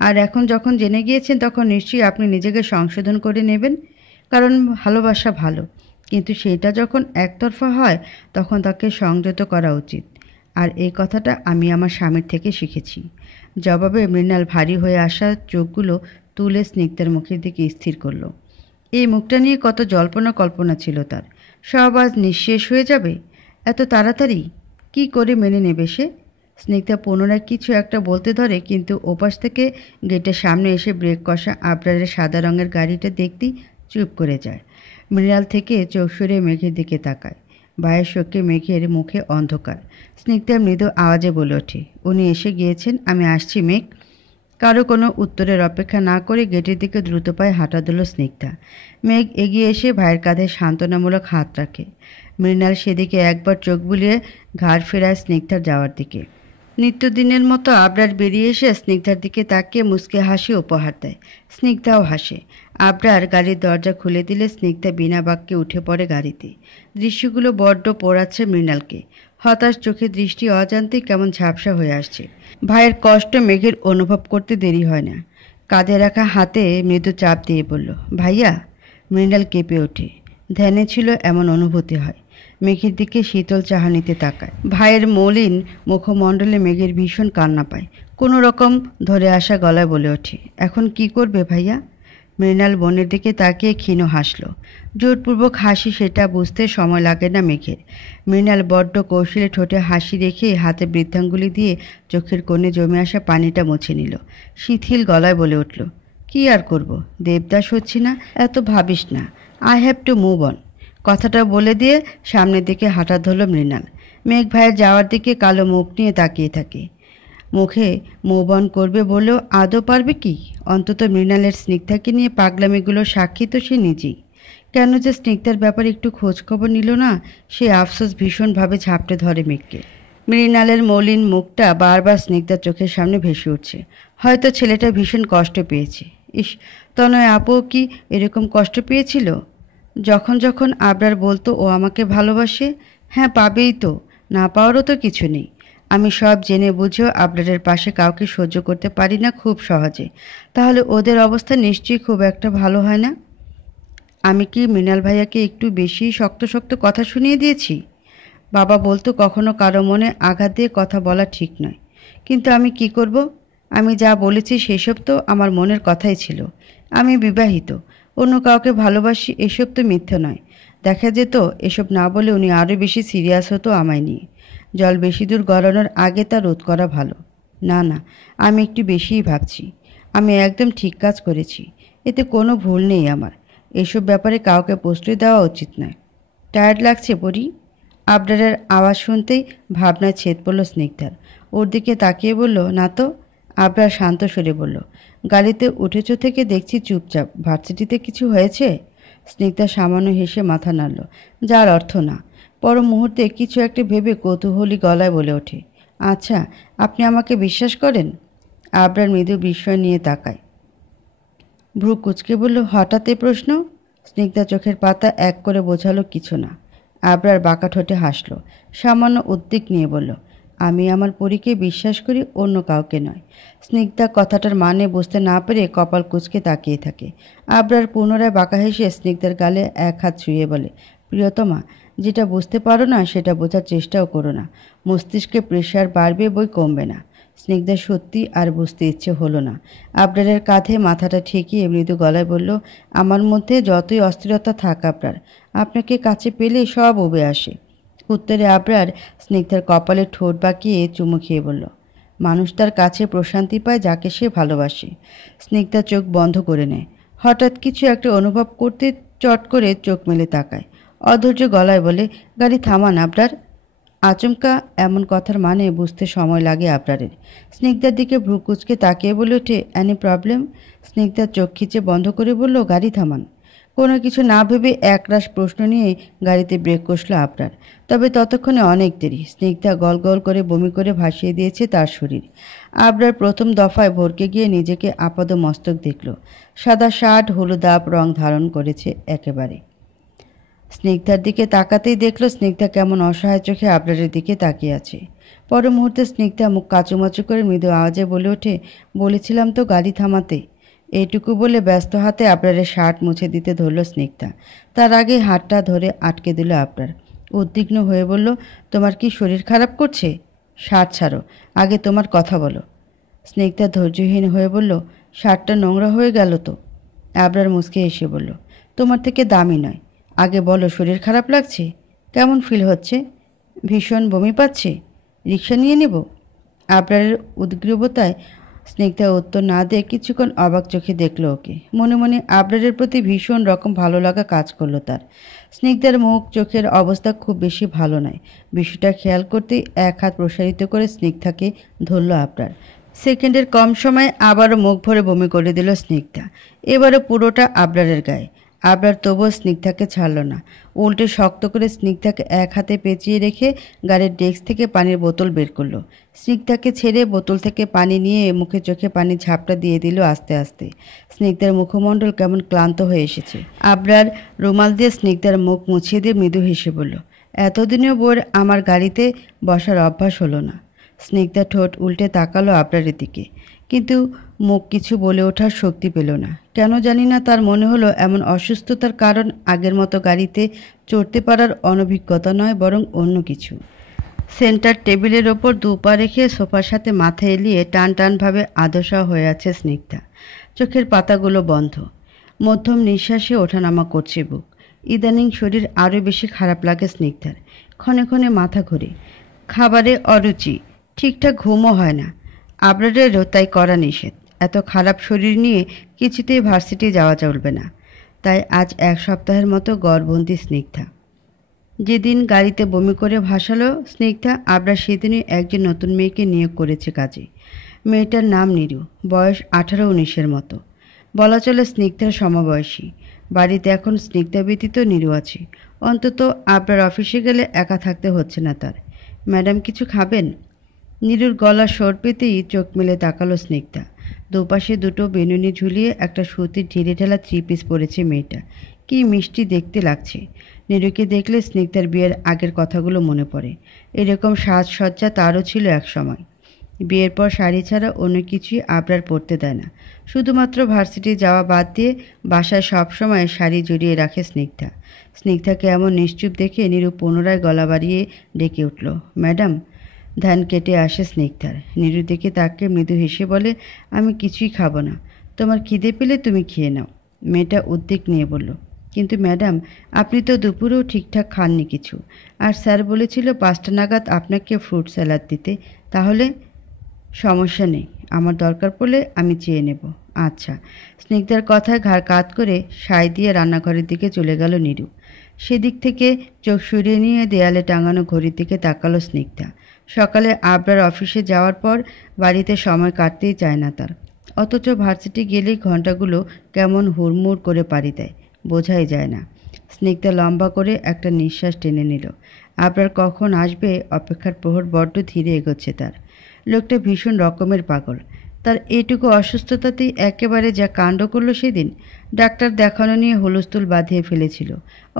আর এখন যখন জেনে গিয়েছেন তখন নিশ্চয়ই আপনি নিজেকে সংশোধন করে নেবেন, কারণ ভালোবাসা ভালো, কিন্তু সেটা যখন একতরফা হয় তখন তাকে সংযত করা উচিত। আর এই কথাটা আমি আমার স্বামীর থেকে শিখেছি। জবাবে মৃণাল ভারী হয়ে আসা চোখগুলো তুলে স্নিগ্ধার মুখের দিকে স্থির করল। এই মুখটা নিয়ে কত জল্পনা কল্পনা ছিল তার। সব আজ নিঃশেষ হয়ে যাবে এত তাড়াতাড়ি? কি করে মেনে নেবে সে? স্নিগ্ধা পুনরায় কিছু একটা বলতে ধরে, কিন্তু ওপাশ থেকে গেটের সামনে এসে ব্রেক কষা আবরারের সাদা রঙের গাড়িটা দেখতেই চুপ করে যায়। মৃণাল থেকে চোখ সরিয়ে মেঘের দিকে তাকায়। ভাইয়ের শোকে মেঘের মুখে অন্ধকার। স্নিগ্ধা মৃদু আওয়াজে বলে ওঠে, উনি এসে গিয়েছেন, আমি আসছি মেঘ। কারো কোনো উত্তরের অপেক্ষা না করে গেটের দিকে দ্রুত পায়ে হাঁটা দিল স্নিগ্ধা। মেঘ এগিয়ে এসে ভাইয়ের কাঁধে সান্ত্বনামূলক হাত রাখে। মৃণাল সেদিকে একবার চোখ বুলিয়ে ঘাড় ফেরায় স্নিগ্ধার যাওয়ার দিকে। নিত্যদিনের মতো আবরার বেরিয়ে এসে স্নিগ্ধার দিকে তাকিয়ে মুচকে হাসি উপহার দেয়। স্নিগ্ধাও হাসে। আবরার গাড়ির দরজা খুলে দিলে স্নিগ্ধা বিনা বাক্যে উঠে পড়ে গাড়িতে। দৃশ্যগুলো বড্ড পোড়াচ্ছে মৃণালকে। হতাশ চোখে দৃষ্টি অজান্তেই কেমন ঝাপসা হয়ে আসছে। ভাইয়ের কষ্ট মেঘের অনুভব করতে দেরি হয় না। কাঁধে রাখা হাতে মৃদু চাপ দিয়ে বলল, ভাইয়া। মৃণাল কেঁপে ওঠে। ধ্যানে ছিল এমন অনুভূতি হয়। মেঘের দিকে শীতল চাহনিতে তাকায়। ভাইয়ের মলিন মুখমণ্ডলে মেঘের ভীষণ কান্না পায়। কোনো রকম ধরে আসা গলায় বলে ওঠে, এখন কি করবে ভাইয়া? মৃণাল বোনের দিকে তাকিয়ে ক্ষীণ হাসল। জোরপূর্বক হাসি, সেটা বুঝতে সময় লাগে না মেঘের। মৃণাল বড্ড কৌশলে ঠোঁটে হাসি রেখে হাতে বৃদ্ধাঙ্গুলি দিয়ে চোখের কোণে জমে আসা পানিটা মুছে নিল। শিথিল গলায় বলে উঠল, কি আর করব, দেবদাস হচ্ছি না, এত ভাবিস না, I have to move on. কথাটা বলে দিয়ে সামনের দিকে হাঁটা ধরল মৃণাল। মেঘ ভাইয়ের যাওয়ার দিকে কালো মুখ নিয়ে তাকিয়ে থাকে। মুখে মুভ অন করবে বলেও আদৌ পারবে কি? অন্তত মৃণালের স্নিগ্ধাকে নিয়ে পাগলামিগুলো সাক্ষী তো সে নিজেই। কেন যে স্নিগ্ধার ব্যাপারে একটু খোঁজখবর নিল না, সে আফসোস ভীষণভাবে ঝাপটে ধরে মেঘকে। মৃণালের মলিন মুখটা বারবার স্নিগ্ধার চোখের সামনে ভেসে উঠছে। হয়তো ছেলেটা ভীষণ কষ্ট পেয়েছে। ইস, তনয় আপুও কি এরকম কষ্ট পেয়েছিল? যখন যখন আবরার বলতো ও আমাকে ভালোবাসে, হ্যাঁ পাবেই তো, না পাওয়ারও তো কিছু নেই। আমি সব জেনে বুঝেও আবরারের পাশে কাউকে সহ্য করতে পারি না খুব সহজে। তাহলে ওদের অবস্থা নিশ্চয়ই খুব একটা ভালো হয় না। আমি কি মৃণাল ভাইয়াকে একটু বেশি শক্ত শক্ত কথা শুনিয়ে দিয়েছি? বাবা বলতো কখনো কারো মনে আঘাত দিয়ে কথা বলা ঠিক নয়, কিন্তু আমি কি করব? আমি যা বলেছি সেসব তো আমার মনের কথাই ছিল। আমি বিবাহিত, অন্য কাউকে ভালোবাসি, এসব তো মিথ্যে নয়। দেখা যেত এসব না বলে উনি আরও বেশি সিরিয়াস হতো আমায় নিয়ে। জল বেশি দূর গড়ানোর আগে তা রোধ করা ভালো। না না, আমি একটু বেশিই ভাবছি। আমি একদম ঠিক কাজ করেছি, এতে কোনো ভুল নেই আমার। এসব ব্যাপারে কাউকে প্রশ্রয় দেওয়া উচিত নয়। টায়ার্ড লাগছে পরি? আবরারের আওয়াজ শুনতেই ভাবনায় ছেদ পড়ল স্নিগ্ধার। ওর দিকে তাকিয়ে বলল, না তো। আবরার শান্ত স্বরে বলল, গাড়িতে উঠেছ থেকে দেখছি চুপচাপ, ভার্সিটিতে কিছু হয়েছে? স্নিগ্ধা সামান্য হেসে মাথা নাড়ল, যার অর্থ না। পর মুহূর্তে কিছু একটা ভেবে কৌতূহলী গলায় বলে ওঠে, আচ্ছা আপনি আমাকে বিশ্বাস করেন? আবরার মৃদু বিস্ময় নিয়ে তাকায়। ভ্রু কুচকে বলল, হঠাৎ এ প্রশ্ন? স্নিগ্ধা চোখের পাতা এক করে বোঝালো কিছু না। আবরার বাঁকা ঠোঁটে হাসল, সামান্য উদ্বেগ নিয়ে বলল, আমি আমার পরীকে বিশ্বাস করি, অন্য কাউকে নয়। স্নিগ্ধা কথাটার মানে বুঝতে না পেরে কপাল কুচকে তাকিয়ে থাকে। আবরার পুনরায় বাঁকা হেসে স্নিগ্ধার গালে এক হাত ছুঁয়ে বলে, প্রিয়তমা, যেটা বুঝতে পারো না সেটা বোঝার চেষ্টাও করো না। মস্তিষ্কে প্রেশার বাড়বে বই কমবে না। স্নিগ্ধা সত্যি আর বুঝতে ইচ্ছে হলো না। আবরারের কাঁধে মাথাটা ঠেকিয়ে মৃদু গলায় বলল, আমার মধ্যে যতই অস্থিরতা থাক আবরার, আপনাকে কাছে পেলেই সব উবে আসে। উত্তরে আবরার স্নিগ্ধার কপালে ঠোঁট বাঁকিয়ে চুমু খেয়ে বলল, মানুষ তার কাছে প্রশান্তি পায় যাকে সে ভালোবাসে। স্নিগ্ধা চোখ বন্ধ করে নেয়। হঠাৎ কিছু একটা অনুভব করতে চট করে চোখ মেলে তাকায়। অধৈর্য গলায় বলে, গাড়ি থামান আবরার। আচমকা এমন কথার মানে বুঝতে সময় লাগে আবরারের। স্নিগ্ধার দিকে ভ্রু কুচকে তাকিয়ে বলে ওঠে, অ্যানি প্রবলেম? স্নিগ্ধার চোখ খিচে বন্ধ করে বলল, গাড়ি থামান। কোনো কিছু না ভেবে একরাশ প্রশ্ন নিয়ে গাড়িতে ব্রেক কষল আবরার। তবে ততক্ষণে অনেক দেরি। স্নিগ্ধা গল গল করে বমি করে ভাসিয়ে দিয়েছে তার শরীর। আবরার প্রথম দফায় ভরকে গিয়ে নিজেকে আপাদ মস্তক দেখল। সাদা শার্ট হলুদাভ রং ধারণ করেছে একেবারে। স্নিগ্ধার দিকে তাকাতেই দেখল স্নিগ্ধা কেমন অসহায় চোখে আবরারের দিকে তাকিয়ে আছে। পর মুহূর্তে স্নিগ্ধা মুখ কাচুমাচু করে মৃদু আওয়াজে বলে ওঠে, বলেছিলাম তো গাড়ি থামাতে। এইটুকু বলে ব্যস্ত হাতে আবরারের শার্ট মুছে দিতে ধরল স্নিগ্ধা। তার আগে হাতটা ধরে আটকে দিল আবরার। উদ্বিগ্ন হয়ে বলল, তোমার কি শরীর খারাপ করছে? শার্ট ছাড়ো, আগে তোমার কথা বলো। স্নিগ্ধা ধৈর্যহীন হয়ে বলল, শার্টটা নোংরা হয়ে গেল তো। আবরার মুচকে এসে বলল, তোমার থেকে দামি নয়, আগে বলো শরীর খারাপ লাগছে? কেমন ফিল হচ্ছে? ভীষণ বমি পাচ্ছে? রিক্সা নিয়ে নেব? আবরারের উদ্গ্রীবতায় স্নিগ্ধা উত্তর না দিয়ে কিছুক্ষণ অবাক চোখে দেখল ওকে। মনে মনে আবরারের প্রতি ভীষণ রকম ভালো লাগা কাজ করলো তার। স্নিগ্ধার মুখ চোখের অবস্থা খুব বেশি ভালো নয়। বিষয়টা খেয়াল করতেই এক হাত প্রসারিত করে স্নিগ্ধাকে ধরল আবরার। সেকেন্ডের কম সময়ে আবারও মুখ ভরে বমি করে দিল স্নিগ্ধা। এবারও পুরোটা আবরারের গায়ে। আবরার তবুও স্নিগ্ধাকে ছাড়ল না। উল্টে শক্ত করে স্নিগ্ধাকে এক হাতে পেঁচিয়ে রেখে গাড়ির ডেস্ক থেকে পানির বোতল বের করলো। স্নিগ্ধাকে ছেড়ে বোতল থেকে পানি নিয়ে মুখে চোখে পানি ঝাপটা দিয়ে দিল আস্তে আস্তে। স্নিগ্ধার মুখমণ্ডল কেমন ক্লান্ত হয়ে এসেছে। আবরার রুমাল দিয়ে স্নিগ্ধার মুখ মুছিয়ে দিয়ে মৃদু হেসে বলল, এতদিনেও বোর আমার গাড়িতে বসার অভ্যাস হলো না। স্নিগ্ধা ঠোঁট উল্টে তাকালো আবরারের দিকে, কিন্তু মুখ কিছু বলে ওঠার শক্তি পেল না। কেন জানি না তার মনে হলো এমন অসুস্থতার কারণ আগের মতো গাড়িতে চড়তে পারার অনভিজ্ঞতা নয়, বরং অন্য কিছু। সেন্টার টেবিলের ওপর দুপা রেখে সোফার সাথে মাথা এলিয়ে টান টানভাবে আদশা হয়ে আছে স্নিগ্ধা। চোখের পাতাগুলো বন্ধ। মধ্যম নিঃশ্বাসে ওঠানামা করছে বুক। ইদানিং শরীর আরও বেশি খারাপ লাগে স্নিগ্ধার। ক্ষণে ক্ষণে মাথা ঘোরে। খাবারে অরুচি, ঠিকঠাক ঘুমও হয় না। আবরারেরও তাই করা নিষেধ। এত খারাপ শরীর নিয়ে কিছুতেই ভার্সিটি যাওয়া চলবে না। তাই আজ এক সপ্তাহের মতো গড়বন্দি স্নিগ্ধা। যেদিন গাড়িতে বমি করে ভাসালো স্নিগ্ধা, আবরার সেদিনই একজন নতুন মেয়েকে নিয়োগ করেছে কাজে। মেয়েটার নাম নিরু, বয়স 18-19-এর মতো। বলা চলে স্নিগ্ধার সমবয়সী। বাড়িতে এখন স্নিগ্ধা ব্যতীত নিরু আছে। অন্তত আবরার অফিসে গেলে একা থাকতে হচ্ছে না তার। ম্যাডাম কিছু খাবেন? নীরুর গলা স্বর পেতেই চোখ মেলে তাকালো স্নিগ্ধা। দুপাশে দুটো বেনুনি ঝুলিয়ে একটা সুতির ঢিলে ঢালা 3 পিস পরেছে মেয়েটা। কি মিষ্টি দেখতে লাগছে। নীরুকে দেখলে স্নিগ্ধার বিয়ের আগের কথাগুলো মনে পড়ে। এরকম সাজসজ্জা তারও ছিল এক সময়। বিয়ের পর শাড়ি ছাড়া অন্য কিছুই আবরার পরতে দেয় না। শুধুমাত্র ভার্সিটি যাওয়া বাদ দিয়ে বাসায় সবসময় শাড়ি জড়িয়ে রাখে স্নিগ্ধা। স্নিগ্ধাকে এমন নিশ্চুপ দেখে নীরু পুনরায় গলা বাড়িয়ে ডেকে উঠল, ম্যাডাম। ধ্যান কেটে আসে স্নিগ্ধার। নীরুর দিকে তাকে মৃদু হেসে বলে, আমি কিছুই খাবো না, তোমার খিদে পেলে তুমি খেয়ে নাও। মেয়েটা উদ্বেগ নিয়ে বলল, কিন্তু ম্যাডাম আপনি তো দুপুরেও ঠিকঠাক খাননি কিছু। আর স্যার বলেছিল 5টা নাগাদ আপনাকে ফ্রুট স্যালাড দিতে। তাহলে? সমস্যা নেই, আমার দরকার পড়লে আমি চেয়ে নেব। আচ্ছা। স্নিগ্ধার কথায় ঘাড় কাত করে সায় দিয়ে রান্নাঘরের দিকে চলে গেল নীরু। সেদিক থেকে চোখ সরিয়ে নিয়ে দেয়ালে টাঙানো ঘড়ির দিকে তাকালো স্নিগ্ধা। সকালে আবরার অফিসে যাওয়ার পর বাড়িতে সময় কাটতেই চায় না তার। অথচ ভার্সিটি গেলেই ঘন্টাগুলো কেমন হুড়মুড় করে পাড়ি দেয়, বোঝাই যায় না। স্নিগ্ধা লম্বা করে একটা নিঃশ্বাস টেনে নিল। আবরার কখন আসবে অপেক্ষার প্রহর বড্ড ধীরে এগোচ্ছে তার। লোকটা ভীষণ রকমের পাগল। তার এইটুকু অসুস্থতাতেই একেবারে যা কাণ্ড করলো সেদিন। ডাক্তার দেখানো নিয়ে হুলস্থুল বাঁধিয়ে ফেলেছিল।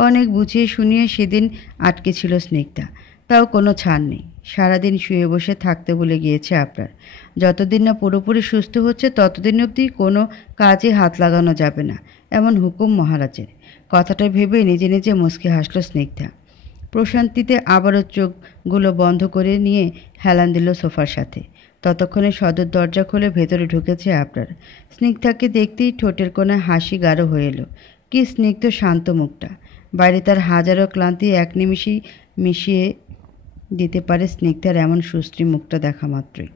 অনেক বুঝিয়ে শুনিয়ে সেদিন আটকে ছিল স্নিগ্ধা। তাও কোনো ছাড় নেই। সারাদিন শুয়ে বসে থাকতে বলে গিয়েছে আবরার। যতদিন না পুরোপুরি সুস্থ হচ্ছে ততদিন অবধি কোনো কাজে হাত লাগানো যাবে না, এমন হুকুম মহারাজের। কথাটা ভেবে নিজে নিজে মুচকি হাসল স্নিগ্ধা। প্রশান্তিতে আবারও চোখগুলো বন্ধ করে নিয়ে হেলান দিল সোফার সাথে। ততক্ষণে সদর দরজা খুলে ভেতরে ঢুকেছে আবরার। স্নিগ্ধাকে দেখতেই ঠোঁটের কোণায় হাসি গাঢ় হয়ে এলো। কি স্নিগ্ধ শান্ত মুখটা। বাইরে তার হাজারো ক্লান্তি এক নিমিষেই মিশিয়ে দিতে পারে স্নিগ্ধার এমন সুশ্রী মুখটা দেখা মাত্রই।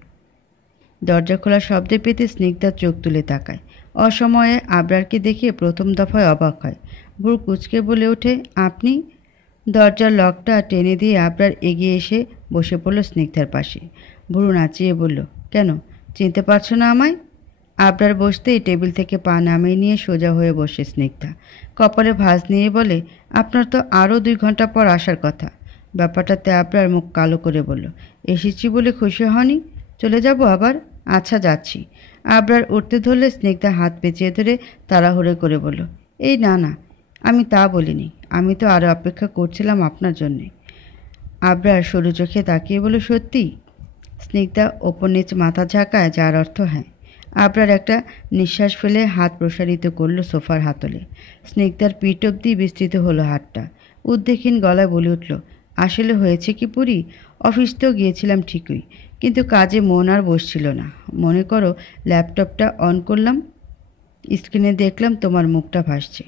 দরজা খোলার শব্দে পেতে স্নিগ্ধার চোখ তুলে তাকায়। অসময়ে আবরারকে দেখে প্রথম দফায় অবাক হয়। ভ্রু কুঁচকে বলে ওঠে, আপনি? দরজার লকটা টেনে দিয়ে আবরার এগিয়ে এসে বসে পড়ল স্নিগ্ধার পাশে। ভ্রু নাচিয়ে বলল, কেন চিনতে পারছো না আমায়? আবরার বসতেই টেবিল থেকে পা নামিয়ে নিয়ে সোজা হয়ে বসে স্নিগ্ধা। কপালে ভাঁজ নিয়ে বলে, আপনার তো আরও 2 ঘন্টা পর আসার কথা। ব্যাপারটাতে আবরার মুখ কালো করে বলল, এসেছি বলে খুশি হয়নি? চলে যাব আবার? আচ্ছা যাচ্ছি। আবরার উঠতে ধরলে স্নিগ্ধা হাত পেঁচিয়ে ধরে তাড়াহুড়ো করে বলল, এই না না, আমি তা বলিনি। আমি তো আরও অপেক্ষা করছিলাম আপনার জন্যে। আবরার সরু চোখে তাকিয়ে বলল, সত্যি? স্নিগ্ধা ওপর নিচ মাথা ঝাঁকায়, যার অর্থ হ্যাঁ। আবরার একটা নিঃশ্বাস ফেলে হাত প্রসারিত করল সোফার হাতলে। স্নিগ্ধার পিঠ অব্দি বিস্তৃত হলো হাতটা। উদ্বেগহীন গলায় বলে উঠল, আসলে হয়েছে কি পুরি, অফিস তো গিয়েছিলাম ঠিকই, কিন্তু কাজে মন আর বসছিল না। মনে করো ল্যাপটপটা অন করলাম, স্ক্রিনে দেখলাম তোমার মুখটা ভাসছে,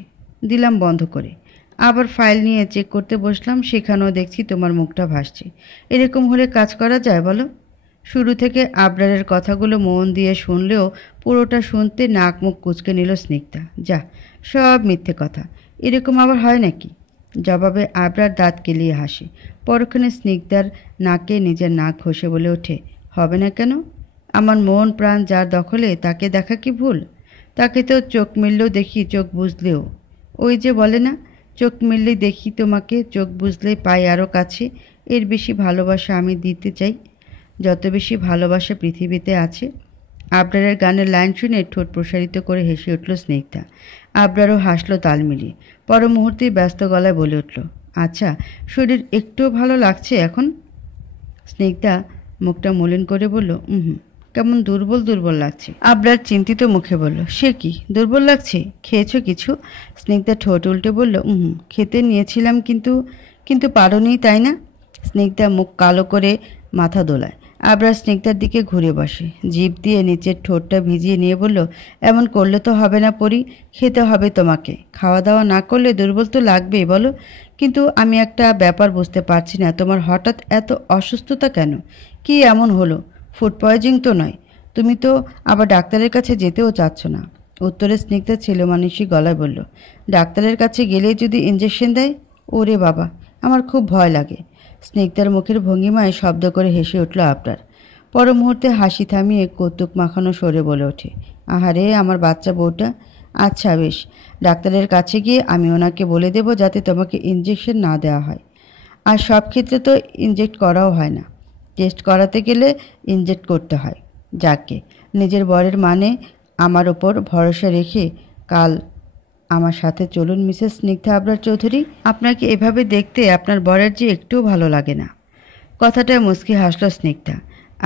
দিলাম বন্ধ করে। আবার ফাইল নিয়ে চেক করতে বসলাম, সেখানেও দেখছি তোমার মুখটা ভাসছে। এরকম হলে কাজ করা যায় বলো? শুরু থেকে আবরারের কথাগুলো মন দিয়ে শুনলেও পুরোটা শুনতে নাক মুখ কুঁচকে নিল স্নিগ্ধা। যা, সব মিথ্যে কথা, এরকম আবার হয় নাকি? জবাবে আবরার দাঁত কেলিয়ে হাসে। পরক্ষণে স্নিগ্ধার নাকে নিজের নাক ঘষে বলে ওঠে, হবে না কেন? আমার মন প্রাণ যার দখলে তাকে দেখা কি ভুল? তাকে তো চোখ মিললেও দেখি, চোখ বুঝলেও। ওই যে বলে না, চোখ মিললেই দেখি তোমাকে, চোখ বুঝলেই পাই আরও কাছে। এর বেশি ভালোবাসা আমি দিতে চাই, যত বেশি ভালোবাসা পৃথিবীতে আছে। আবরারের গানের লাইন শুনে ঠোঁট প্রসারিত করে হেসে উঠল স্নিগ্ধা। আবরারও হাসলো তাল মিলিয়ে। পর মুহূর্তেই ব্যস্ত গলায় বলে উঠল, আচ্ছা, শরীর একটুও ভালো লাগছে এখন? স্নিগ্ধা মুখটা মলিন করে বলল, কেমন দুর্বল দুর্বল লাগছে। আবরার চিন্তিত মুখে বলল, সে কি দুর্বল লাগছে? খেয়েছো কিছু? স্নিগ্ধা ঠোঁট উল্টে বলল, খেতে নিয়েছিলাম, কিন্তু পারোনি, তাই না? স্নিগ্ধা মুখ কালো করে মাথা দোলায়। আবরার স্নিগ্ধার দিকে ঘুরে বসে, জিভ দিয়ে নিচের ঠোঁটটা ভিজিয়ে নিয়ে বলল, এমন করলে তো হবে না পরি, খেতে হবে তোমাকে। খাওয়া দাওয়া না করলে দুর্বল তো লাগবেই বলো। কিন্তু আমি একটা ব্যাপার বুঝতে পারছি না, তোমার হঠাৎ এত অসুস্থতা কেন? কি এমন হলো? ফুড পয়জনিং তো নয়? তুমি তো আবার ডাক্তারের কাছে যেতেও চাচ্ছ না। উত্তরে স্নিগ্ধা ছেলেমানুষি গলায় বলল, ডাক্তারের কাছে গেলেই যদি ইঞ্জেকশন দেয়? ওরে বাবা, আমার খুব ভয় লাগে। স্নিগ্ধার মুখের ভঙ্গিমায় শব্দ করে হেসে উঠল আবরার। পর মুহূর্তে হাসি থামিয়ে কৌতুক মাখানো সরে বলে ওঠে, আহারে আমার বাচ্চা বউটা। আচ্ছা বেশ, ডাক্তারের কাছে গিয়ে আমি ওনাকে বলে দেব যাতে তোমাকে ইঞ্জেকশন না দেওয়া হয়। আর সব ক্ষেত্রে তো ইনজেক্ট করাও হয় না, টেস্ট করাতে গেলে ইনজেক্ট করতে হয়। যাকে নিজের বরের মানে আমার ওপর ভরসা রেখে কাল আমার সাথে চলুন মিসেস স্নিগ্ধা আবরার চৌধুরী। আপনাকে এভাবে দেখতে আপনার বরের যে একটুও ভালো লাগে না। কথাটা মুচকি হাসল স্নিগ্ধা।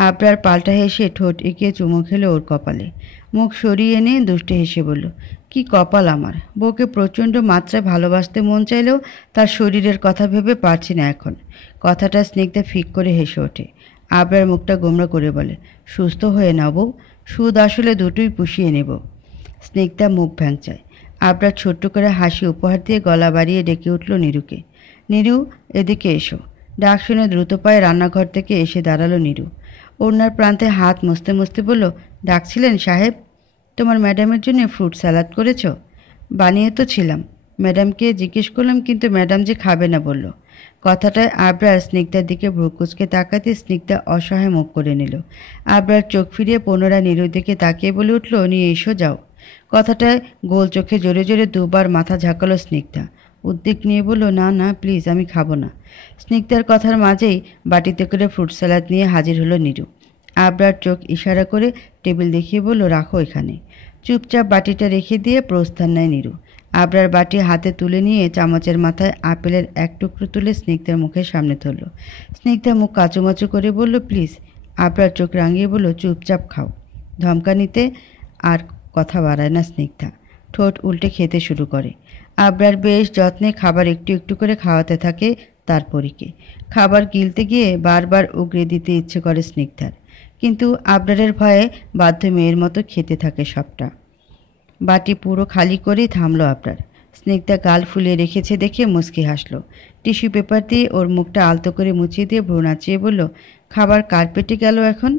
আবরার পাল্টা হেসে ঠোঁট এঁকিয়ে চুমু খেলো ওর কপালে। মুখ সরিয়ে এনে দুষ্টে হেসে বলল, কি কপাল আমার, বউকে প্রচণ্ড মাত্রায় ভালোবাসতে মন চাইলেও তার শরীরের কথা ভেবে পারছি না এখন। কথাটা স্নিগ্ধা ফিক করে হেসে ওঠে। আবরার মুখটা গোমড়া করে বলে, সুস্থ হয়ে নাও বউ, সুদ আসলে দুটোই পুষিয়ে নেব। স্নিগ্ধা মুখ ভ্যাংচায়। আবরার ছোট্ট করে হাসি উপহার দিয়ে গলা বাড়িয়ে ডেকে উঠল নীরুকে। নীরু, এদিকে এসো। ডাক শুনে দ্রুত পায়ে রান্নাঘর থেকে এসে দাঁড়ালো নীরু। ওড়নার প্রান্তে হাত মুছতে মুছতে বলল, ডাকছিলেন সাহেব? তোমার ম্যাডামের জন্য ফ্রুট স্যালাড করেছ? বানিয়ে তো ছিলাম, ম্যাডামকে জিজ্ঞেস করলাম, কিন্তু ম্যাডাম যে খাবে না বলল। কথাটায় আবরার স্নিগ্ধার দিকে ভ্রুকুচকে তাকাতে স্নিগ্ধা অসহায় মুখ করে নিল। আবরার চোখ ফিরিয়ে পুনরায় নীরুর দিকে তাকিয়ে বলে উঠল, নিয়ে এসো যাও। কথাটায় গোল চোখে জোরে জোরে দুবার মাথা ঝাঁকালো স্নিগ্ধা। উদ্বেগ নিয়ে বলল, না না প্লিজ, আমি খাবো না। স্নিগ্ধার কথার মাঝেই বাটিতে করে ফ্রুট স্যালাড নিয়ে হাজির হলো নীরু। আবরার চোখ ইশারা করে টেবিল দেখিয়ে বলল, রাখো এখানে। চুপচাপ বাটিটা রেখে দিয়ে প্রস্থান নেয় নীরু। আবরার বাটি হাতে তুলে নিয়ে চামচের মাথায় আপেলের এক টুকরো তুলে স্নিগ্ধার মুখের সামনে ধরল। স্নিগ্ধা মুখ কাচুমাচু করে বলল, প্লিজ। আবরার চোখ রাঙিয়ে বলল, চুপচাপ খাও। ধমকানিতে আর কথা বাড়ায় না স্নিগ্ধা, ঠোঁট উল্টে খেতে শুরু করে। আবরার বেশ যত্নে খাবার একটু একটু করে খাওয়াতে থাকে তার পরীকে। খাবার গিলতে গিয়ে বারবার উগরে দিতে ইচ্ছে করে স্নিগ্ধার, কিন্তু আবরারের ভয়ে বাধ্য মেয়ের মতো খেতে থাকে সবটা। বাটি পুরো খালি করেই থামলো আবরার। স্নিগ্ধা গাল ফুলিয়ে রেখেছে দেখে মুচকি হাসলো। টিস্যু পেপার দিয়ে ওর মুখটা আলতো করে মুছিয়ে দিয়ে ভ্রু নাচিয়ে বলল, খাবার কার্পেটে গেল এখন?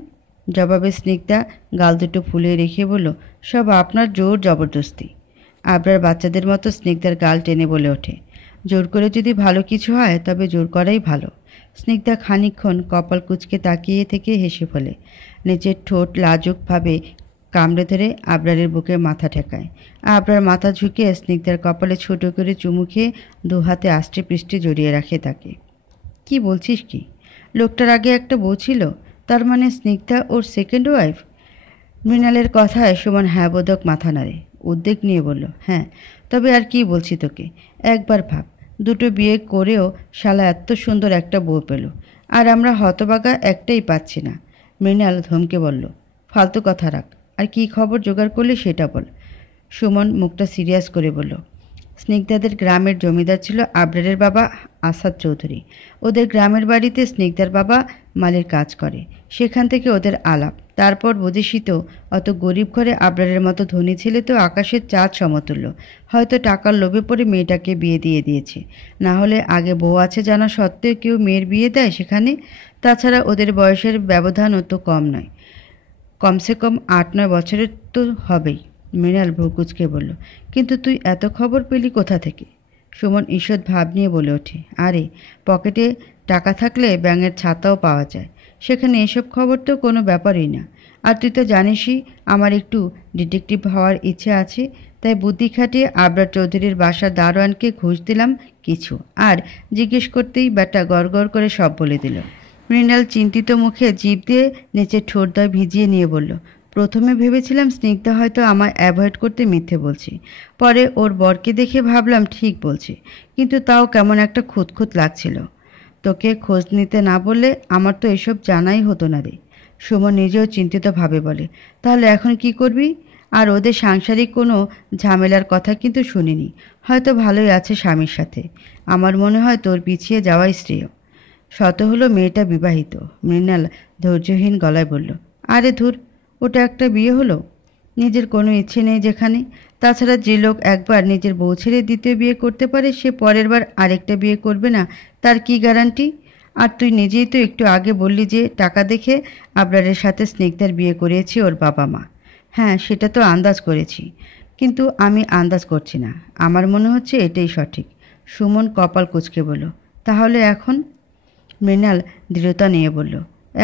জবাবে স্নিগ্ধা গাল দুটো ফুলিয়ে রেখে বলল, সব আপনার জোর জবরদস্তি। আবরার বাচ্চাদের মতো স্নিগ্ধার গাল টেনে বলে ওঠে, জোর করে যদি ভালো কিছু হয় তবে জোর করাই ভালো। স্নিগ্ধা খানিকক্ষণ কপাল কুঁচকে তাকিয়ে থেকে হেসে ফেলে। নিচের ঠোঁট লাজুকভাবে কামড়ে ধরে আবরারের বুকে মাথা ঠেকায়। আবরার মাথা ঝুঁকিয়ে স্নিগ্ধার কপালে ছোট করে চুমু খেয়ে দু হাতে আষ্টে পৃষ্ঠে জড়িয়ে রাখে তাকে। কি বলছিস কি? লোকটার আগে একটা বউ ছিল, তার মানে স্নিগ্ধা ওর সেকেন্ড ওয়াইফ? মৃণালের কথায় সুমন হ্যাঁ বোধক মাথা নাড়ে। উদ্বেগ নিয়ে বলল, হ্যাঁ, তবে আর কি বলছি তোকে, একবার ভাব, দুটো বিয়ে করেও শালা এত সুন্দর একটা বউ পেল, আর আমরা হতবাগা একটাই পাচ্ছি না। মৃণাল ধমকে বলল, ফালতু কথা রাখ, আর কি খবর জোগাড় করলে সেটা বল। সুমন মুখটা সিরিয়াস করে বলল, স্নিগ্ধাদের গ্রামের জমিদার ছিল আবরারের বাবা আসাদ চৌধুরী। ওদের গ্রামের বাড়িতে স্নিগ্ধার বাবা মালির কাজ করে, সেখান থেকে ওদের আলাপ। তারপর বুঝিসই তো, অত গরিব ঘরে আবরারের মতো ধনী ছেলে তো আকাশের চাঁদ সমতুল্য। হয়তো টাকার লোভে পড়ে মেয়েটাকে বিয়ে দিয়ে দিয়েছে, না হলে আগে বউ আছে জানা সত্ত্বেও কেউ মেয়ের বিয়ে দেয় সেখানে? তাছাড়া ওদের বয়সের ব্যবধানও তো কম নয়, কমসে কম 8-9 বছরের তো হবেই। মৃণাল ভ্রু কুঁচকে বলল, কিন্তু তুই এত খবর পেলি কোথা থেকে? সুমন ঈষৎ ভাব নিয়ে বলে ওঠে, আরে, পকেটে টাকা থাকলে ব্যাঙের ছাতাও পাওয়া যায়, সেখানে এসব খবর তো কোনো ব্যাপারই না। আর তুই তো জানিসই আমার একটু ডিটেকটিভ হওয়ার ইচ্ছে আছে, তাই বুদ্ধি খাটিয়ে আবরার চৌধুরীর বাসার দারোয়ানকে ঘুষ দিলাম কিছু, আর জিজ্ঞেস করতেই ব্যাটা গড় করে সব বলে দিল। মৃণাল চিন্তিত মুখে জিভ দিয়ে নিচে ঠোঁটদয় ভিজিয়ে নিয়ে বলল, প্রথমে ভেবেছিলাম স্নিগ্ধা হয়তো আমায় অ্যাভয়েড করতে মিথ্যে বলছি, পরে ওর বরকে দেখে ভাবলাম ঠিক বলছি, কিন্তু তাও কেমন একটা খুঁতখুত লাগছিল। তোকে খোঁজ নিতে না বললে আমার তো এসব জানাই হতো না রে। সুমন নিজেও চিন্তিতভাবে বলে, তাহলে এখন কি করবি? আর ওদের সাংসারিক কোনো ঝামেলার কথা কিন্তু শুনিনি, হয়তো ভালোই আছে স্বামীর সাথে। আমার মনে হয় তোর পিছিয়ে যাওয়াই শ্রেয়। শত হলো মেয়েটা বিবাহিত। মৃণাল ধৈর্যহীন গলায় বলল, আরে ধুর, ওটা একটা বিয়ে হলো? নিজের কোনো ইচ্ছে নেই যেখানে। তাছাড়া যে লোক একবার নিজের বউ ছেড়ে দ্বিতীয় বিয়ে করতে পারে, সে পরের বার আরেকটা বিয়ে করবে না, তার কি গ্যারান্টি? আর তুই নিজেই তো একটু আগে বললি যে টাকা দেখে আবরারের সাথে স্নিগ্ধার বিয়ে করিয়েছি ওর বাবা মা। হ্যাঁ, সেটা তো আন্দাজ করেছি, কিন্তু আমি আন্দাজ করছি না, আমার মনে হচ্ছে এটাই সঠিক। সুমন কপাল কুঁচকে বলল, তাহলে এখন? মৃণাল দৃঢ়তা নিয়ে বলল,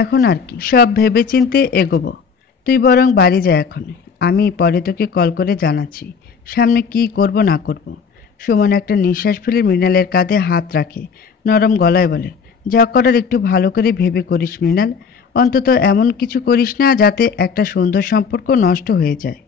এখন আর কি, সব ভেবেচিন্তে এগোবো। তুই বরং বাড়ি যা এখন, আমি পরে তোকে কল করে জানাচ্ছি সামনে কি করব না করব। সুমন একটা নিঃশ্বাস ফেলে মৃণালের কাঁধে হাত রাখে, নরম গলায় বলে, যা করার একটু ভালো করে ভেবে করিস মৃণাল, অন্তত এমন কিছু করিস না যাতে একটা সুন্দর সম্পর্ক নষ্ট হয়ে যায়।